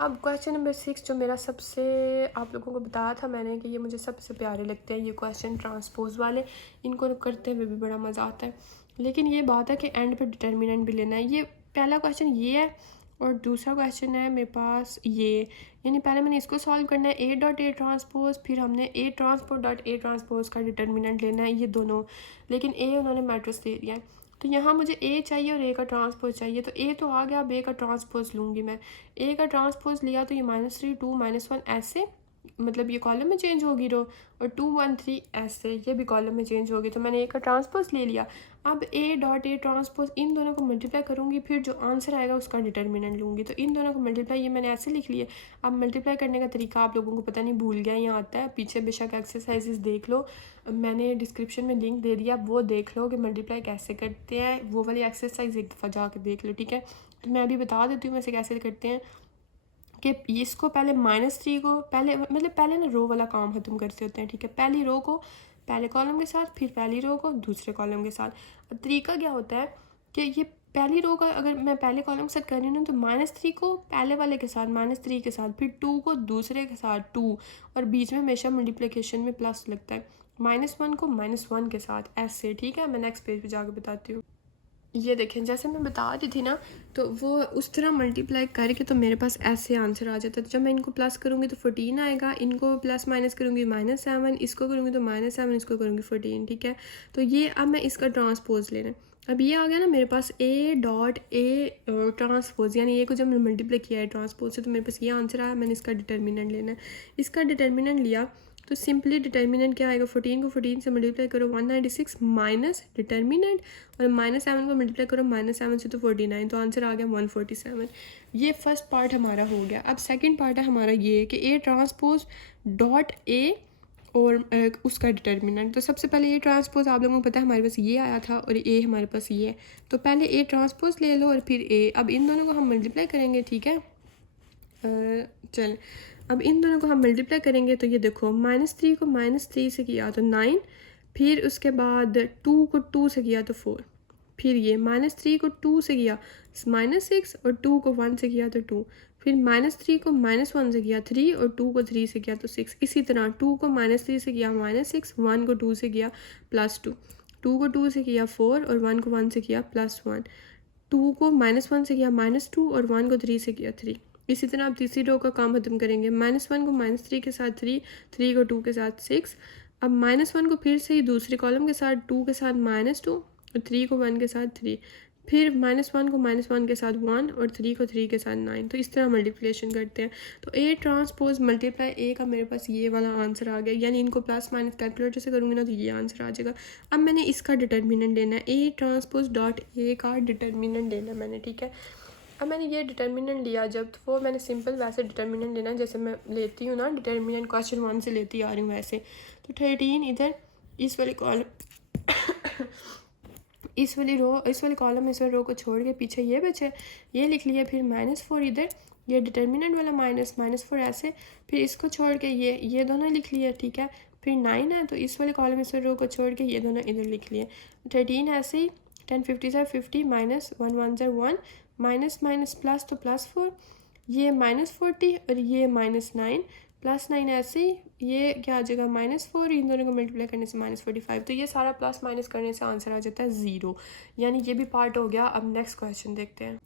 अब क्वेश्चन नंबर 6 जो मेरा सबसे, आप लोगों को बताया था मैंने कि ये मुझे सबसे प्यारे लगते हैं ये क्वेश्चन ट्रांसपोज वाले, इनको करते हुए भी बड़ा मज़ा आता है। लेकिन ये बात है कि एंड पे डिटर्मिनेंट भी लेना है। ये पहला क्वेश्चन ये है और दूसरा क्वेश्चन है मेरे पास ये, यानी पहले मैंने इसको सॉल्व करना है A.A ट्रांसपोज, फिर हमने A का डिटर्मिनेंट लेना है, ये दोनों। लेकिन A उन्होंने मैट्रिक्स दे दिया है, तो यहाँ मुझे A चाहिए और A का ट्रांसपोज चाहिए, तो A तो आ गया, अब A का ट्रांसपोज लूँगी मैं। A का ट्रांसपोज लिया तो ये -3 2 -1 ऐसे, मतलब ये कॉलम में चेंज होगी रो, और 2 1 3 ऐसे ये भी कॉलम में चेंज होगी, तो मैंने A का ट्रांसपोज ले लिया। अब A.A ट्रांसपोज इन दोनों को मल्टीप्लाई करूँगी, फिर जो आंसर आएगा उसका डिटर्मिनेंट लूँगी। तो इन दोनों को मल्टीप्लाई, ये मैंने ऐसे लिख लिए। अब मल्टीप्लाई करने का तरीका आप लोगों को पता नहीं भूल गया, यहाँ आता है, पीछे बेशक एक्सरसाइजेस देख लो, मैंने डिस्क्रिप्शन में लिंक दे दिया, वो देख लो कि मल्टीप्लाई कैसे करते हैं, वो वाली एक्सरसाइज एक दफ़ा जाके देख लो, ठीक है। तो मैं अभी बता देती हूँ वैसे कैसे करते हैं, कि इसको पहले -3 को पहले, मतलब पहले ना रो वाला काम ख़त्म करते होते हैं, ठीक है। पहली रो को पहले कॉलम के साथ, फिर पहली रो को दूसरे कॉलम के साथ। तरीका क्या होता है कि ये पहली रो का अगर मैं पहले कॉलम के साथ कर रही हूँ तो -3 को पहले वाले के साथ -3 के साथ, फिर 2 को दूसरे के साथ 2, और बीच में हमेशा मल्टीप्लिकेशन में प्लस लगता है, -1 को -1 के साथ ऐसे, ठीक है। मैं नेक्स्ट पेज पे जाकर बताती हूँ। ये देखें जैसे मैं बता रही थी ना, तो वो उस तरह मल्टीप्लाई करके तो मेरे पास ऐसे आंसर आ जाता है। जब मैं इनको प्लस करूँगी तो 14 आएगा, इनको प्लस माइनस करूँगी -7, इसको करूँगी तो -7, इसको करूँगी 14, ठीक है। तो ये अब मैं इसका ट्रांसपोज लेना है। अब ये आ गया ना मेरे पास A.A ट्रांसपोज, यानी ये को जब मैंने मल्टीप्लाई किया है ट्रांसपोज से, तो मेरे पास ये आंसर आया। मैंने इसका डिटर्मिनेंट लेना है। इसका डिटर्मिनेंट लिया तो सिंपली डिटर्मिनेंट क्या आएगा, 14 को 14 से मल्टीप्लाई करो 196 माइनस डिटर्मिनेंट, और -7 को मल्टीप्लाई करो -7 से तो 49, तो आंसर आ गया 147। ये फर्स्ट पार्ट हमारा हो गया। अब सेकंड पार्ट है हमारा ये कि A ट्रांसपोज डॉट A और उसका डिटर्मिनेंट। तो सबसे पहले A ट्रांसपोज आप लोगों को पता है हमारे पास ये आया था, और A हमारे पास ये है, तो पहले A ट्रांसपोज ले लो और फिर A। अब इन दोनों को हम मल्टीप्लाई करेंगे, ठीक है। चल अब इन दोनों को हम मल्टीप्लाई करेंगे, तो ये देखो -3 को -3 से किया तो 9, फिर उसके बाद 2 को 2 से किया तो 4, फिर ये -3 को 2 से किया -6, और 2 को 1 से किया तो 2, फिर -3 को -1 से किया 3 और 2 को 3 से किया तो 6। इसी तरह 2 को -3 से किया -6, 1 को 2 से किया +2, 2 को 2 से किया 4 और 1 को 1 से किया +1, 2 को -1 से किया -2 और 1 को 3 से किया 3। इसी तरह आप तीसरी रो का काम खत्म करेंगे। -1 को -3 के साथ 3, 3 को 2 के साथ 6। अब -1 को फिर से ही दूसरे कॉलम के साथ 2 के साथ -2 और 3 को 1 के साथ 3, फिर -1 को -1 के साथ 1 और 3 को 3 के साथ 9। तो इस तरह मल्टीप्लिकेशन करते हैं। तो A ट्रांसपोज मल्टीप्लाई A का मेरे पास ये वाला आंसर आ गया, यानी इनको प्लस माइनस कैलकुलेटर से करूँगी ना तो ये आंसर आ जाएगा। अब मैंने इसका डिटर्मिनेंट लेना है, A ट्रांसपोज डॉट A का डिटर्मिनेंट लेना है मैंने, ठीक है। अब मैंने ये डिटर्मिनेंट लिया जब, तो वो मैंने सिंपल वैसे डिटर्मिनेंट लेना जैसे मैं लेती हूँ ना डिटर्मिनेंट क्वेश्चन 1 से लेती आ रही हूँ वैसे। तो 13 इधर इस वाले कॉलम इस वाली कॉलम इस वाली रो को छोड़ के पीछे ये बचे, ये लिख लिया। फिर -4 इधर, ये डिटर्मिनेंट वाला -4 ऐसे, फिर इसको छोड़ के ये दोनों लिख लिया, ठीक है। फिर 9 है तो इस वाले कॉलम इस वाली रो को छोड़ के ये दोनों इधर लिख लिए। 13 ऐसे ही, 10 50 50, -1 1 1, माइनस माइनस प्लस तो +4, ये -40 और ये -9, +9 ऐसे ही, ये क्या आ जाएगा -4, इन दोनों को मल्टीप्लाई करने से -45। तो ये सारा प्लस माइनस करने से आंसर आ जाता है 0, यानी ये भी पार्ट हो गया। अब नेक्स्ट क्वेश्चन देखते हैं।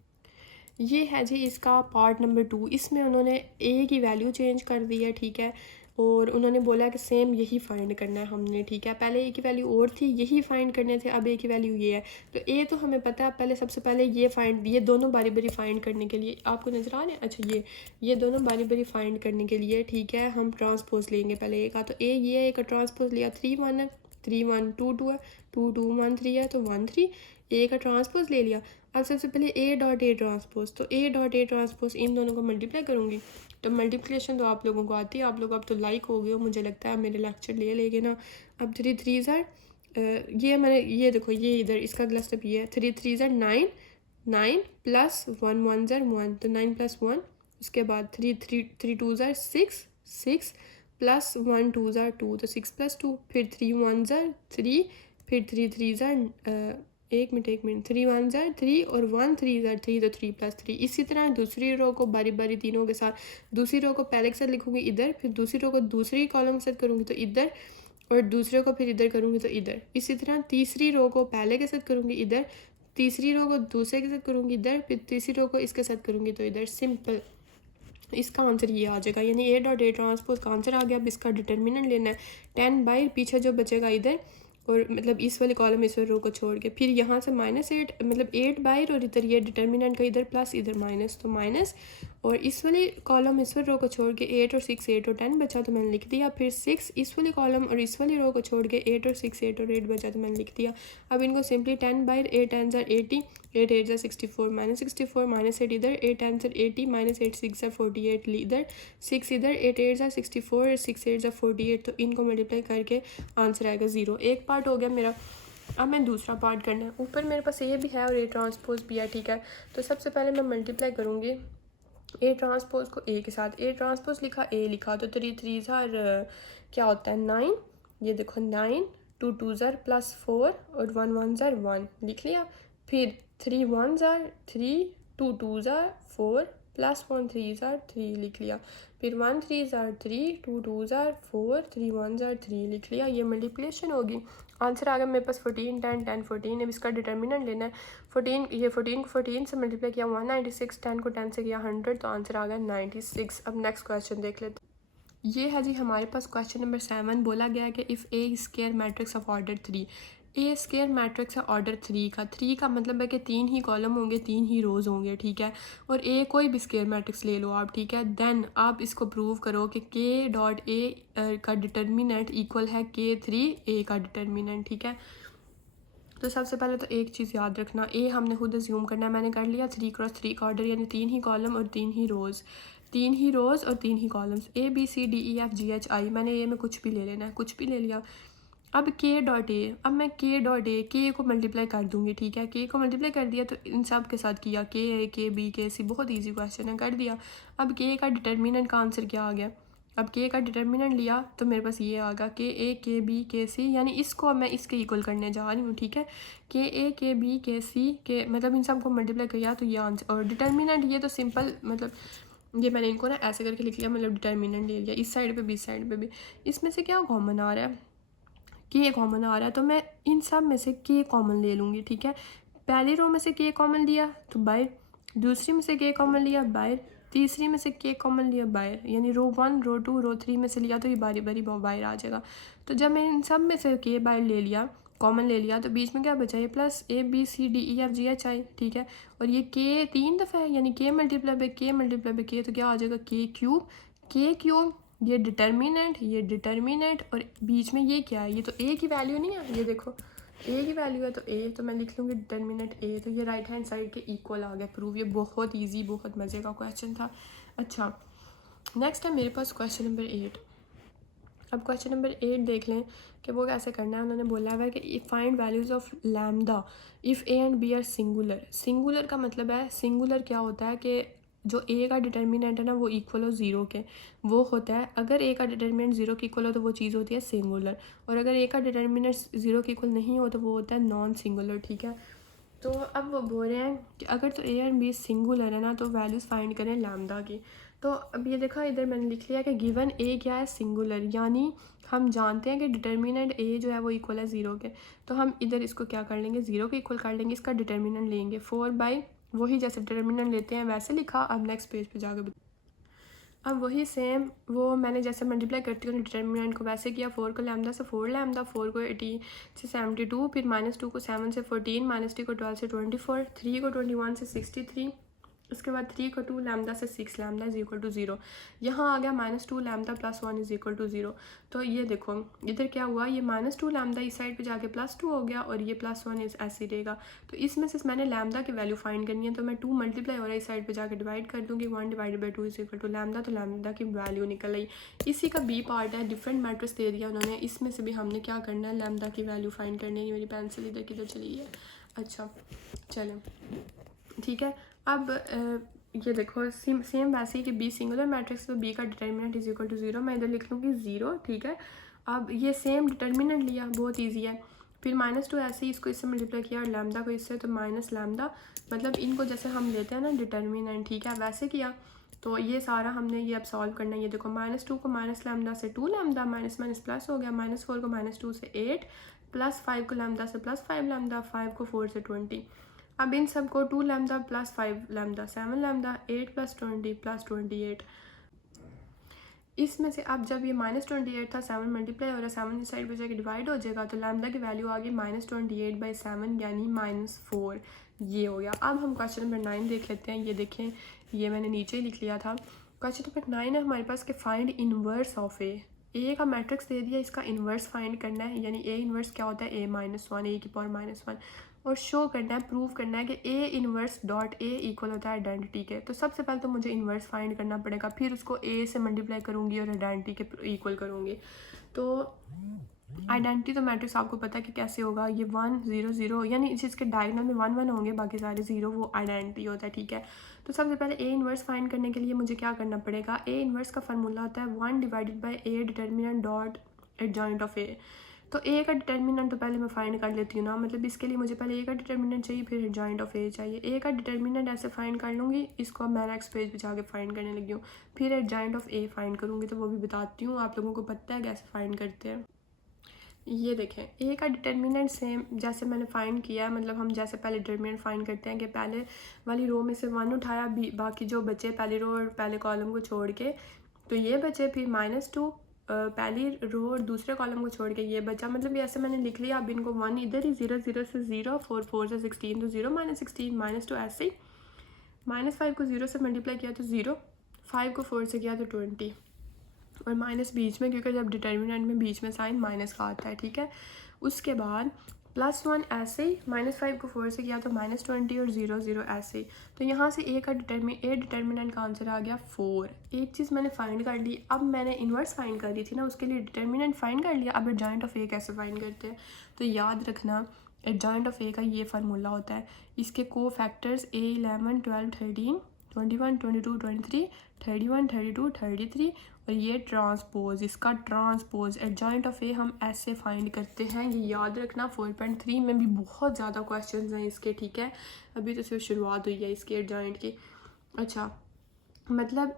ये है जी इसका पार्ट नंबर 2। इसमें उन्होंने A की वैल्यू चेंज कर दी है, ठीक है, और उन्होंने बोला कि सेम यही फाइंड करना है हमने, ठीक है। पहले A की वैल्यू और थी, यही फाइंड करने थे, अब A की वैल्यू ये है। तो A तो हमें पता है, पहले सबसे पहले ये दोनों बारी बारी फाइंड करने के लिए, आपको नजर आ रहे हैं, अच्छा ये दोनों बारी बारी फाइंड करने के लिए, ठीक है, हम ट्रांसपोज लेंगे पहले A का। तो A ये एक ट्रांसपोज लिया, 3 1 है, 3 1 2 2 है, 2 2 1 3 है, तो 1 3 A का ट्रांसपोज ले लिया। अब सबसे पहले A डॉट A ट्रांसपोज, तो A डॉट A ट्रांसपोज इन दोनों को मल्टीप्लाई करूँगी। तो मल्टीप्लिकेशन तो आप लोगों को आती है, आप लोग अब तो लाइक हो गए हो, मुझे लगता है मेरे लेक्चर ले लेंगे ना। अब 3 3 ज़र ये मैंने ये देखो, ये इधर इसका अगला स्टेप ये है, 3 3 ज़र 9, 9 प्लस 1 1 ज़र 1, तो 9 + 1, उसके बाद 3 2 ज़र 6 6 प्लस 1 2 ज़र 2, तो 6 + 2, फिर 3 1 ज़र 3, फिर 3 3 ज़र एक मिनट 3 1 ज़र 3 और 1 3 ज़र 3, तो 3 + 3। इसी तरह दूसरी रो को बारी बारी तीनों के साथ, दूसरी रो को पहले के साथ लिखूंगी इधर, फिर दूसरी रो को दूसरी कॉलम के साथ करूँगी तो इधर, और दूसरे को फिर इधर करूँगी तो इधर। इसी तरह तीसरी रो को पहले के साथ करूँगी इधर, तीसरी रो को दूसरे के साथ करूँगी इधर, फिर तीसरी रो को इसके साथ करूँगी तो इधर। सिंपल, इसका आंसर ये आ जाएगा, यानी A डॉट A ट्रांसपोज का आंसर आ गया। अब इसका डिटर्मिनेंट लेना है 10 बाई पीछे जो बचेगा इधर, और मतलब इस वाले कॉलम इस वाले रो को छोड़ के, फिर यहाँ से -8 मतलब 8 बाई, और इधर ये डिटर्मिनेंट का इधर प्लस इधर माइनस, तो माइनस, और इस वाले कॉलम इस वाले रो को छोड़ के 8 और 6 8 और 10 बचा तो मैंने लिख दिया। फिर 6 इस वाले कॉलम और इस वाली रो को छोड़ के 8 और 6 8 और 8 बचा तो मैंने लिख दिया। अब इनको सिंपली 10 बाई 8 10 ज़र 80, 8 8 ज़र 64, -64 -8 इधर, 8 10 ज़र 80, -8 6 ज़र 48 इधर, 6 इधर, 8 8 ज़र 64, 6 8 ज़र 48, तो इनको मल्टीप्लाई करके आंसर आएगा 0। एक पार्ट हो गया मेरा। अब मैं दूसरा पार्ट करना है। ऊपर मेरे पास A भी है और A ट्रांसपोज भी है, ठीक है। तो सबसे पहले मैं मल्टीप्लाई करूँगी A ट्रांसपोज को A के साथ। A ट्रांसपोज लिखा, A लिखा, तो 3 3 ज़र क्या होता है 9, ये देखो 9, 2 2 ज़र +4 और 1 1 ज़र 1 लिख लिया। फिर 3 1 ज़र 3, 2 2 ज़र 4 प्लस 1 3 ज़र 3 लिख लिया। फिर 1 3 ज़र 3, 2 2 ज़र 4, 3 1 ज़र 3 लिख लिया। ये मल्टीप्लिकेशन होगी। आंसर आ गया मेरे पास 14 10 10 14। अब इसका डिटर्मिनेंट लेना है 14, ये 14 को 14 से मल्टीप्लाई किया 196, 10 को 10 से किया 100, तो आंसर आ गया 96। अब नेक्स्ट क्वेश्चन देख लेते हैं। ये है जी हमारे पास क्वेश्चन नंबर 7। बोला गया है कि if A square matrix of order 3, A square matrix है ऑर्डर 3 का मतलब है कि 3 ही कॉलम होंगे, 3 ही रोज़ होंगे, ठीक है। और A कोई भी स्क्वायर मैट्रिक्स ले लो आप, ठीक है। देन आप इसको प्रूव करो कि K डॉट A का डिटर्मिनेंट इक्वल है K3 A का डिटर्मिनेंट, ठीक है। तो सबसे पहले तो एक चीज़ याद रखना, A हमने खुद अज्यूम करना है। मैंने कर लिया 3 क्रॉस 3 का ऑर्डर, यानी 3 ही कॉलम और 3 ही रोज़, 3 ही रोज़ और 3 ही columns. A B C D E F G H I, मैंने A में कुछ भी ले लेना है, कुछ भी ले लिया। अब K डॉट A, अब मैं K डॉट A K को मल्टीप्लाई कर दूंगी, ठीक है। K को मल्टीप्लाई कर दिया तो इन सब के साथ किया, K A K B K C, बहुत इजी क्वेश्चन है, कर दिया। अब K का डिटर्मिनेंट का आंसर क्या आ गया, अब K का डिटर्मिनेंट लिया तो मेरे पास ये आ गया K A K B K C, यानी इसको मैं इसके इक्वल करने जा रही हूँ, ठीक है। K A K B K C के मतलब इन सब को मल्टीप्लाई किया तो ये आंसर, और डिटर्मिनेंट ये तो सिंपल मतलब ये मैंने इनको ना ऐसे करके लिख लिया, मतलब डिटर्मिनेंट ले लिया, इस साइड पे भी इस साइड पे भी। इसमें से क्या कॉमन आ रहा है, के कॉमन आ रहा है, तो मैं इन सब में से के कॉमन ले लूँगी, ठीक है। पहली रो में से के कॉमन लिया तो बाहर, दूसरी में से के कॉमन लिया बाहर, तीसरी में से के कॉमन लिया बाहर, यानी रो 1 रो 2 रो 3 में से लिया तो ये बारी बारी बाहर आ जाएगा। तो जब मैं इन सब में से के बाहर ले लिया, कॉमन ले लिया, तो बीच में क्या बचा, ये plus A B C D E F G H I, ठीक है। और ये के 3 दफ़ा है, यानी के मल्टीप्लाई बाई के मल्टीप्लाई बाई के, तो क्या आ जाएगा के क्यूब। के क्यूब ये डिटर्मिनेंट और बीच में ये क्या है, ये तो ए की वैल्यू नहीं है, ये देखो ए की वैल्यू है, तो ए तो मैं लिख लूँगी डिटर्मिनेंट ए, तो ये राइट हैंड साइड के इक्वल आ गया प्रूव। ये बहुत इजी, बहुत मज़े का क्वेश्चन था। अच्छा, नेक्स्ट है मेरे पास क्वेश्चन नंबर 8। अब क्वेश्चन नंबर 8 देख लें कि वो कैसे करना है। उन्होंने बोला है कि find values of lambda if A and B are singular. Singular का मतलब है, सिंगुलर क्या होता है कि जो ए का डिटर्मिनेंट है ना वो इक्वल हो ज़ीरो के, वो होता है। अगर ए का डिटर्मिनेंट ज़ीरो के इक्वल हो तो वो चीज़ होती है सिंगुलर, और अगर ए का डिटर्मिनेंट ज़ीरो के इक्वल नहीं हो तो वो होता है नॉन सिंगुलर, ठीक है। तो अब वो बोल रहे हैं कि अगर तो ए एंड बी सिंगुलर है ना तो वैल्यूज़ फाइंड करें लैम्डा की। तो अब ये देखा इधर मैंने लिख लिया कि गिवन ए क्या है, सिंगुलर, यानी हम जानते हैं कि डिटर्मिनेंट ए जो है वो इक्वल है ज़ीरो के। तो हम इधर इसको क्या कर लेंगे, ज़ीरो के इक्वल कर लेंगे, इसका डिटर्मिनेंट लेंगे 4 वही जैसे डिटर्मिनेंट लेते हैं वैसे लिखा। अब नेक्स्ट पेज पे जाकर अब वही सेम वो मैंने जैसे मल्टीप्लाई करती हूँ डिटर्मिनेंट को वैसे किया। 4 को लैम्डा से 4 लैम्डा, 4 को 80 से 72, फिर -2 को 7 से 14, -3 को 12 से 24, 3 को 21 से 63, उसके बाद 3 को 2 लैम्डा से 6 लैम्डा इज इक्वल टू 0। यहाँ आ गया -2 lambda plus 1 is equal to 0। तो ये देखो इधर क्या हुआ, ये -2 लैम्डा इस साइड पे जाके +2 हो गया और ये +1 इस ऐसे ही रहेगा। तो इसमें से मैंने लैम्डा की वैल्यू फाइंड करनी है, तो मैं 2 मल्टीप्लाई हो रहा है इस साइड पे जाके डिवाइड कर दूँगी, 1 divided by 2 is equal to lambda. तो लैम्डा की वैल्यू निकल आई। इसी का बी पार्ट है, डिफरेंट मैट्रिक्स दे दिया उन्होंने, इसमें से भी हमने क्या करना है, लैम्डा की वैल्यू फाइंड करनी है। मेरी पेंसिल इधर किधर चली है। अच्छा चलें ठीक है। अब ये देखो सेम वैसे ही कि बी सिंगुलर मैट्रिक्स, तो बी का डिटर्मिनेंट इज इक्वल टू 0, मैं इधर लिख लूँगी 0, ठीक है। अब ये सेम डिटर्मिनेंट लिया, बहुत इजी है। फिर -2 ऐसे ही इसको इससे मल्टीप्लाई किया और लैम्डा को इससे, तो माइनस लैम्डा, मतलब इनको जैसे हम लेते हैं ना डिटर्मिनेंट, ठीक है, वैसे किया। तो ये सारा हमने ये अब सॉल्व करना है। ये देखो -2 को माइनस लैम्डा से 2 लैम्डा, माइनस माइनस प्लस हो गया, -4 को -2 से 8, +5 को लैम्डा से +5 लैम्डा, 5 को 4 से 20। अब इन सब को 2 लैम्डा प्लस 5 लैम्डा 7 लैम्डा, 8 + 20 + 28। इसमें से अब जब ये -28 था, 7 मल्टीप्लाई हो रहा है, 7 इस साइड पे जाके डिवाइड हो जाएगा, तो लैम्डा की वैल्यू आ गई -28/7 यानी -4। ये हो गया। अब हम क्वेश्चन नंबर 9 देख लेते हैं। ये देखें, ये मैंने नीचे ही लिख लिया था। क्वेश्चन नंबर 9 है हमारे पास कि फाइंड इनवर्स ऑफ ए का मैट्रिक्स दे दिया, इसका इन्वर्स फाइंड करना है, यानी ए इन्वर्स क्या होता है, a-1, ए की पावर -1, और शो करना है, प्रूव करना है कि A inverse dot A equal होता है आइडेंटिटी के। तो सबसे पहले तो मुझे इन्वर्स फाइंड करना पड़ेगा, फिर उसको ए से मल्टीप्लाई करूँगी और आइडेंटिटी के इक्वल करूँगी। तो आइडेंटिटी तो मैट्रिक्स आपको पता है कि कैसे होगा, ये 1 0 0, यानी जिसके डायगोनल में 1 1 होंगे, बाकी सारे 0, वो आइडेंटिटी होता है, ठीक है। तो सबसे पहले ए इन्वर्स फाइंड करने के लिए मुझे क्या करना पड़ेगा, ए इन्वर्स का फार्मूला होता है 1 divided by a determinant dot adjoint of a. तो ए का डिटर्मिनेंट तो पहले मैं फाइंड कर लेती हूँ ना, मतलब इसके लिए मुझे पहले ए का डिटर्मिनेंट चाहिए, फिर एडजॉइंट ऑफ ए चाहिए। ए का डिटर्मिनेंट ऐसे फाइंड कर लूँगी, इसको मैं नेक्स्ट पेज पे जाके फाइंड करने लगी हूँ। फिर एडजॉइंट ऑफ ए फाइंड करूँगी, तो वो भी बताती हूँ, आप लोगों को पता है कैसे फाइंड करते हैं। ये देखें, ए का डिटर्मिनेंट सेम जैसे मैंने फाइंड किया है, मतलब हम जैसे पहले डिटर्मिनेंट फाइंड करते हैं कि पहले वाली रो में से 1 उठाया, बाकी जो बचे पहली रो और पहले कॉलम को छोड़ के, तो ये बचे, फिर -2 पहली रो और दूसरे कॉलम को छोड़ के ये बचा, मतलब ये ऐसे मैंने लिख लिया। अब इनको 1 इधर ही, 0 0 से 0, 4 4 से 16, तो 0 -16 -2 ऐसे ही, -5 को 0 से मल्टीप्लाई किया तो 0, 5 को 4 से किया तो 20, और माइनस बीच में, क्योंकि जब डिटर्मिनेंट में बीच में साइन माइनस का आता है, ठीक है। उसके बाद +1 ऐसे ही, -5 को 4 से किया तो -20 और 0 0 ऐसे ही। तो यहाँ से ए डिटर्मिनेंट का आंसर आ गया 4। एक चीज़ मैंने फाइंड कर ली। अब मैंने इन्वर्स फाइंड कर दी थी ना, उसके लिए डिटर्मिनेंट फाइंड कर लिया। अब एडजॉइंट ऑफ ए कैसे फाइंड करते हैं, तो याद रखना एडजॉइंट ऑफ ए का ये फार्मूला होता है, इसके को फैक्टर्स A11 12 13 21 22 23 31 32 33, और ये ट्रांसपोज, इसका ट्रांसपोज एडजॉइंट ऑफ ए हम ऐसे फाइंड करते हैं। ये याद रखना, 4.3 में भी बहुत ज़्यादा क्वेश्चंस हैं इसके, ठीक है। अभी तो सिर्फ शुरुआत हुई है इसके एडजॉइंट की। अच्छा, मतलब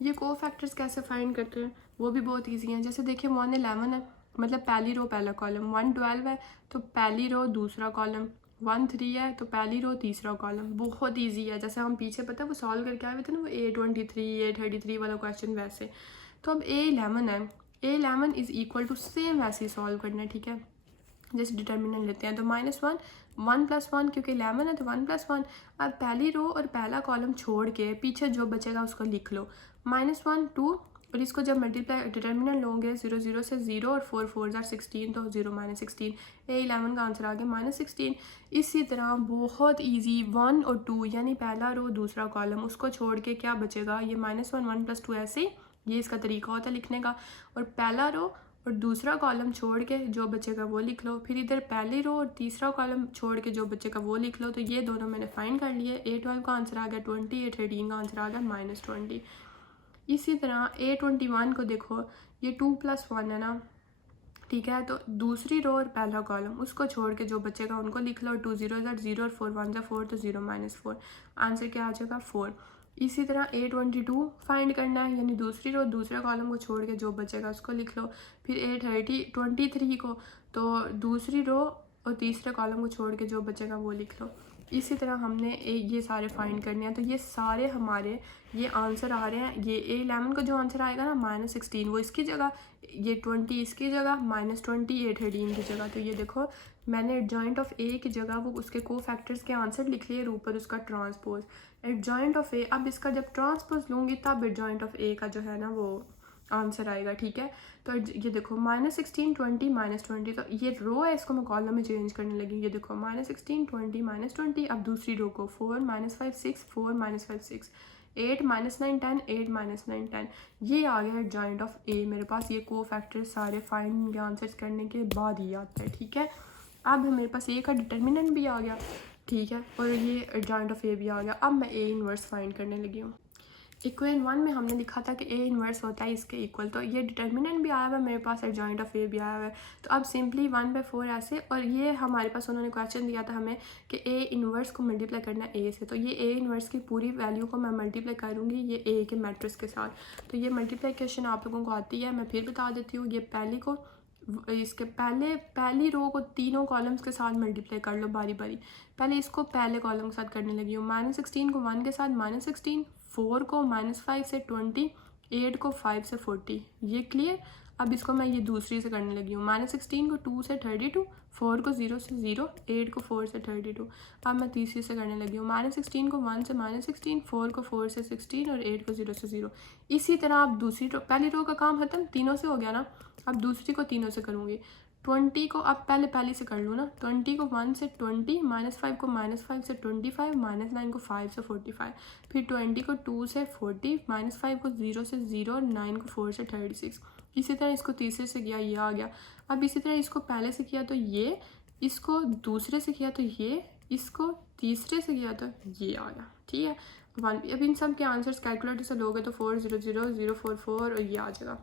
ये को फैक्टर्स कैसे फाइंड करते हैं वो भी बहुत ईजी हैं। जैसे देखिए 111 है, मतलब पहली रो पहला कॉलम, 112 है तो पहली रो दूसरा कॉलम, 13 है तो पहली रो तीसरा कॉलम। बहुत ईजी है, जैसे हम पीछे पता है वो सॉल्व करके आए हुए थे ना, वो A23 A33 वाला क्वेश्चन वैसे। तो अब A11 है, A11 is equal to same वैसे ही सॉल्व करना है, ठीक है। जैसे डिटर्मिनेंट लेते हैं तो -1 1+1, क्योंकि 11 है तो 1+1। अब पहली रो और पहला कॉलम छोड़ के पीछे जो बचेगा उसको लिख लो, -1 2, और इसको जब मल्टीप्लाई डिटर्मिनेंट लोगे 0 0 से 0 और 4 4 जार 16 तो 0 -16, A11 का आंसर आ गया -16। इसी तरह बहुत इजी 1 और 2 यानी पहला रो दूसरा कॉलम उसको छोड़ के क्या बचेगा, ये -1 1+2 ऐसे ही, ये इसका तरीका होता है लिखने का। और पहला रो और दूसरा कॉलम छोड़ के जो बचेगा वो लिख लो, फिर इधर पहली रो और तीसरा कॉलम छोड़ के जो बचेगा वो लिख लो। तो ये दोनों मैंने फाइंड कर लिए। A12 का आंसर आ गया 20, A13 का आंसर आ गया -20। इसी तरह A21 को देखो, ये 2+1 है ना, ठीक है। तो दूसरी रो और पहला कॉलम उसको छोड़ के जो बचेगा उनको लिख लो, 2 0 0 और 4 1 4 तो 0 -4, आंसर क्या आ जाएगा 4। इसी तरह A22 फाइंड करना है, यानी दूसरी रो दूसरे कॉलम को छोड़ के जो बचेगा उसको लिख लो। फिर A23 को तो दूसरी रो और तीसरे कॉलम को छोड़ के जो बचेगा वो लिख लो। इसी तरह हमने ये सारे फाइंड करने हैं। तो ये सारे हमारे ये आंसर आ रहे हैं। ये A11 का जो आंसर आएगा ना -16 वो इसकी जगह, ये 20 इसकी जगह, -20 A13 की जगह। तो ये देखो मैंने एडजॉइंट ऑफ A की जगह वो उसके को फैक्टर्स के आंसर लिख लिए और ऊपर उसका ट्रांसपोज एडजॉइंट ऑफ A। अब इसका जब ट्रांसपोज लूँगी तब एडजॉइंट ऑफ A का जो है ना वो आंसर आएगा, ठीक है। तो ये देखो -16 20 -20, तो ये रो है इसको मैं कॉलम में चेंज करने लगी। ये देखो -16 20 -20। अब दूसरी रो को 4 -5 6 4 -5 6 8 -9 10 8 -9 10। ये आ गया एडजॉइंट ऑफ A मेरे पास। ये को फैक्टर सारे फाइंड आंसर्स करने के बाद ही आता है, ठीक है। अब मेरे पास A का डिटर्मिनेंट भी आ गया, ठीक है, और ये एडजॉइंट ऑफ A भी आ गया। अब मैं A इनवर्स फाइंड करने लगी हूँ। इक्वेशन 1 में हमने लिखा था कि A इनवर्स होता है इसके इक्वल, तो ये डिटर्मिनेंट भी आया हुआ है मेरे पास, एडजॉइंट ऑफ A भी आया हुआ है। तो अब सिंपली 1/4 ऐसे, और ये हमारे पास उन्होंने क्वेश्चन दिया था हमें कि A इनवर्स को मल्टीप्लाई करना है A से। तो ये A इनवर्स की पूरी वैल्यू को मैं मल्टीप्लाई करूँगी ये A के मैट्रिक्स के साथ। तो ये मल्टीप्लिकेशन आप लोगों को आती है, मैं फिर बता देती हूँ। ये पहली को इसके पहली रो को तीनों कॉलम्स के साथ मल्टीप्लाई कर लो बारी बारी। पहले इसको पहले कॉलम के साथ करने लगी हूँ। -16 को 1 के साथ -16, 4 को -5 से 20, 8 को 5 से 40। ये क्लियर। अब इसको मैं ये दूसरी से करने लगी हूँ। -16 को 2 से 32, 4 को 0 से 0, 8 को 4 से 32। अब मैं तीसरी से करने लगी हूँ। -16 को 1 से -16, 4 को 4 से 16 और 8 को 0 से 0। इसी तरह अब दूसरी रो, पहली रो का काम खत्म, तीनों से हो गया ना। अब दूसरी को तीनों से करूँगी। 20 को अब पहले से कर लूँ ना। 20 को 1 से 20, -5 को -5 से 25, -9 को 5 से 45, फिर 20 को 2 से 40, -5 को 0 से 0 और 9 को 4 से 36। इसी तरह इसको तीसरे से किया, ये आ गया। अब इसी तरह इसको पहले से किया तो ये, इसको दूसरे से किया तो ये, इसको तीसरे से किया तो ये आ गया, ठीक है। अब इन सब के आंसर्स कैलकुलेटर से लोगे तो 4 0 0 0 4 4 और ये आ जाएगा।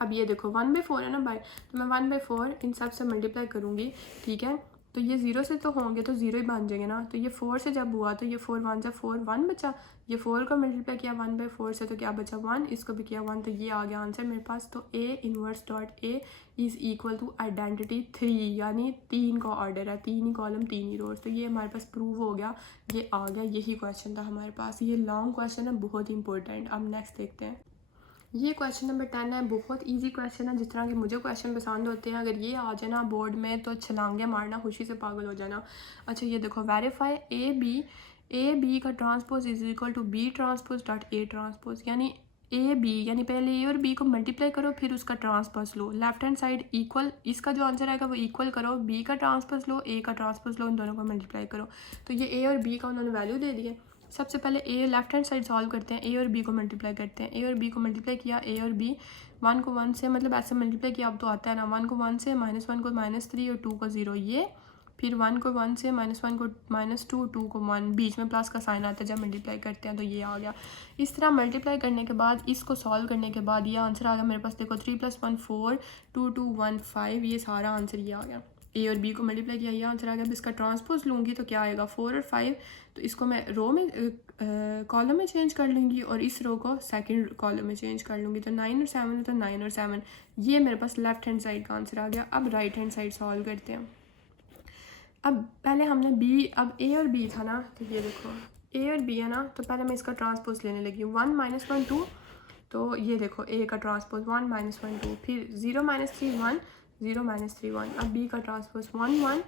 अब ये देखो 1/4 है ना भाई, तो मैं 1/4 इन सब से मल्टीप्लाई करूँगी, ठीक है। तो ये 0 से तो होंगे तो 0 ही बन जाएंगे ना। तो ये 4 से जब हुआ तो ये 4 1 जा 4 1 बचा। ये 4 को मल्टीप्लाई किया 1/4 से तो क्या बचा 1, इसको भी किया 1, तो ये आ गया आंसर मेरे पास। तो A inverse dot A is equal to identity 3, यानी 3 का ऑर्डर है, 3 ही कॉलम 3 ही रोज। तो ये हमारे पास प्रूव हो गया, ये आ गया। यही क्वेश्चन था हमारे पास। ये लॉन्ग क्वेश्चन है, बहुत ही इंपॉर्टेंट। अब नेक्स्ट देखते हैं। ये क्वेश्चन नंबर 10 है, बहुत इजी क्वेश्चन है। जिस तरह के मुझे क्वेश्चन पसंद होते हैं, अगर ये आ जाए ना बोर्ड में तो छलांगे मारना, खुशी से पागल हो जाना। अच्छा ये देखो, वेरीफाई ए बी का transpose is equal to B transpose dot A transpose, यानी A B, यानी पहले A और B को मल्टीप्लाई करो फिर उसका ट्रांसपोज लो। लेफ्ट हैंड साइड इक्वल, इसका जो आंसर आएगा वो इक्वल करो, B का ट्रांसपोज लो, A का ट्रांसपोज लो, इन दोनों को मल्टीप्लाई करो। तो ये A और B का उन्होंने वैल्यू दे दिए। सबसे पहले A left hand side solve करते हैं, A और B को मल्टीप्लाई करते हैं। A और B को मल्टीप्लाई किया, A और B 1 को 1 से, मतलब ऐसे मल्टीप्लाई किया, अब तो आता है ना। 1 को 1 से, -1 को -3 और 2 को 0, ये फिर 1 को 1 से, -1 को -2, 2 को 1, बीच में प्लस का साइन आता है जब मल्टीप्लाई करते हैं, तो ये आ गया। इस तरह मल्टीप्लाई करने के बाद, इसको सॉल्व करने के बाद ये आंसर आ गया मेरे पास। देखो 3 + 1 4, 2 2 1 5, ये सारा आंसर ये आ गया। ए और बी को मल्टीप्लाई किया, ये आंसर आ गया। अब इसका ट्रांसपोज लूँगी तो क्या आएगा 4 और 5, तो इसको मैं रो में कॉलम में चेंज कर लूँगी और इस रो को सेकंड कॉलम में चेंज कर लूँगी। तो 9 और 7 है तो 9 और 7, ये मेरे पास लेफ्ट हैंड साइड का आंसर आ गया। अब राइट हैंड साइड सॉल्व करते हैं। अब पहले हमने बी, अब ए और बी था ना, तो ये देखो ए और बी है ना, तो पहले मैं इसका ट्रांसपोज लेने लगी हूँ 1 -1 2, तो ये देखो ए का ट्रांसपोज 1 -1 2, फिर 0 -3 1 0 -3 1। अब बी का ट्रांसपोज 1 1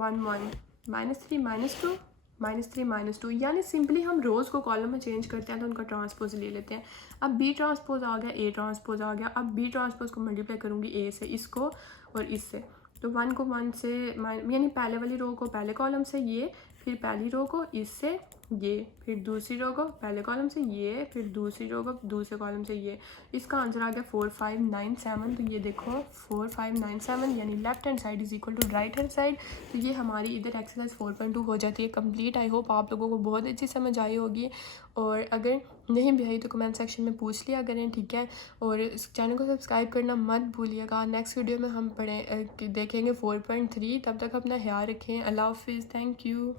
1 1 -3 -2 -3 -2, यानी सिंपली हम रोज़ को कॉलम में चेंज करते हैं तो उनका ट्रांसपोज ले लेते हैं। अब बी ट्रांसपोज आ गया, ए ट्रांसपोज आ गया। अब बी ट्रांसपोज को मल्टीप्लाई करूँगी ए से, इसको और इससे, तो 1 को 1 से यानी पहले वाली रो को पहले कॉलम से ये, फिर पहली रो को इससे ये, फिर दूसरी रो को पहले कॉलम से ये, फिर दूसरी रो को दूसरे कॉलम से ये। इसका आंसर आ गया 4 5 9 7। तो ये देखो 4 5 9 7, यानी left hand side is equal to right hand side. तो ये हमारी इधर एक्सरसाइज 4.2 हो जाती है कंप्लीट। आई होप आप लोगों को बहुत अच्छी समझ आई होगी, और अगर नहीं भी आई तो कमेंट सेक्शन में पूछ लिया करें, ठीक है। और इस चैनल को सब्सक्राइब करना मत भूलिएगा। नेक्स्ट वीडियो में हम देखेंगे 4.3। तब तक अपना ख्याल रखें। अल्लाह हाफिज़, थैंक यू।